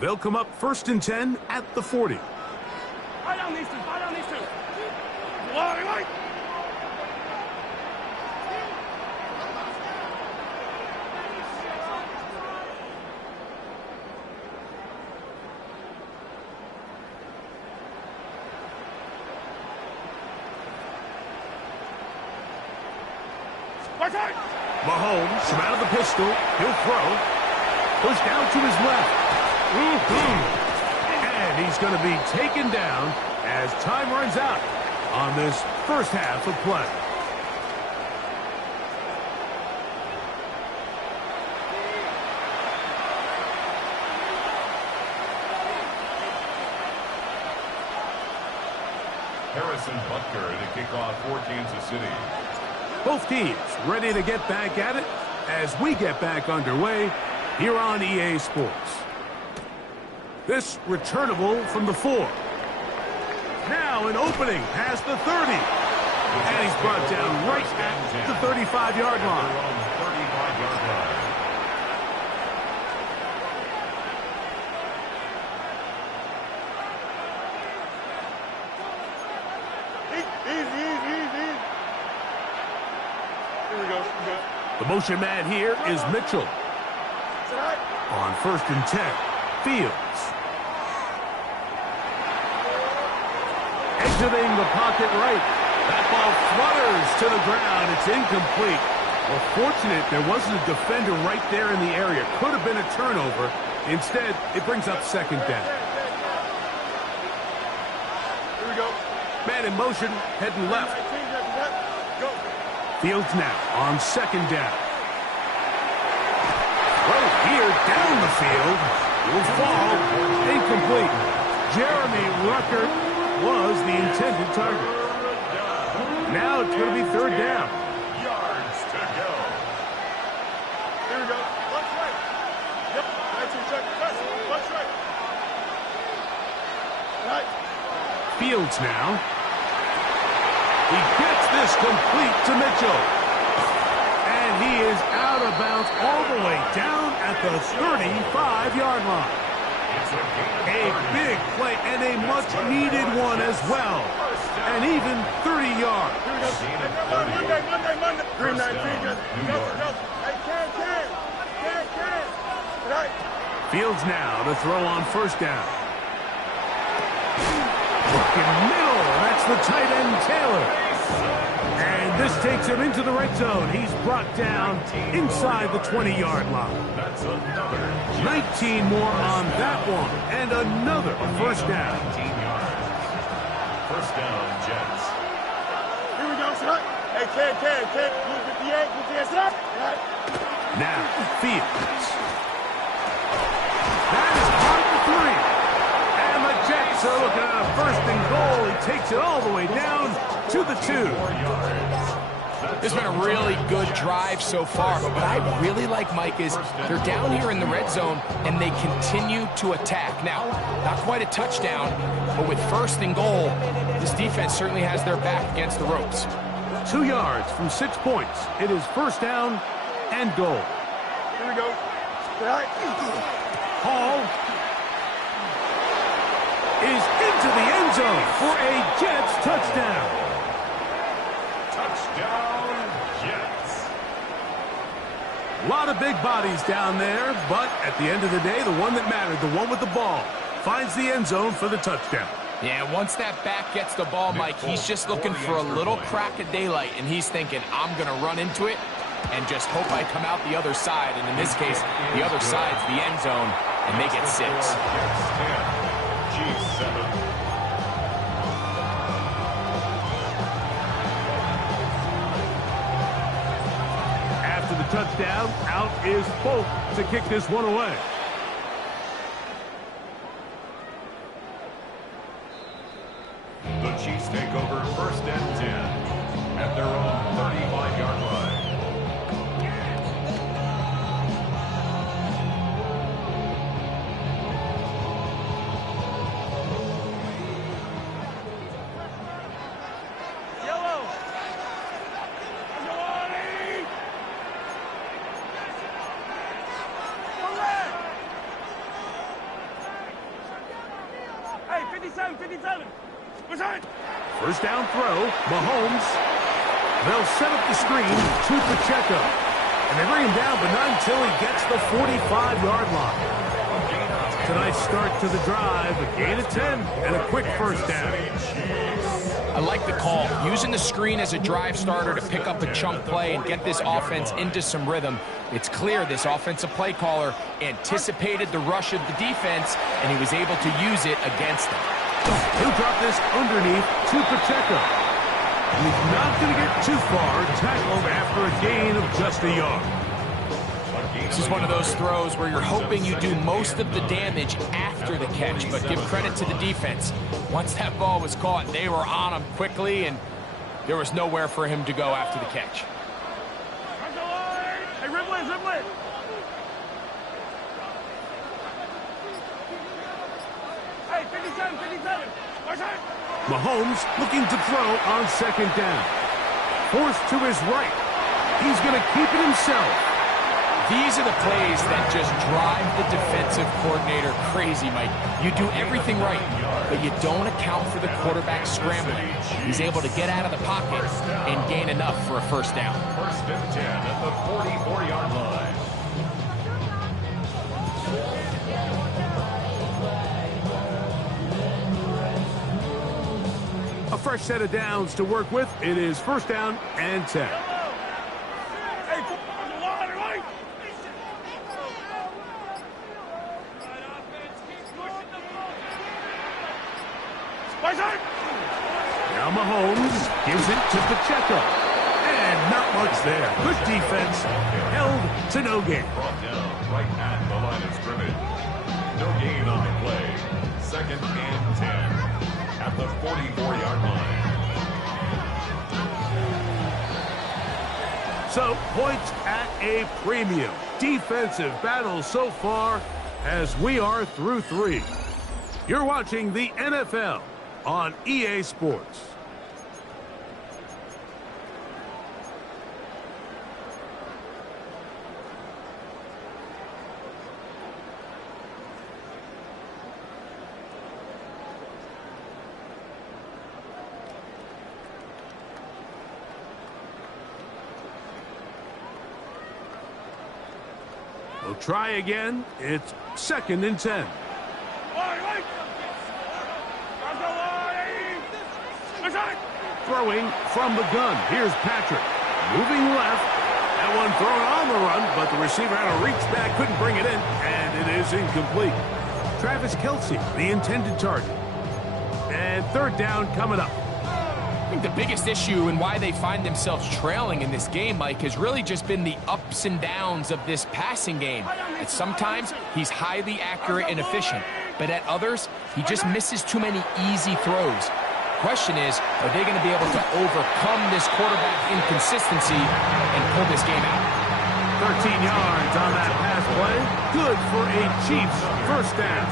They'll come up first and 10 at the 40. Right down these two, right down these two. Right. Mahomes from out of the pistol. He'll throw. Push down to his left. And he's going to be taken down as time runs out on this first half of play. Harrison Butker to kick off for Kansas City. Both teams ready to get back at it as we get back underway here on EA Sports. This returnable from the 4. Now an opening past the 30. And he's brought down right at the 35-yard line. 35-yard line. Easy. Here we go. The motion man here is Mitchell. On first and 10, Fields. Exiting the pocket right. That ball flutters to the ground. It's incomplete. Well, fortunate there wasn't a defender right there in the area. Could have been a turnover. Instead, it brings up second down. Here we go. Man in motion, heading left. Go. Fields now on second down. Right here down the field. Will fall. Incomplete. Jeremy Rucker was the intended target. Now it's going to be third down. Yards to go. Here we go. Left, right. Fields now. He gets this complete to Mitchell. And he is out of bounds all the way down at the 35-yard line. A big play and a much-needed one as well. And even 30 yards. Monday. Green 19. Fields now to throw on first down. Looking middle. That's the tight end, Taylor. And this takes him into the red zone. He's brought down inside the 20-yard line. 19 more on that one. And another first down. First down, Jets. Here we go, son. Hey, Ken. Blue 58, blue 58, Now, Fields. That is hard for 3. And the Jets are looking at a first and goal. He takes it all the way down to the 2. This has been a really good drive so far, but what I really like, Mike, is they're down here in the red zone, and they continue to attack. Now, not quite a touchdown, but with first and goal, this defense certainly has their back against the ropes. 2 yards from 6 points. It is first down and goal. Here we go. Hall is into the end zone for a Jets touchdown. Touchdown, Jets. A lot of big bodies down there, but at the end of the day, the one that mattered, the one with the ball, finds the end zone for the touchdown. Yeah, once that back gets the ball, Mike, he's just looking for a little crack of daylight, and he's thinking, I'm going to run into it and just hope I come out the other side. And in this case, the other side's the end zone, and they get 6. G7. After the touchdown, out is Folk to kick this one away. The Chiefs take over first and 10 at their own 35-yard line. Hey, 57. What's that? First down throw, Mahomes. They'll set up the screen to Pacheco. And they bring him down, but not until he gets the 45-yard line. Tonight's start to the drive, a gain of 10 and a quick first down. I like the call. Using the screen as a drive starter to pick up a chunk play and get this offense into some rhythm. It's clear this offensive play caller anticipated the rush of the defense, and he was able to use it against them. He'll drop this underneath to Pacheco. He's not going to get too far, tackled after a gain of just a yard. This is one of those throws where you're hoping you do most of the damage after the catch, but give credit to the defense. Once that ball was caught, they were on him quickly, and there was nowhere for him to go after the catch. Hey, Ripley. Hey, 57. What's that? Mahomes looking to throw on second down. Forced to his right. He's going to keep it himself. These are the plays that just drive the defensive coordinator crazy, Mike. You do everything right, but you don't account for the quarterback scrambling. He's able to get out of the pocket and gain enough for a first down. First and 10 at the 44-yard line. A fresh set of downs to work with. It is first down and 10. Hey, water, right? Now Mahomes gives it to Pacheco. And not much there. Good defense. Held to no gain. Brought down right at the line of scrimmage. No gain on the play. Second and 10 at the 44-yard line. So, points at a premium. Defensive battle so far as we are through 3. You're watching the NFL on EA Sports. We'll try again. It's 2nd and 10. Throwing from the gun. Here's Patrick. Moving left. That one thrown on the run, but the receiver had to reach back, couldn't bring it in, and it is incomplete. Travis Kelce, the intended target. And 3rd down coming up. I think the biggest issue and why they find themselves trailing in this game, Mike, has really just been the ups and downs of this passing game. At sometimes, he's highly accurate and efficient, but at others, he just misses too many easy throws. Question is, are they going to be able to overcome this quarterback inconsistency and pull this game out? 13 yards on that pass play. Good for a Chiefs 1st down.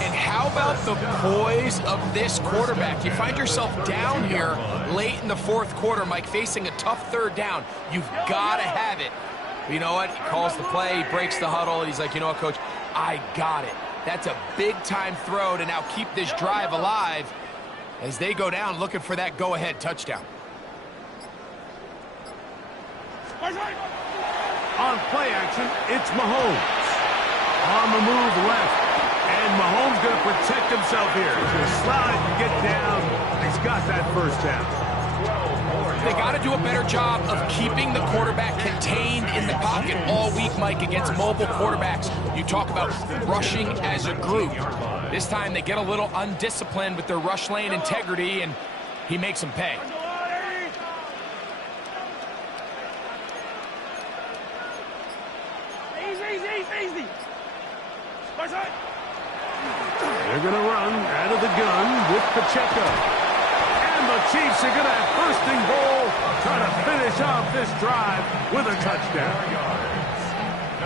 And how about the poise of this quarterback? You find yourself down here late in the 4th quarter, Mike, facing a tough 3rd down. You've got to have it. But you know what? He calls the play, he breaks the huddle, and he's like, you know what, Coach? I got it. That's a big-time throw to now keep this drive alive as they go down looking for that go-ahead touchdown. On play action, it's Mahomes. On the move left. And Mahomes going to protect himself here. He's going to slide and get down. He's got that 1st down. They got to do a better job of keeping the quarterback contained in the pocket all week, Mike, against mobile quarterbacks. You talk about rushing as a group. This time they get a little undisciplined with their rush lane integrity, and he makes them pay. Easy. They're going to run out of the gun with Pacheco. And the Chiefs are going to have 1st and goal, trying to finish off this drive with a touchdown.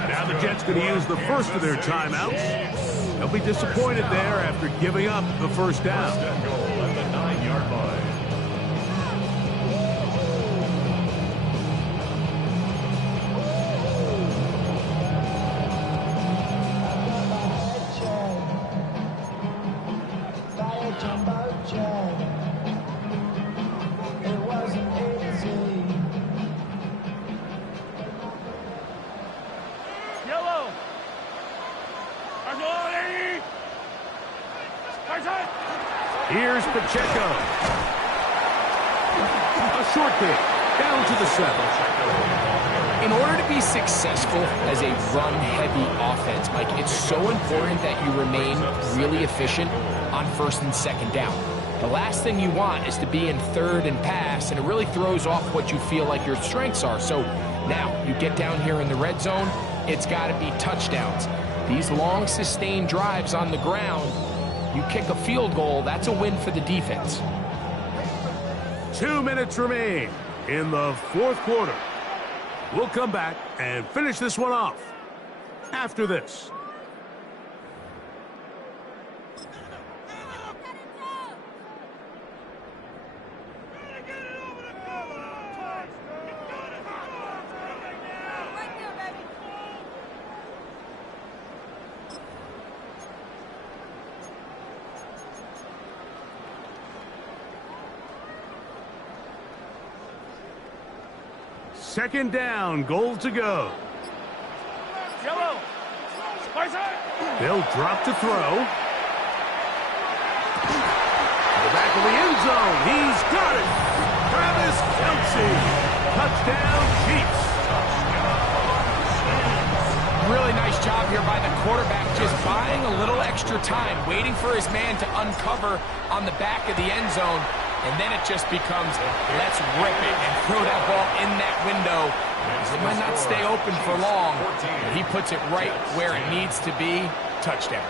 Now the Jets going to use the first of their timeouts. They'll be disappointed there after giving up the 1st down. At the 9-yard line. Here's Pacheco. A short kick down to the 7. In order to be successful as a run-heavy offense, Mike, it's so important that you remain really efficient on 1st and 2nd down. The last thing you want is to be in 3rd and pass, and it really throws off what you feel like your strengths are. So now you get down here in the red zone, it's got to be touchdowns. These long, sustained drives on the ground, you kick a field goal, that's a win for the defense. 2 minutes remain in the 4th quarter. We'll come back and finish this one off after this. Second down, goal to go. They'll drop to throw. To the back of the end zone. He's got it. Travis Kelce. Touchdown, Chiefs. Really nice job here by the quarterback, just buying a little extra time, waiting for his man to uncover on the back of the end zone. And then it just becomes, let's rip it and throw that ball in that window. It might not stay open for long, but he puts it right where it needs to be. Touchdown.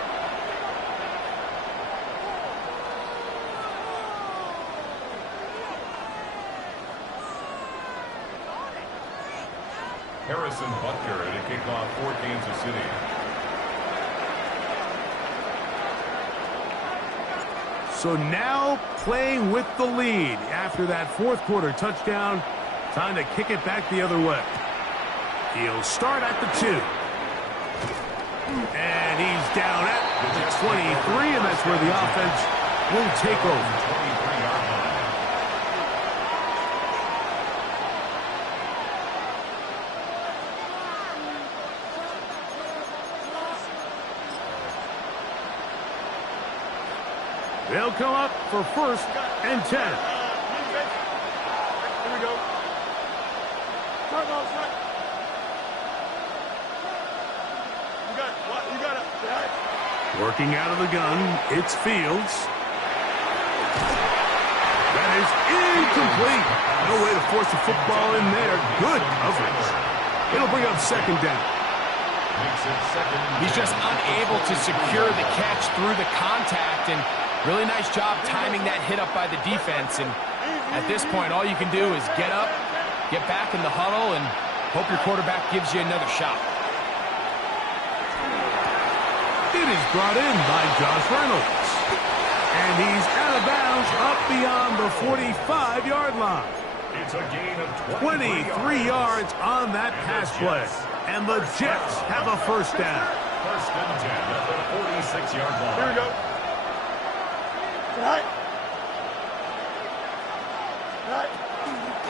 Harrison Butker to kick off for Kansas City. So now playing with the lead after that fourth quarter touchdown. Time to kick it back the other way. He'll start at the 2. And he's down at the 23, and that's where the offense will take over. They'll come up for 1st and 10. Here we go. Start off, start. You got it. Working out of the gun, it's Fields. That is incomplete. No way to force the football in there. Good coverage. It'll bring up 2nd down. He's just unable to secure the catch through the contact, and really nice job timing that hit up by the defense. And at this point, all you can do is get up, get back in the huddle, and hope your quarterback gives you another shot. It is brought in by Josh Reynolds. And he's out of bounds up beyond the 45-yard line. It's a gain of 23 yards on that pass play. And the Jets have a 1st down. 1st and 10 at the 46-yard line. Here we go. Right.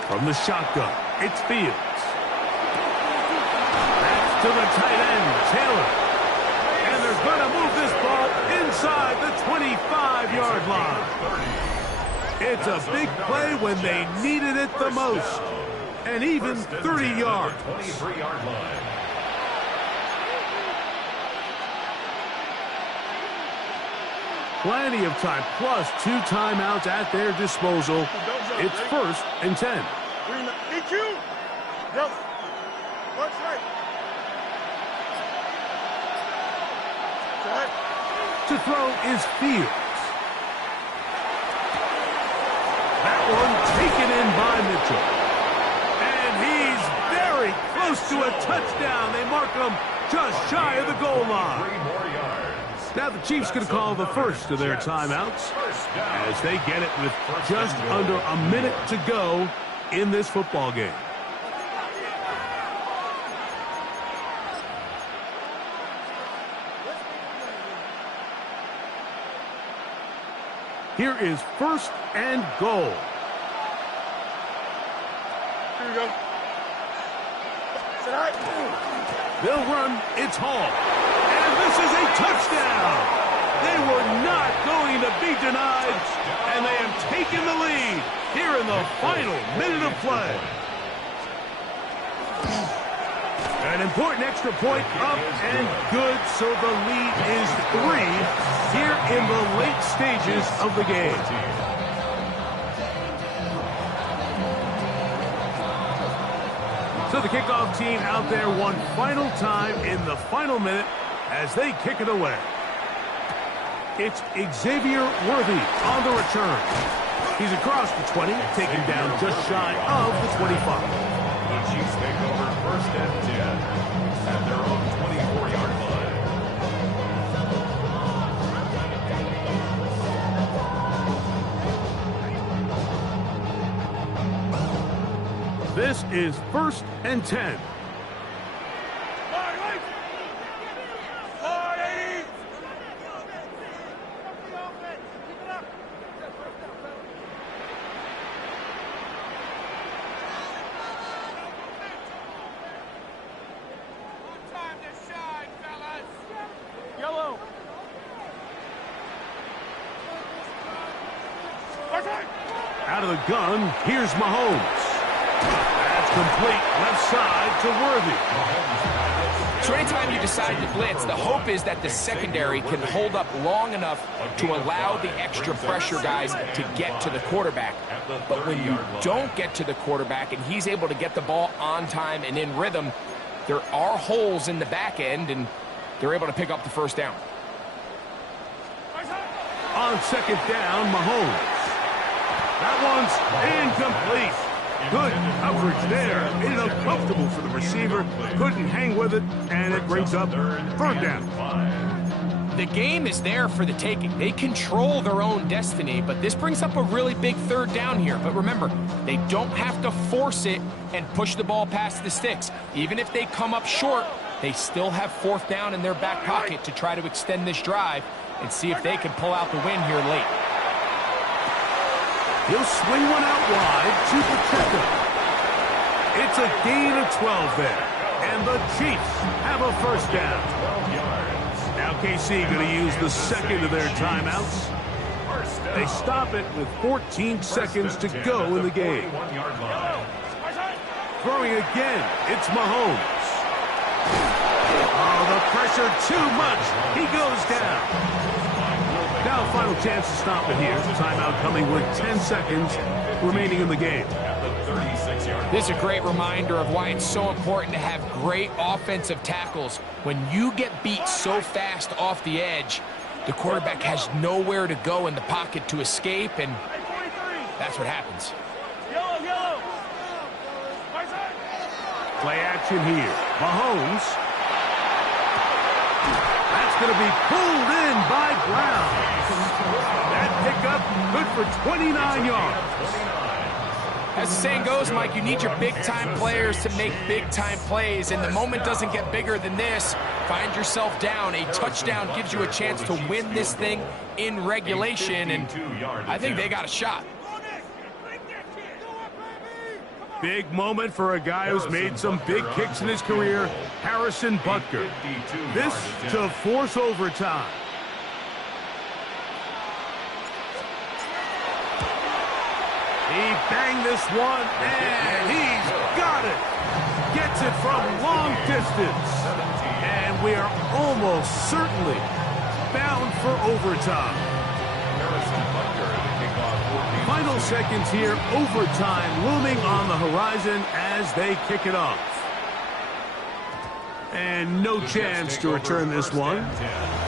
From the shotgun, it's Fields. That's to the tight end, Taylor. And they're going to move this ball inside the 25-yard line. It's a big play when they needed it the most. And even 30 yards. 23-yard line. Plenty of time, plus 2 timeouts at their disposal. It's 1st and 10. EQ. Yep. Watch right. To throw is Fields. That one taken in by Mitchell. And he's very close to a touchdown. They mark him just shy of the goal line. 3 more yards. Now the Chiefs going to call the first of their timeouts as they get it with just under a minute to go in this football game. Here is 1st and goal. Here we go. They'll run. It's Hall. And this is a touchdown. They were not going to be denied. And they have taken the lead here in the final minute of play. An important extra point up and good. So the lead is 3 here in the late stages of the game. So the kickoff team out there one final time in the final minute as they kick it away. It's Xavier Worthy on the return. He's across the 20, taken down just shy of the 25. The Chiefs take over 1st and 10 at their own 24-yard line. This is 1st and 10. Out of the gun, here's Mahomes. That's complete left side to Worthy. So anytime you decide to blitz, the hope is that the secondary can hold up long enough to allow the extra pressure guys to get to the quarterback. But when you don't get to the quarterback and he's able to get the ball on time and in rhythm, there are holes in the back end, and they're able to pick up the 1st down. On 2nd down, Mahomes. That one's incomplete. Good coverage there. Made it uncomfortable for the receiver. Couldn't hang with it, and it brings up 3rd down. The game is there for the taking. They control their own destiny, but this brings up a really big third down here. But remember, they don't have to force it and push the ball past the sticks. Even if they come up short, they still have fourth down in their back pocket to try to extend this drive and see if they can pull out the win here late. He'll swing one out wide to Pacheco. It's a gain of 12 there. And the Chiefs have a first down. Now KC going to use the second of their timeouts. They stop it with 14 seconds to go in the game. Throwing again, it's Mahomes. Oh, the pressure too much. He goes down. Now final chance to stop it here. Timeout coming with 10 seconds remaining in the game. This is a great reminder of why it's so important to have great offensive tackles. When you get beat so fast off the edge, the quarterback has nowhere to go in the pocket to escape, and that's what happens. Play action here. Mahomes. That's going to be pulled in by Brown. That pickup good for 29 yards. As the saying goes, Mike, you need your big-time players to make big-time plays, and the moment doesn't get bigger than this. Find yourself down. A touchdown gives you a chance to win this thing in regulation, and I think they got a shot. Big moment for a guy who's made some big kicks in his career, Harrison Butker. This to force overtime. He banged this one, and he's got it. Gets it from long distance. And we are almost certainly bound for overtime. Final seconds here, overtime looming on the horizon as they kick it off. And no chance to return this one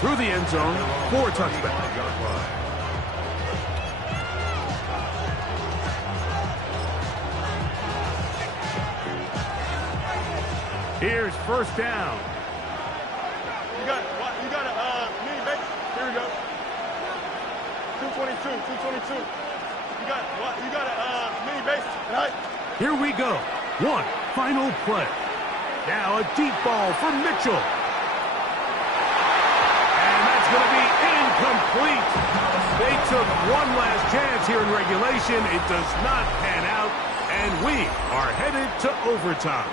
through the end zone for a touchback. Here's first down. You got mini base. Here we go. 222. You got a mini base. Right. Here we go. One final play. Now a deep ball for Mitchell. And that's going to be incomplete. They took one last chance here in regulation. It does not pan out, and we are headed to overtime.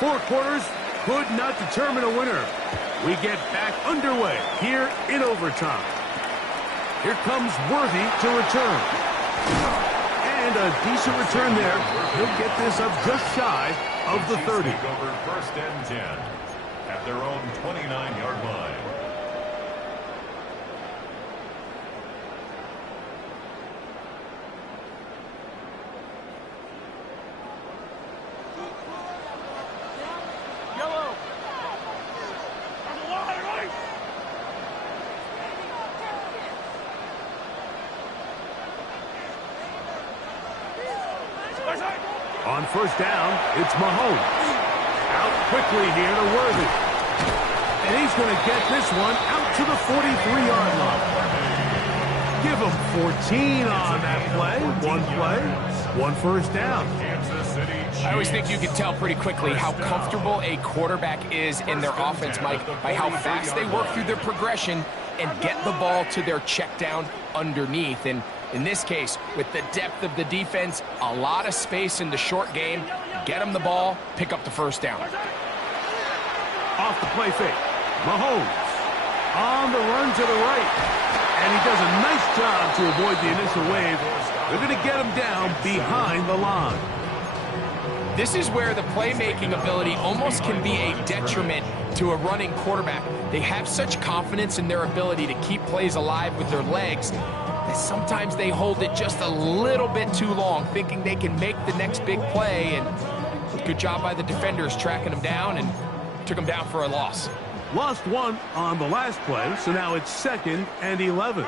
Four quarters could not determine a winner. We get back underway here in overtime. Here comes Worthy to return. And a decent return there. He'll get this up just shy of the 30. Over first and 10 at their own 29-yard line. On first down, it's Mahomes. Out quickly here to Worthy. And he's going to get this one out to the 43-yard line. Give him 14 on that play. One first down. I always think you can tell pretty quickly how comfortable a quarterback is in their offense, Mike, by how fast they work through their progression and get the ball to their check down underneath. And in this case, with the depth of the defense, a lot of space in the short game, get them the ball, pick up the first down. Off the play fake. Mahomes on the run to the right. And he does a nice job to avoid the initial wave. They're going to get him down behind the line. This is where the playmaking ability almost can be a detriment to a running quarterback. They have such confidence in their ability to keep plays alive with their legs that sometimes they hold it just a little bit too long, thinking they can make the next big play, and it Good job by the defenders tracking him down and took him down for a loss. Lost one on the last play, so now it's 2nd and 11.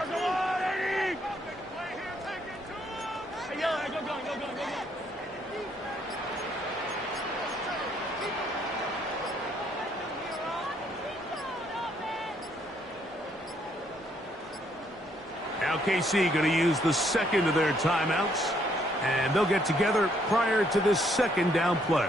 Now KC going to use the second of their timeouts, and they'll get together prior to this 2nd down play.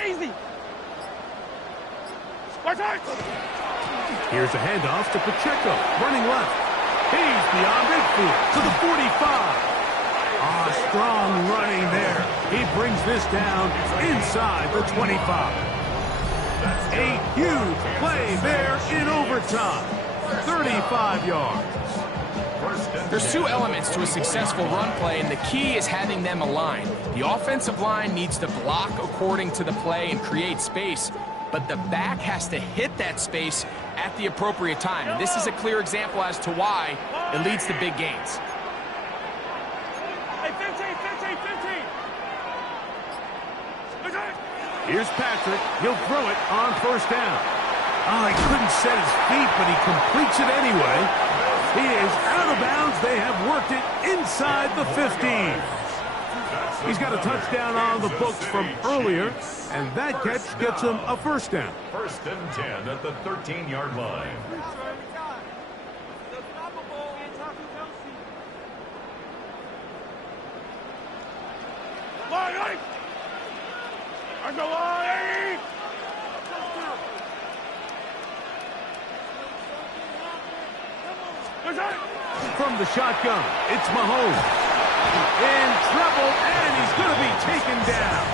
Easy. Here's a handoff to Pacheco, running left. He's beyond midfield to the 45. Strong running there. He brings this down inside the 25. A huge play there in overtime. 35 yards. There's 2 elements to a successful run play, and the key is having them aligned. The offensive line needs to block according to the play and create space, but the back has to hit that space at the appropriate time. And this is a clear example as to why it leads to big gains. Hey, 15. Here's Patrick. He'll throw it on 1st down. He couldn't set his feet, but he completes it anyway. He is out of bounds. They have worked it inside the 15. He's got a touchdown on the books from earlier, and that catch gets him a 1st down. 1st and 10 at the 13-yard line. From the shotgun, it's Mahomes. In trouble, and he's going to be taken down.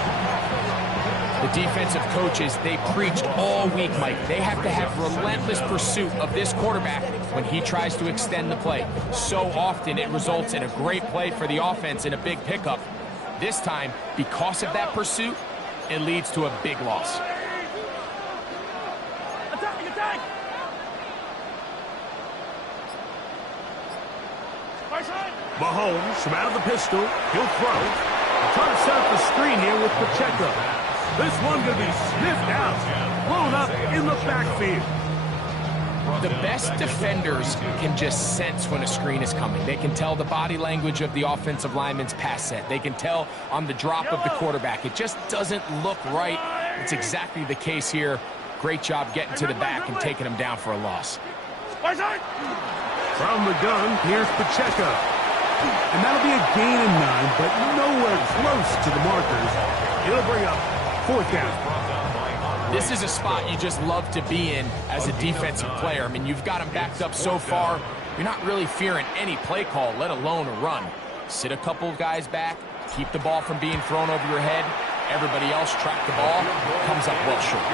The defensive coaches, they preached all week, Mike. They have to have relentless pursuit of this quarterback when he tries to extend the play. So often it results in a great play for the offense and a big pickup. This time, because of that pursuit, it leads to a big loss. Attack! Mahomes from out of the pistol. He'll throw. Trying to set up the screen here with Pacheco. This one going to be sniffed out. Blown up in the backfield. The best defenders can just sense when a screen is coming. They can tell the body language of the offensive lineman's pass set. They can tell on the drop of the quarterback. It just doesn't look right. It's exactly the case here. Great job getting to the back and taking him down for a loss. From the gun, here's Pacheco. And that'll be a gain of 9, but nowhere close to the markers. It'll bring up 4th down. This is a spot you just love to be in as a defensive player. I mean, you've got him backed up so far, you're not really fearing any play call, let alone a run. Sit a couple of guys back, keep the ball from being thrown over your head. Everybody else track the ball, comes up well short.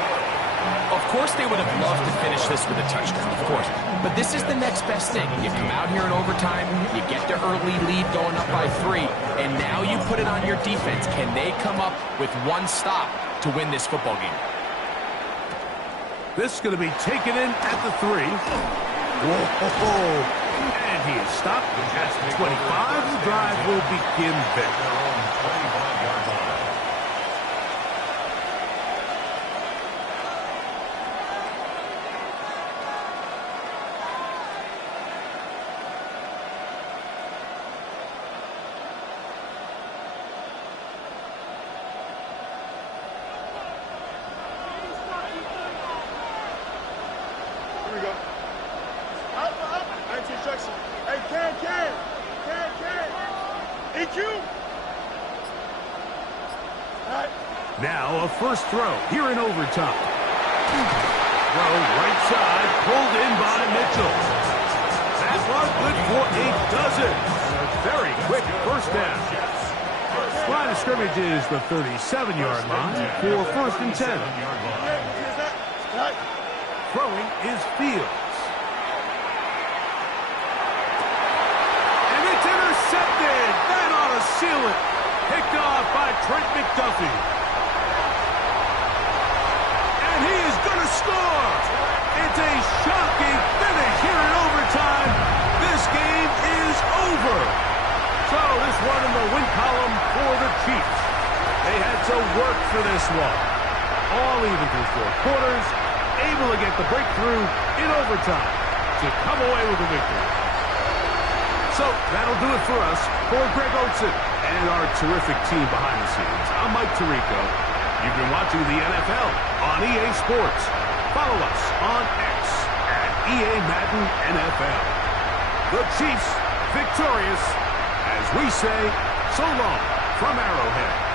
Of course they would have loved to finish this with a touchdown, of course. But this is the next best thing. You come out here in overtime, you get the early lead going up by 3, and now you put it on your defense. Can they come up with one stop to win this football game? This is going to be taken in at the 3. Whoa. And he is stopped at the 25. The drive will begin there. Now a first throw here in overtime. Throw right side, pulled in by Mitchell. That was good for a dozen. A very quick 1st down. Line of scrimmage is the 37-yard line for first and 10. Throwing is Fields. And it's intercepted. That ought to seal it. Picked off by Trent McDuffie. And he is going to score. It's a shocking finish here in overtime. This game is over. So this one in the win column for the Chiefs. They had to work for this one. All even through 4 quarters, able to get the breakthrough in overtime to come away with a victory. So that'll do it for us. For Greg Olsen and our terrific team behind the scenes, I'm Mike Tirico. You've been watching the NFL on EA Sports. Follow us on X at EA Madden NFL. The Chiefs victorious as we say so long from Arrowhead.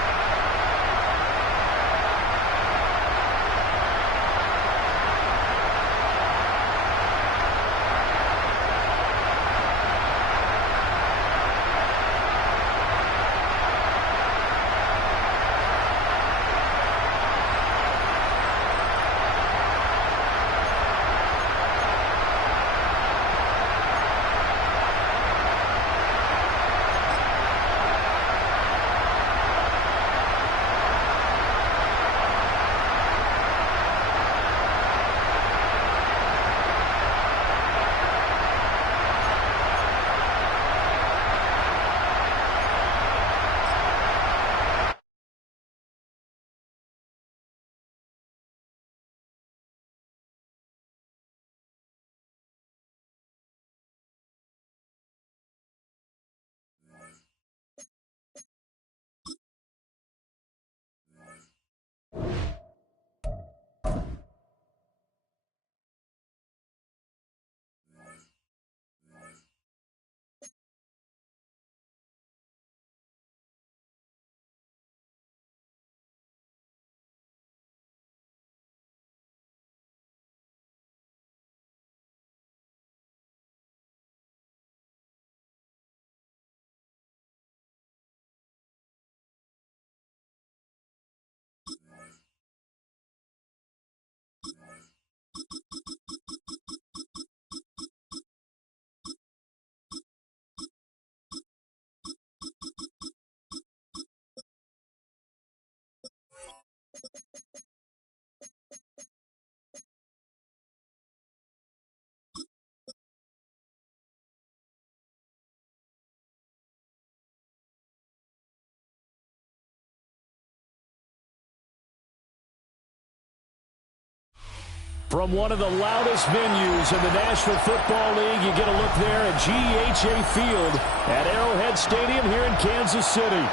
From one of the loudest venues in the National Football League, you get a look there at GEHA Field at Arrowhead Stadium here in Kansas City.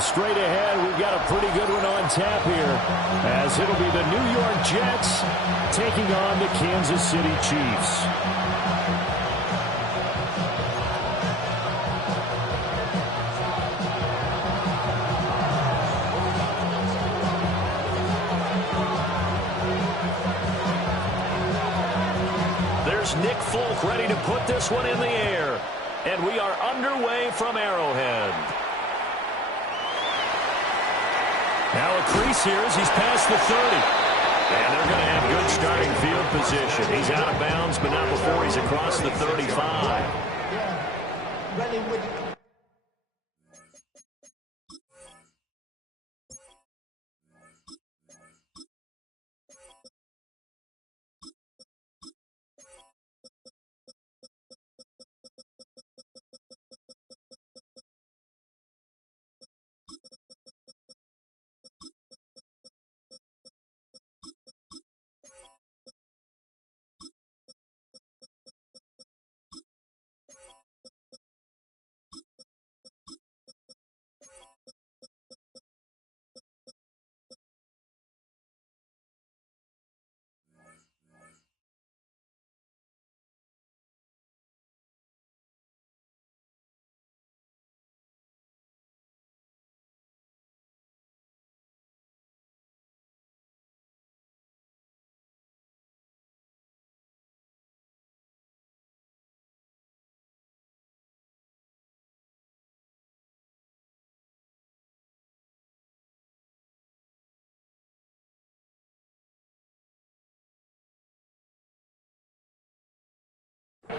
Straight ahead, we've got a pretty good one on tap here, as it'll be the New York Jets taking on the Kansas City Chiefs. Nick Folk ready to put this one in the air. And we are underway from Arrowhead. Now a crease here as he's past the 30. And they're going to have good starting field position. He's out of bounds, but not before he's across the 35.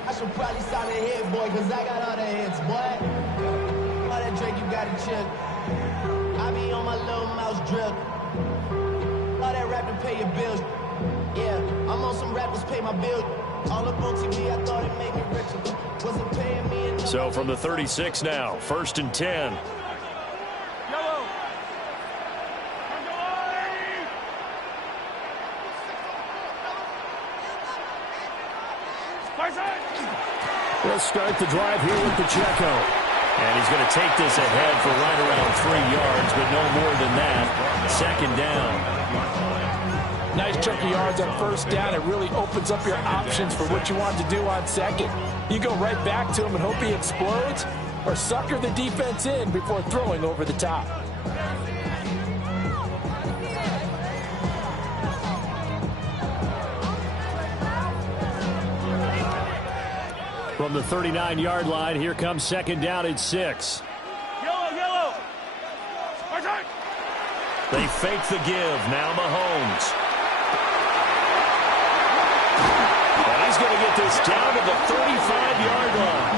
I should probably sign a hit, boy, because I got other hits, boy. All that Drake, you got to chill. I be on my little mouse drip. All that rap to pay your bills. Yeah, I'm on some rappers pay my bills. All up on TV, I thought it made me richer. Wasn't paying me enough. So from the 36 now, 1st and 10. Yellow. We'll start the drive here with Pacheco. And he's going to take this ahead for right around 3 yards, but no more than that. 2nd down. Nice chunk of yards on 1st down. It really opens up your options for what you want to do on 2nd. You go right back to him and hope he explodes, or sucker the defense in before throwing over the top. From the 39-yard line, here comes 2nd down and 6. Yellow. They fake the give. Now Mahomes. And he's going to get this down to the 35-yard line.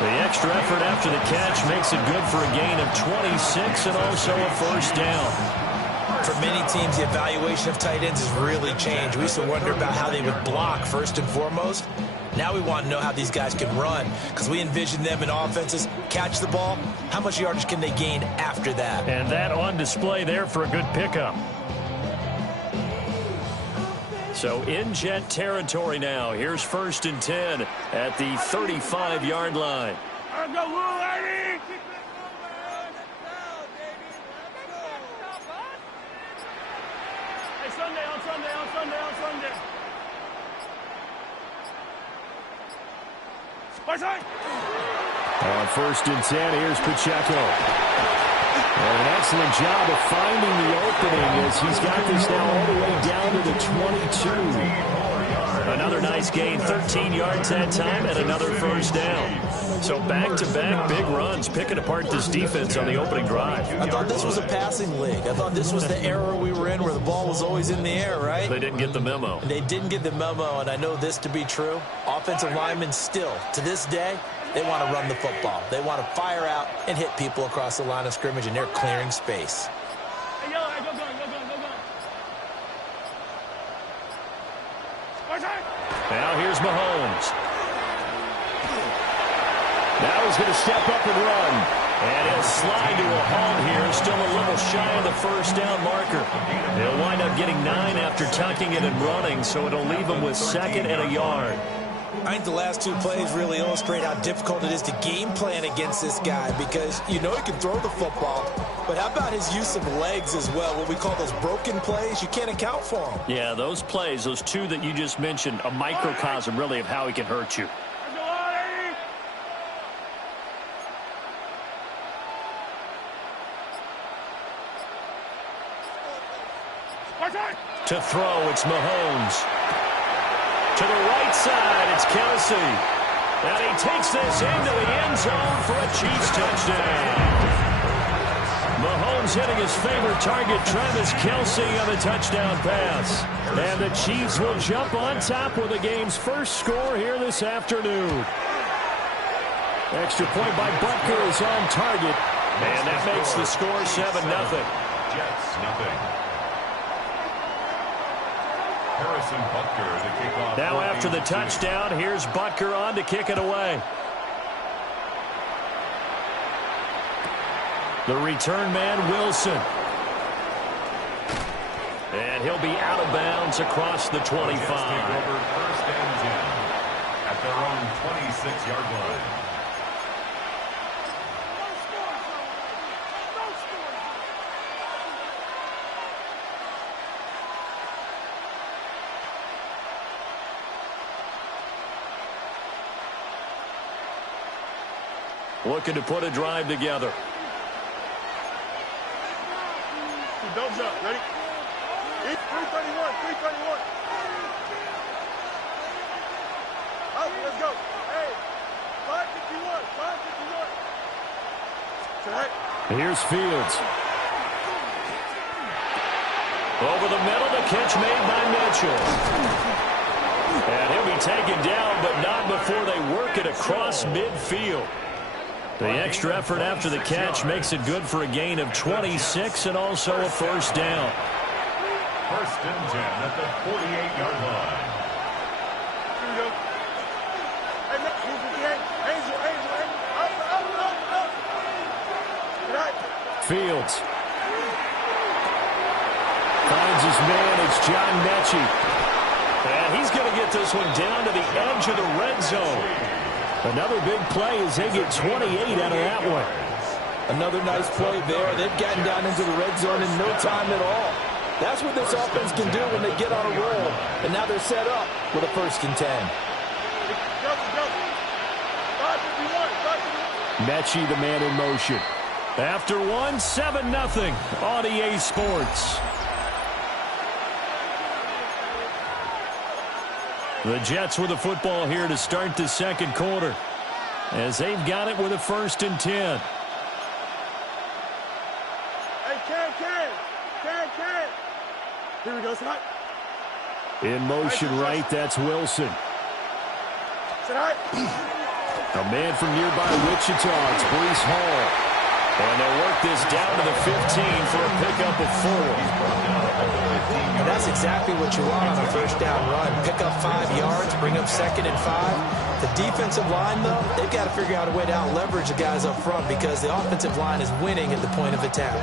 The extra effort after the catch makes it good for a gain of 26 and also a 1st down. For many teams, the evaluation of tight ends has really changed. We used to wonder about how they would block first and foremost. Now we want to know how these guys can run, because we envision them in offenses catch the ball. How much yardage can they gain after that? And that on display there for a good pickup. So in jet territory now. Here's 1st and 10 at the 35-yard line. Let's go, Will, lady! Hey, Sunday. On 1st and 10, here's Pacheco. And an excellent job of finding the opening as he's got this now all the way down to the 22. Another nice gain, 13 yards that time, and another 1st down. So back-to-back big runs, picking apart this defense on the opening drive. I thought this was a passing league. I thought this was the era we were in where the ball was always in the air, right? They didn't get the memo. They didn't get the memo, and I know this to be true. Offensive linemen still, to this day, they want to run the football. They want to fire out and hit people across the line of scrimmage, and they're clearing space. Hey, Yellow, go gun. Now here's Mahomes. Now he's going to step up and run. And he'll slide to a halt here. Still a little shy of the 1st down marker. He'll wind up getting 9 after tucking it and running, so it'll leave him with 2nd and a yard. I think the last 2 plays really illustrate how difficult it is to game plan against this guy, because you know he can throw the football, but how about his use of legs as well? What we call those broken plays, you can't account for them. Yeah, those plays, those 2 that you just mentioned, a microcosm really of how he can hurt you. To throw, it's Mahomes. To the right side, it's Kelsey. And he takes this into the end zone for a Chiefs touchdown. Mahomes hitting his favorite target, Travis Kelsey, on the touchdown pass. And the Chiefs will jump on top with the game's first score here this afternoon. Extra point by Butker is on target. And that makes the score 7-0. Jets, nothing. Harrison Butker to kick off. Now after the touchdown, here's Butker on to kick it away. The return man, Wilson. And he'll be out of bounds across the 25. Over 1st and 10 at their own 26-yard line. Looking to put a drive together. Thumbs up, ready? 331. Up, let's go. Hey, 551. Here's Fields. Over the middle, the catch made by Mitchell. And he'll be taken down, but not before they work it across midfield. The extra effort after the catch makes it good for a gain of 26 and also a first down. First and 10 at the 48-yard line. Here we go. Hey, Matt, Angel. Up. Fields finds his man. It's John Mechie. And he's going to get this one down to the edge of the red zone. Another big play as they get 28 out of that one. Another nice play there. They've gotten down into the red zone in no time at all. That's what this offense can do when they get on a roll. And now they're set up with a first and 10. Mechie, the man in motion. After one, 7-0 on EA Sports. The Jets with the football here to start the second quarter, as they've got it with a first and 10. Hey, Ken. Here we go, son. In motion right, that's Wilson. A man from nearby Wichita, it's Breece Hall. And they'll work this down to the 15 for a pickup of 4. And that's exactly what you want on a first down run. Pick up 5 yards, bring up second and 5. The defensive line, though, they've got to figure out a way to out-leverage the guys up front because the offensive line is winning at the point of attack.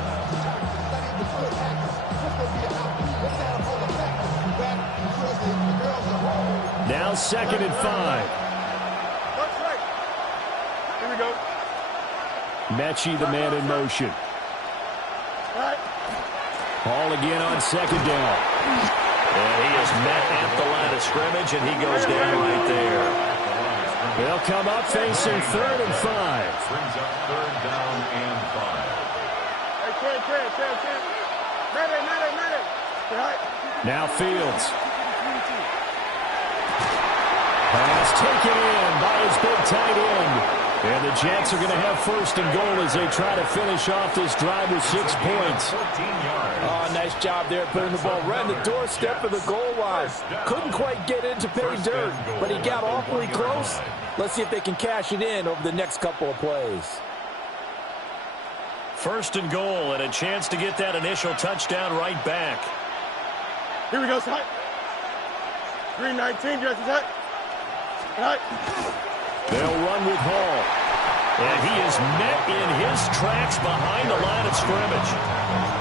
Now second and 5. Here we go. Mechie, the man in motion. Hall again on second down. And he is met at the line of scrimmage, and he goes down right there. They'll come up facing third and 5. Brings up third down and 5. Now Fields. Pass taken in by his big tight end. And the Jets are going to have first and goal as they try to finish off this drive with 6 points. 14 yards. Oh, nice job there putting the ball right on the doorstep of the goal line. Couldn't quite get in to pay dirt, but he got awfully close. Let's see if they can cash it in over the next couple of plays. First and goal, and a chance to get that initial touchdown right back. Here we go, son. 3:19, Jesse, son. They'll run with Hall. And he is met in his tracks behind the line of scrimmage.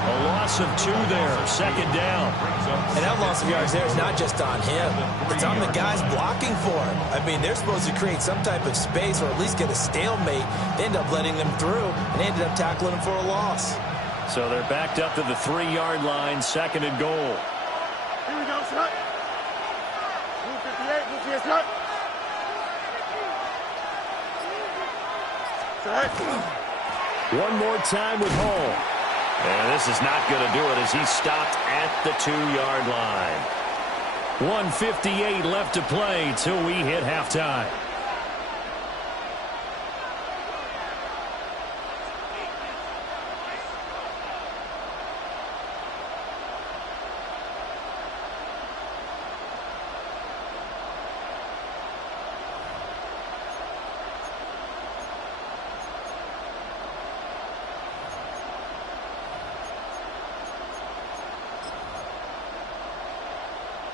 A loss of 2 there, second down. And that loss of yards there is not just on him. It's on the guys blocking for him. I mean, they're supposed to create some type of space or at least get a stalemate. They end up letting them through, and they ended up tackling him for a loss. So they're backed up to the 3-yard line, second and goal. Here we go, son. 258, son. One more time with Hall. And this is not going to do it as he stopped at the 2-yard line. 1:58 left to play till we hit halftime.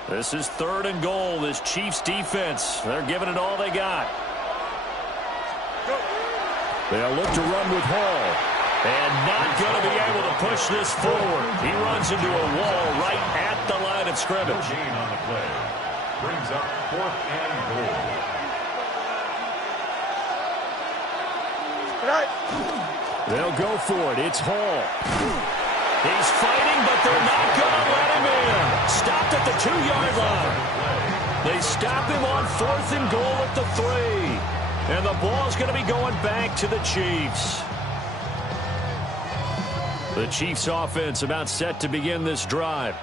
This is third and goal. This Chiefs defense, they're giving it all they got. They'll look to run with Hall. And not going to be able to push this forward. He runs into a wall right at the line of scrimmage. Gain on the play. Brings up 4th and goal. They'll go for it. It's Hall. He's fighting, but they're not going to let him in. Stopped at the 2-yard line. They stop him on 4th and goal at the 3. And the ball's going to be going back to the Chiefs. The Chiefs offense about set to begin this drive.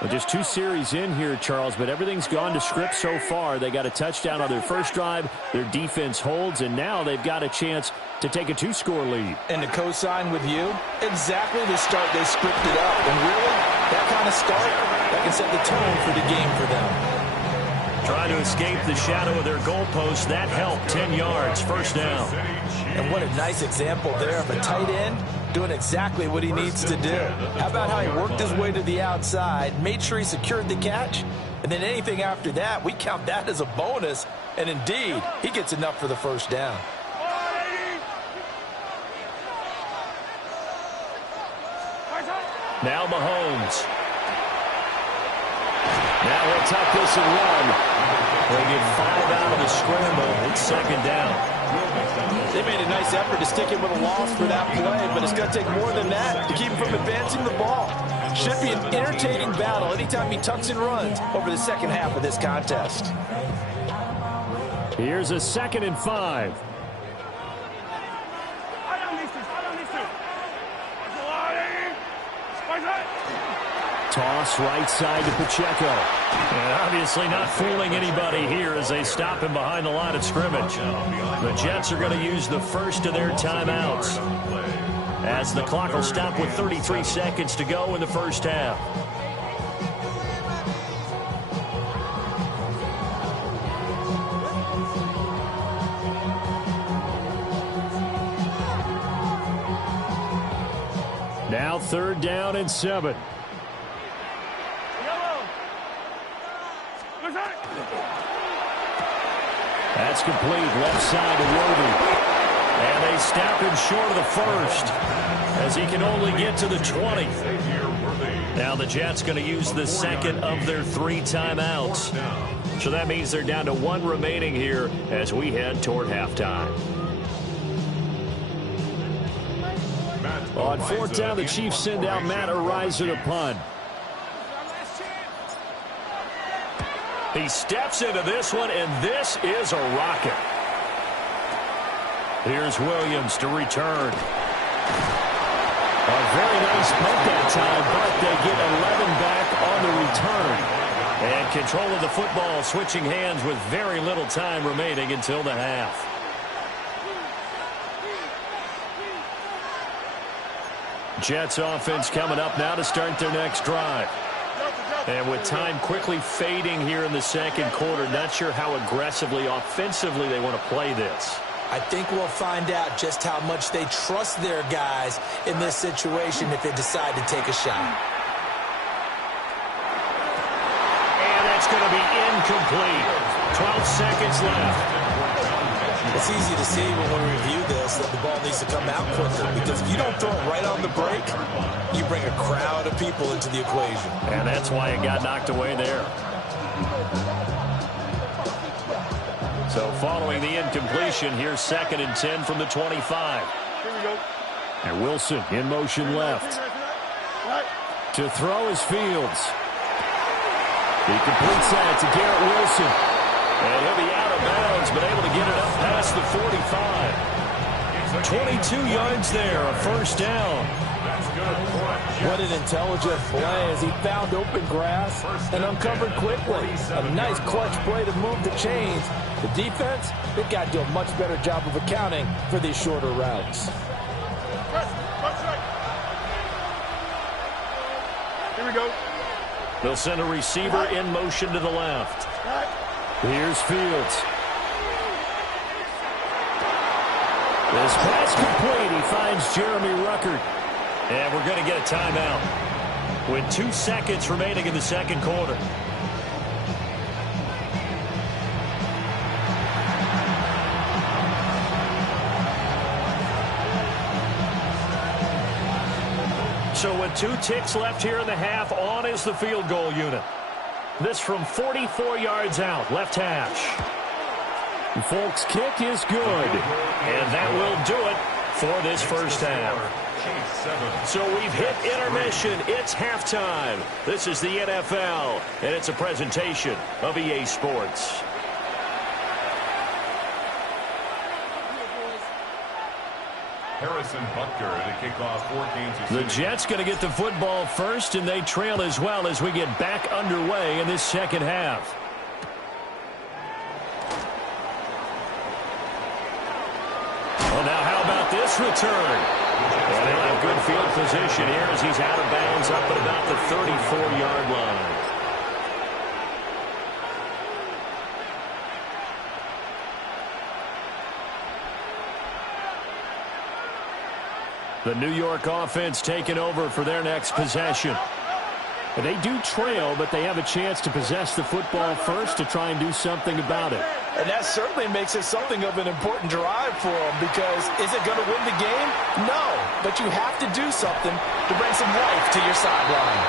Well, just 2 series in here, Charles, but everything's gone to script so far. They got a touchdown on their first drive. Their defense holds, and now they've got a chance to take a 2-score lead. And to co-sign with you, exactly the start they scripted up. And really, that kind of start, that can set the tone for the game for them. Trying to escape the shadow of their goalpost. That helped. 10 yards, first down. And what a nice example there of a tight end doing exactly what he needs to do. How about how he worked his way to the outside, made sure he secured the catch, and then anything after that, we count that as a bonus. And indeed, he gets enough for the first down. Now Mahomes. Now he'll tuck this and run. They get 5 out of the scramble. It's second down. They made a nice effort to stick him with a loss for that play, but it's going to take more than that to keep him from advancing the ball. Should be an entertaining battle anytime he tucks and runs over the second half of this contest. Here's a 2nd and 5. Toss right side to Pacheco. And obviously not fooling anybody here as they stop him behind the line of scrimmage. The Jets are going to use the first of their timeouts, as the clock will stop with 33 seconds to go in the first half. Now 3rd down and 7. That's complete, left side to Worthy. And they snap him short of the first, as he can only get to the 20. Now the Jets going to use the second of their 3 timeouts. So that means they're down to 1 remaining here as we head toward halftime. On 4th down, the Chiefs send out Matt Ariza to punt. He steps into this one, and this is a rocket. Here's Williams to return. A very nice punt that time, but they get 11 back on the return. And control of the football switching hands with very little time remaining until the half. Jets offense coming up now to start their next drive. And with time quickly fading here in the second quarter, not sure how aggressively, offensively they want to play this. I think we'll find out just how much they trust their guys in this situation if they decide to take a shot. And that's going to be incomplete. 12 seconds left. It's easy to see when we review this that the ball needs to come out quicker, because if you don't throw it right on the break, you bring a crowd of people into the equation. And that's why it got knocked away there. So following the incompletion, here's 2nd and 10 from the 25. Here we go. And Wilson in motion left. To throw is Fields. He completes that to Garrett Wilson. And he'll be out of bounds, but able to get it up past the 45. 22 yards there, a first down. What an intelligent play as he found open grass and uncovered quickly. A nice clutch play to move the chains. The defense, they've got to do a much better job of accounting for these shorter routes. Here we go. They'll send a receiver in motion to the left. Here's Fields. This pass complete. He finds Jeremy Ruckert. And we're going to get a timeout with 2 seconds remaining in the second quarter. So with 2 ticks left here in the half, on is the field goal unit. This from 44 yards out, left hash. Folks' kick is good. And that will do it for this first half. So we've hit intermission. It's halftime. This is the NFL, and it's a presentation of EA Sports. Harrison Butker to kick off for Kansas City. The Jets going to get the football first, and they trail as well as we get back underway in this second half. Well, now how about this return? And they'll have good field position here as he's out of bounds up at about the 34-yard line. The New York offense taking over for their next possession. They do trail, but they have a chance to possess the football first to try and do something about it. And that certainly makes it something of an important drive for them, because is it going to win the game? No, but you have to do something to bring some life to your sideline.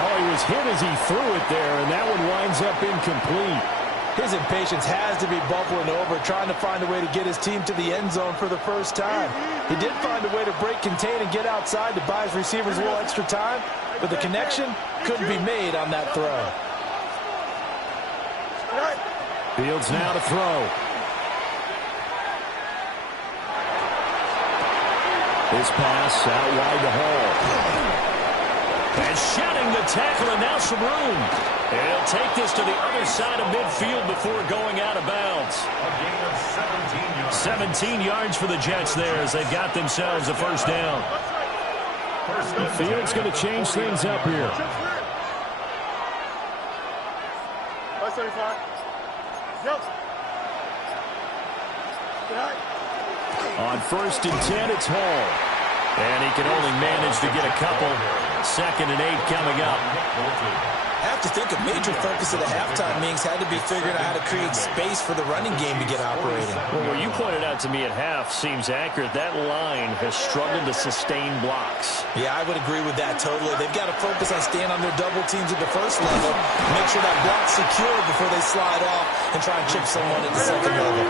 Oh, he was hit as he threw it there, and that one winds up incomplete. His impatience has to be bubbling over, trying to find a way to get his team to the end zone for the first time. He did find a way to break, contain, and get outside to buy his receivers a little extra time, but the connection couldn't be made on that throw. Fields now to throw. His pass out wide to Hall. And shedding the tackle, and now some room. He'll take this to the other side of midfield before going out of bounds. A gain of 17 yards for the Jets there as they've got themselves a first down. Fields going to change things up here. On 1st and 10, it's Hall. And he can only manage to get a couple. 2nd and 8 coming up. I have to think a major focus of the halftime meetings had to be figuring out how to create space for the running game to get operating. Well, what you pointed out to me at half seems accurate. That line has struggled to sustain blocks. Yeah, I would agree with that totally. They've got to focus on staying on their double teams at the first level, make sure that block's secure before they slide off and try and chip someone at the second level.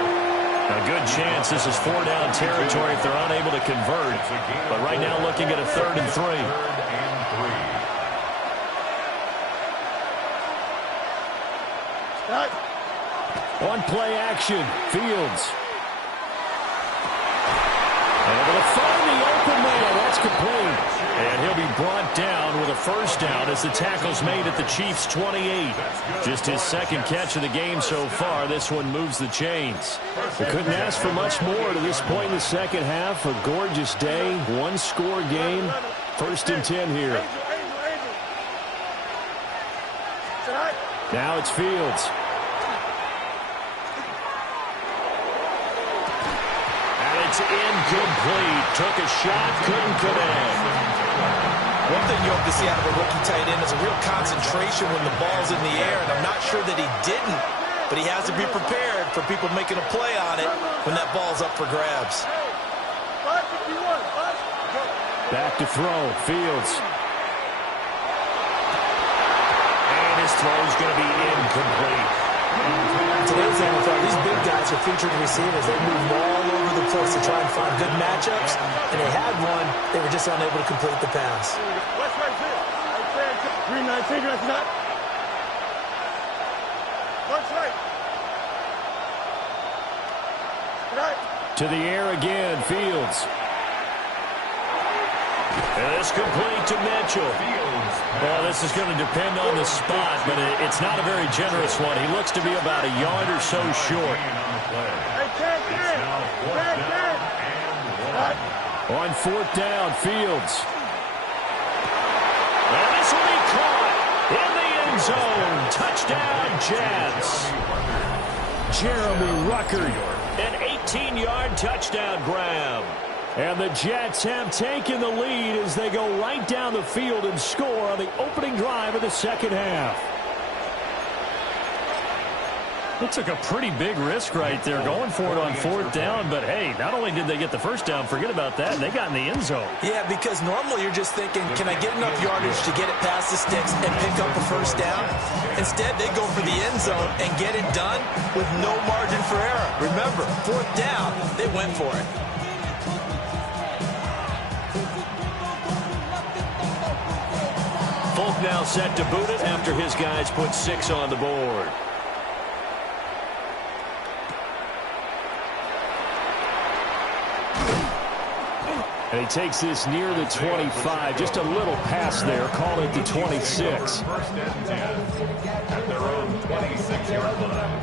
A good chance this is 4-down territory if they're unable to convert. But right now looking at a 3rd and 3. On play action, Fields. Able to find the open man. That's complete. And he'll be brought down with a first down as the tackle's made at the Chiefs' 28. Just his 2nd catch of the game so far. This one moves the chains. We couldn't ask for much more to this point in the second half. A gorgeous day, 1-score game. 1st and 10 here. Now it's Fields. It's incomplete. Took a shot, couldn't connect. One thing you hope to see out of a rookie tight end is a real concentration when the ball's in the air, and I'm not sure that he didn't, but he has to be prepared for people making a play on it when that ball's up for grabs. Back to throw, Fields. And his throw's going to be incomplete. Today's NFL, these big guys are featured receivers. They move all over the place to try and find good matchups, and they had one. They were just unable to complete the pass. To the air again, Fields. And it's complete to Mitchell. Well, this is going to depend on the spot, but it's not a very generous one. He looks to be about a yard or so short. On 4th down, Fields. And this will be caught in the end zone. Touchdown, Jets. Jeremy Ruckert, an 18-yard touchdown grab. And the Jets have taken the lead as they go right down the field and score on the opening drive of the second half. It took a pretty big risk right there going for it on 4th down. But, hey, not only did they get the first down, forget about that, they got in the end zone. Yeah, because normally you're just thinking, can I get enough yardage to get it past the sticks and pick up a first down? Instead, they go for the end zone and get it done with no margin for error. Remember, 4th down, they went for it. Folk now set to boot it after his guys put 6 on the board. And he takes this near the 25. Just a little pass there. Call it the 26. 1st and 10 at their own 26-yard line.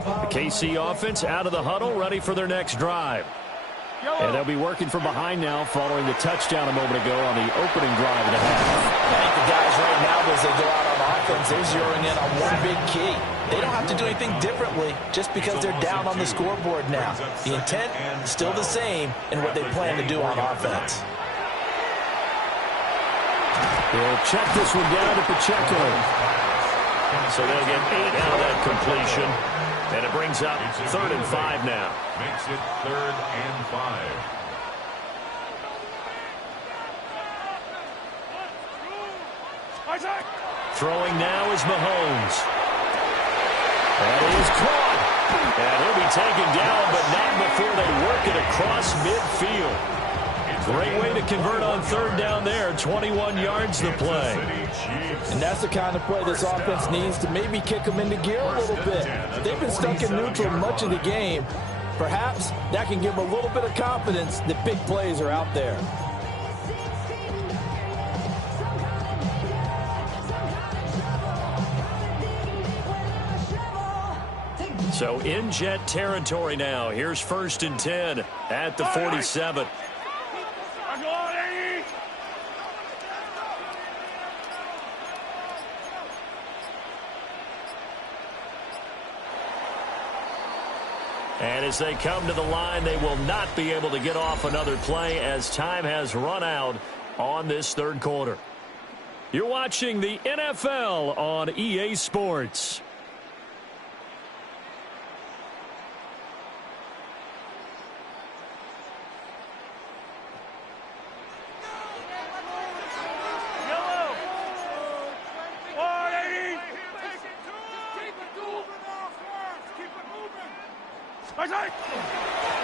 The KC offense out of the huddle, ready for their next drive. And they'll be working from behind now following the touchdown a moment ago on the opening drive of the half. I think the guys right now, as they go out on offense, offense, they're zeroing in on one big key. They don't have to do anything differently just because they're down on the scoreboard now. The intent is still the same in what they plan to do on offense. They'll check this one down to Pacheco. So they'll get 8 out of that completion. And it brings up 3rd and 5 now. Makes it 3rd and 5. Throwing now is Mahomes. And he is caught. And he'll be taken down, but not before they work it across midfield. Great way to convert on 3rd down there. 21 yards the play. And that's the kind of play this offense needs to maybe kick them into gear a little bit. They've been stuck in neutral much of the game. Perhaps that can give them a little bit of confidence that big plays are out there. So in Jet territory now. Here's 1st and 10 at the 47. And as they come to the line, they will not be able to get off another play as time has run out on this 3rd quarter. You're watching the NFL on EA Sports.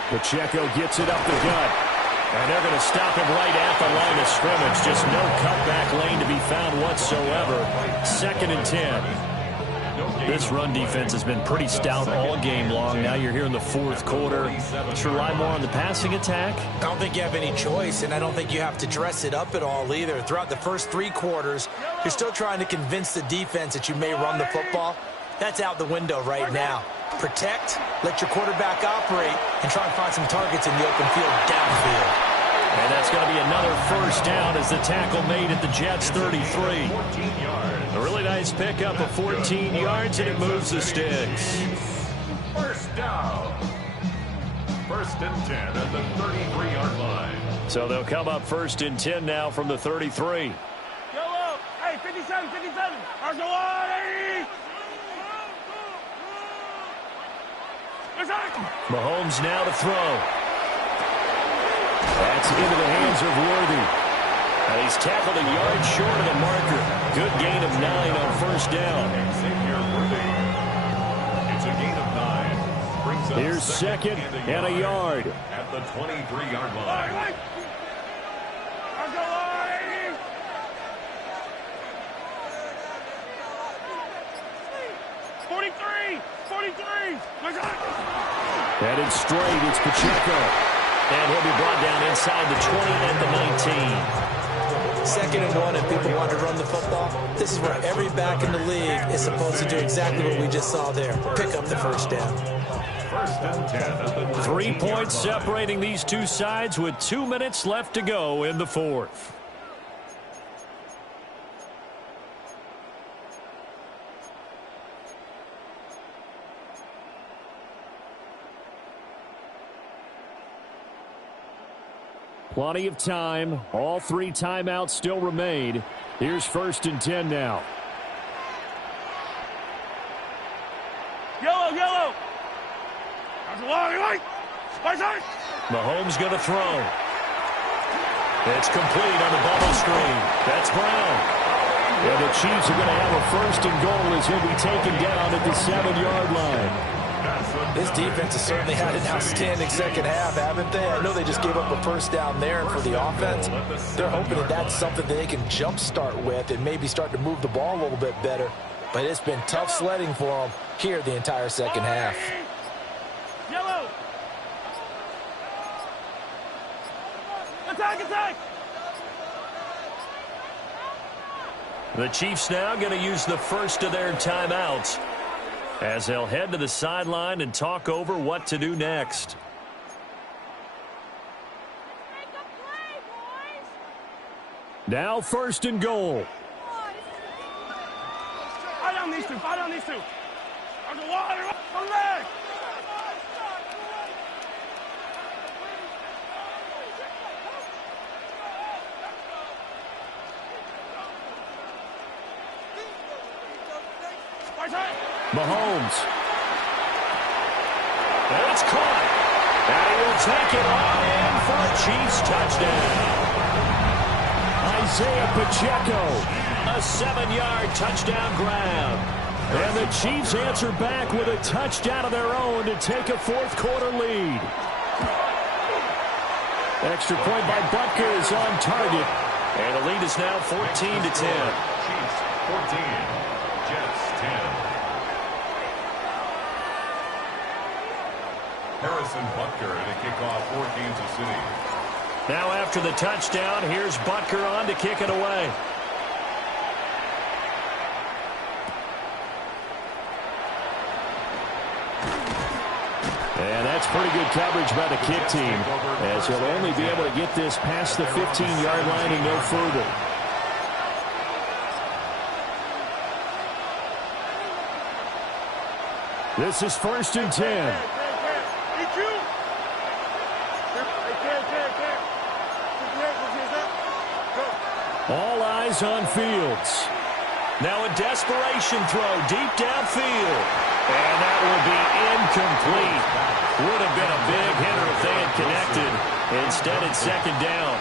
Pacheco gets it up the gut. And they're going to stop him right at the line of scrimmage. Just no cutback lane to be found whatsoever. 2nd and 10. This run defense has been pretty stout all game long. Now you're here in the 4th quarter. Let's rely more on the passing attack. I don't think you have any choice, and I don't think you have to dress it up at all either. Throughout the first 3 quarters, you're still trying to convince the defense that you may run the football. That's out the window right now. Protect, let your quarterback operate, and try and find some targets in the open field downfield. And that's going to be another 1st down as the tackle made at the Jets' 33. A really nice pickup of 14 yards, and it moves the sticks. 1st down. 1st and 10 at the 33-yard line. So they'll come up 1st and 10 now from the 33. Yellow. Hey, 57, 57. Arsenal. Mahomes now to throw. That's into the hands of Worthy. And he's tackled a yard short of the marker. Good gain of 9 on 1st down. It's a gain of 9. Brings up Here's 2nd and a yard. At the 23-yard line. 43. Headed straight, it's Pacheco. And he'll be brought down inside the 20 and the 19. 2nd and 1, if people want to run the football, this is where every back in the league is supposed to do exactly what we just saw there. Pick up the 1st down. 1st and 10. 3 points separating these two sides with 2 minutes left to go in the 4th. Plenty of time. All 3 timeouts still remain. Here's 1st and 10 now. Yellow. Mahomes going to throw. It's complete on the bubble screen. That's Brown. And the Chiefs are going to have a 1st and goal as he'll be taken down at the 7-yard line. This defense has certainly had an outstanding 2nd half, haven't they? I know they just gave up a 1st down there, and for the offense, they're hoping that that's something that they can jumpstart with and maybe start to move the ball a little bit better. But it's been tough sledding for them here the entire 2nd half. Yellow. Attack. The Chiefs now going to use the 1st of their timeouts as they'll head to the sideline and talk over what to do next. Now 1st and goal. down these two. Fight on these two. On the water. On the leg. Mahomes. And it's caught. And he will take it on in for a Chiefs touchdown. Isaiah Pacheco, a 7-yard touchdown grab. And the Chiefs answer back with a touchdown of their own to take a fourth-quarter lead. Extra point by Butker is on target. And the lead is now 14-10. Chiefs 14, Jets 10. Harrison Butker to kick off for Kansas City. Now after the touchdown, here's Butker on to kick it away. And that's pretty good coverage by the kick team, as he'll only be able to get this past the 15-yard line and no further. This is 1st and 10. All eyes on Fields. Now a desperation throw deep downfield. And that will be incomplete. Would have been a big hitter if they had connected. Instead, it's 2nd down.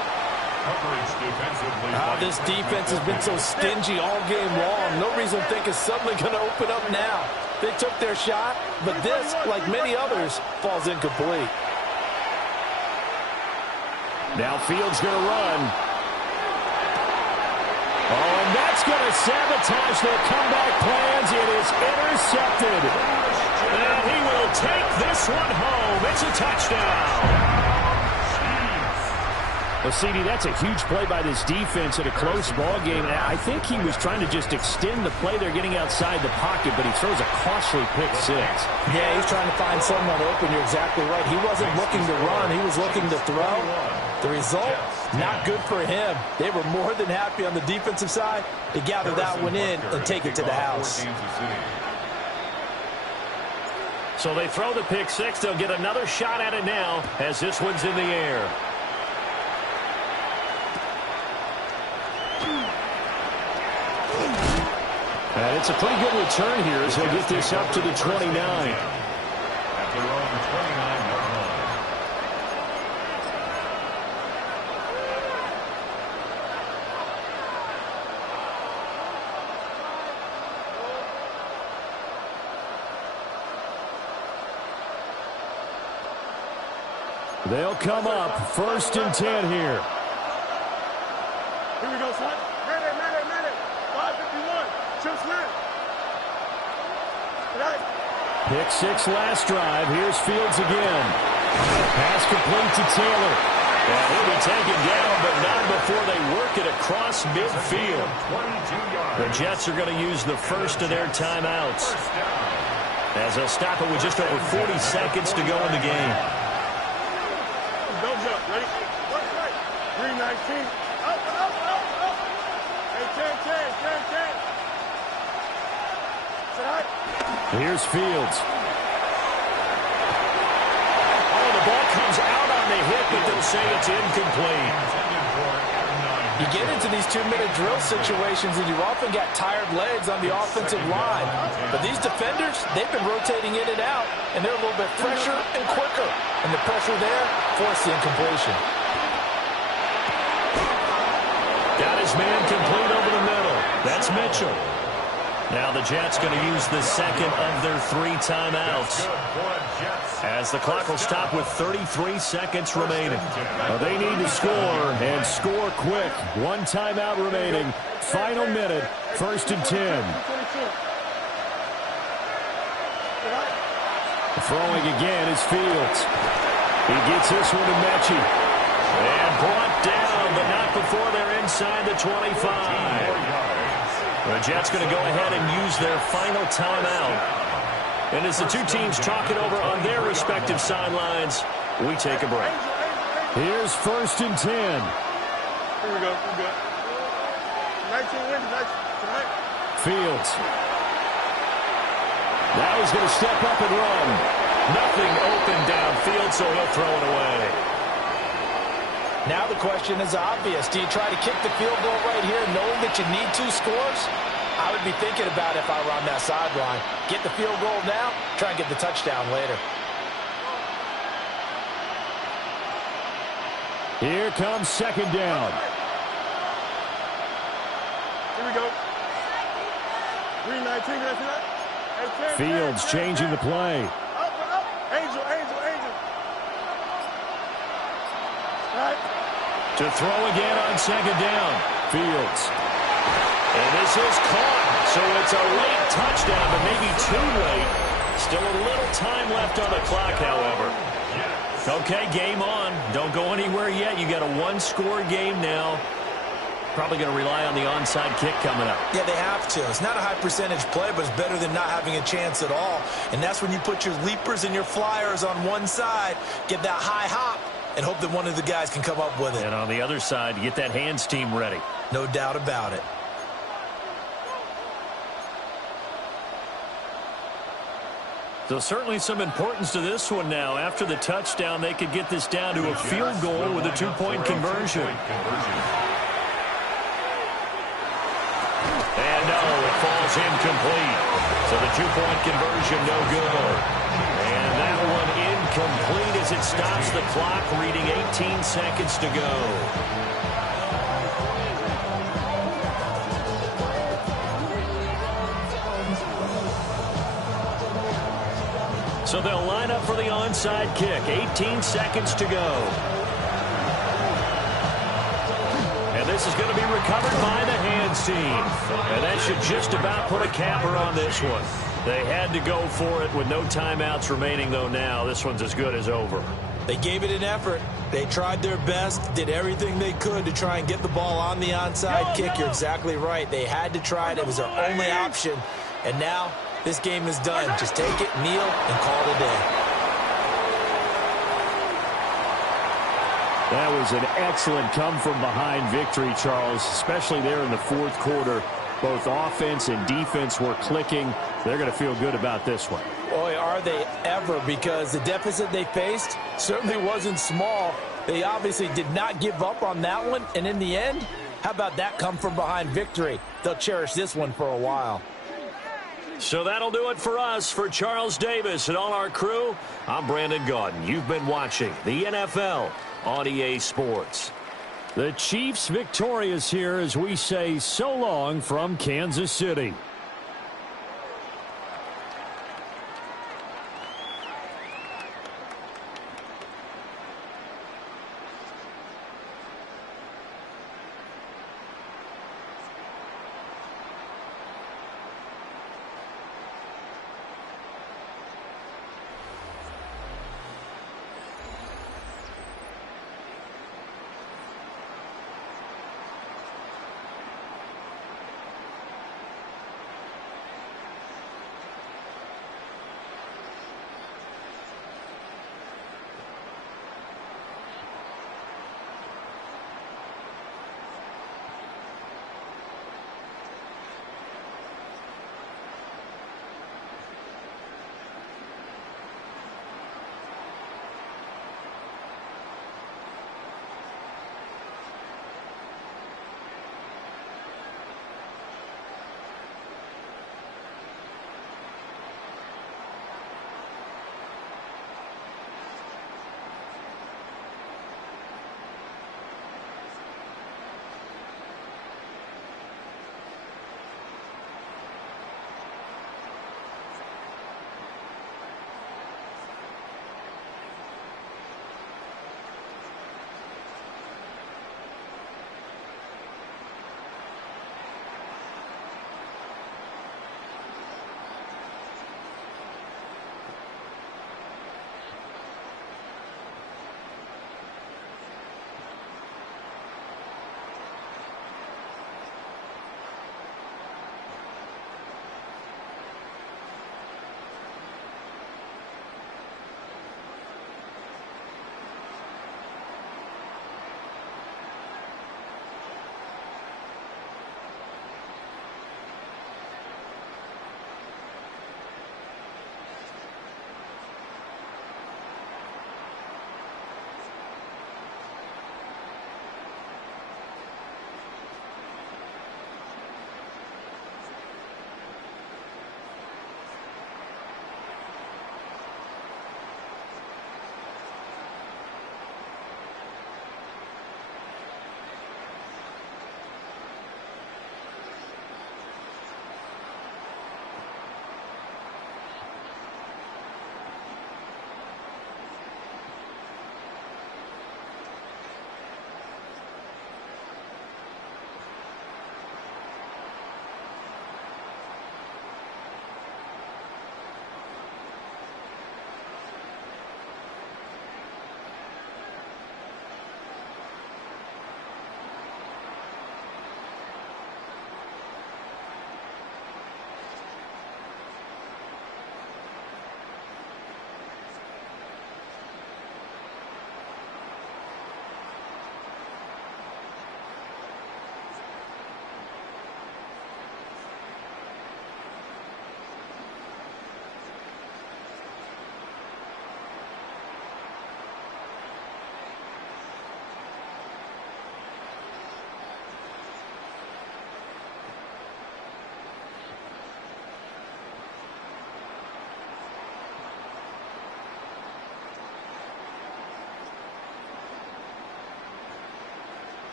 This defense has been so stingy all game long. No reason to think it's suddenly going to open up now. They took their shot, but this, like many others, falls incomplete. Now Fields going to run. Oh, and that's going to sabotage their comeback plans. It is intercepted. And he will take this one home. It's a touchdown. Well, CD, that's a huge play by this defense in a close ball game. I think he was trying to just extend the play. They're getting outside the pocket, but he throws a costly pick six. Yeah, he's trying to find someone open. You're exactly right. He wasn't looking to run. He was looking to throw. The result, not good for him. They were more than happy on the defensive side to gather that one in and take it to the house. So they throw the pick six. They'll get another shot at it now as this one's in the air. And it's a pretty good return here as he'll get this up to the 29. At their own 29-yard line. They'll come up 1st and 10 here. Here we go, son. Medic. 551. Chip Smith. Pick six last drive. Here's Fields again. Pass complete to Taylor. And he'll be taken down, but not before they work it across midfield. The Jets are going to use the first of their timeouts, as they'll stop it with just over 40 seconds to go in the game. Go jump. Ready? 319. Up. Hey, 10. Here's Fields. Oh, the ball comes out on the hit, but they'll say it's incomplete. You get into these 2-minute drill situations, and you've often got tired legs on the offensive line. But these defenders, they've been rotating in and out, and they're a little bit fresher and quicker. And the pressure there forced the incompletion. Got his man complete over the middle. That's Mitchell. Now the Jets going to use the second of their 3 timeouts, as the clock will stop with 33 seconds remaining. They need to score, and score quick. 1 timeout remaining. Final minute, 1st and 10. Throwing again is Fields. He gets this one to Mechie. And brought down, but not before they're inside the 25. The Jets going to go ahead and use their final timeout. And as the two teams talk it over on their respective sidelines, we take a break. Here's 1st and 10. Here we go. 19 wins tonight. Fields. Now he's going to step up and run. Nothing open downfield, so he'll throw it away. Now the question is obvious. Do you try to kick the field goal right here knowing that you need 2 scores? I would be thinking about it if I were on that sideline. Get the field goal now, try and get the touchdown later. Here comes second down. Here we go. 319, did I see that? Hey, 10, Fields 10, changing 10. the play. Up. Angel. Right. To throw again on second down. Fields. And this is caught. So it's a late touchdown, but maybe too late. Still a little time left on the clock, however. Okay, game on. Don't go anywhere yet. You got a 1-score game now. Probably going to rely on the onside kick coming up. Yeah, they have to. It's not a high percentage play, but it's better than not having a chance at all. And that's when you put your leapers and your flyers on one side, get that high hop, and hope that one of the guys can come up with it. And on the other side, get that hands team ready. No doubt about it. So certainly some importance to this one now. After the touchdown, they could get this down to a field goal with a 2-point conversion. And no, it falls incomplete. So the 2-point conversion no good. And that one incomplete as it stops the clock, reading 18 seconds to go. So they'll line up for the onside kick. 18 seconds to go. And this is going to be recovered by the hands team. And that should just about put a capper on this one. They had to go for it with no timeouts remaining, though, now. This one's as good as over. They gave it an effort. They tried their best, did everything they could to try and get the ball on the onside kick. You're exactly right. They had to try it. It was their only option. And now this game is done. Just take it, kneel, and call it a day. That was an excellent come-from-behind victory, Charles, especially there in the fourth quarter. Both offense and defense were clicking. They're going to feel good about this one. Boy, are they ever, because the deficit they faced certainly wasn't small. They obviously did not give up on that one, and in the end, how about that come-from-behind victory? They'll cherish this one for a while. So that'll do it for us. For Charles Davis and all our crew, I'm Brandon Gaudin. You've been watching the NFL on EA Sports. The Chiefs victorious here as we say so long from Kansas City.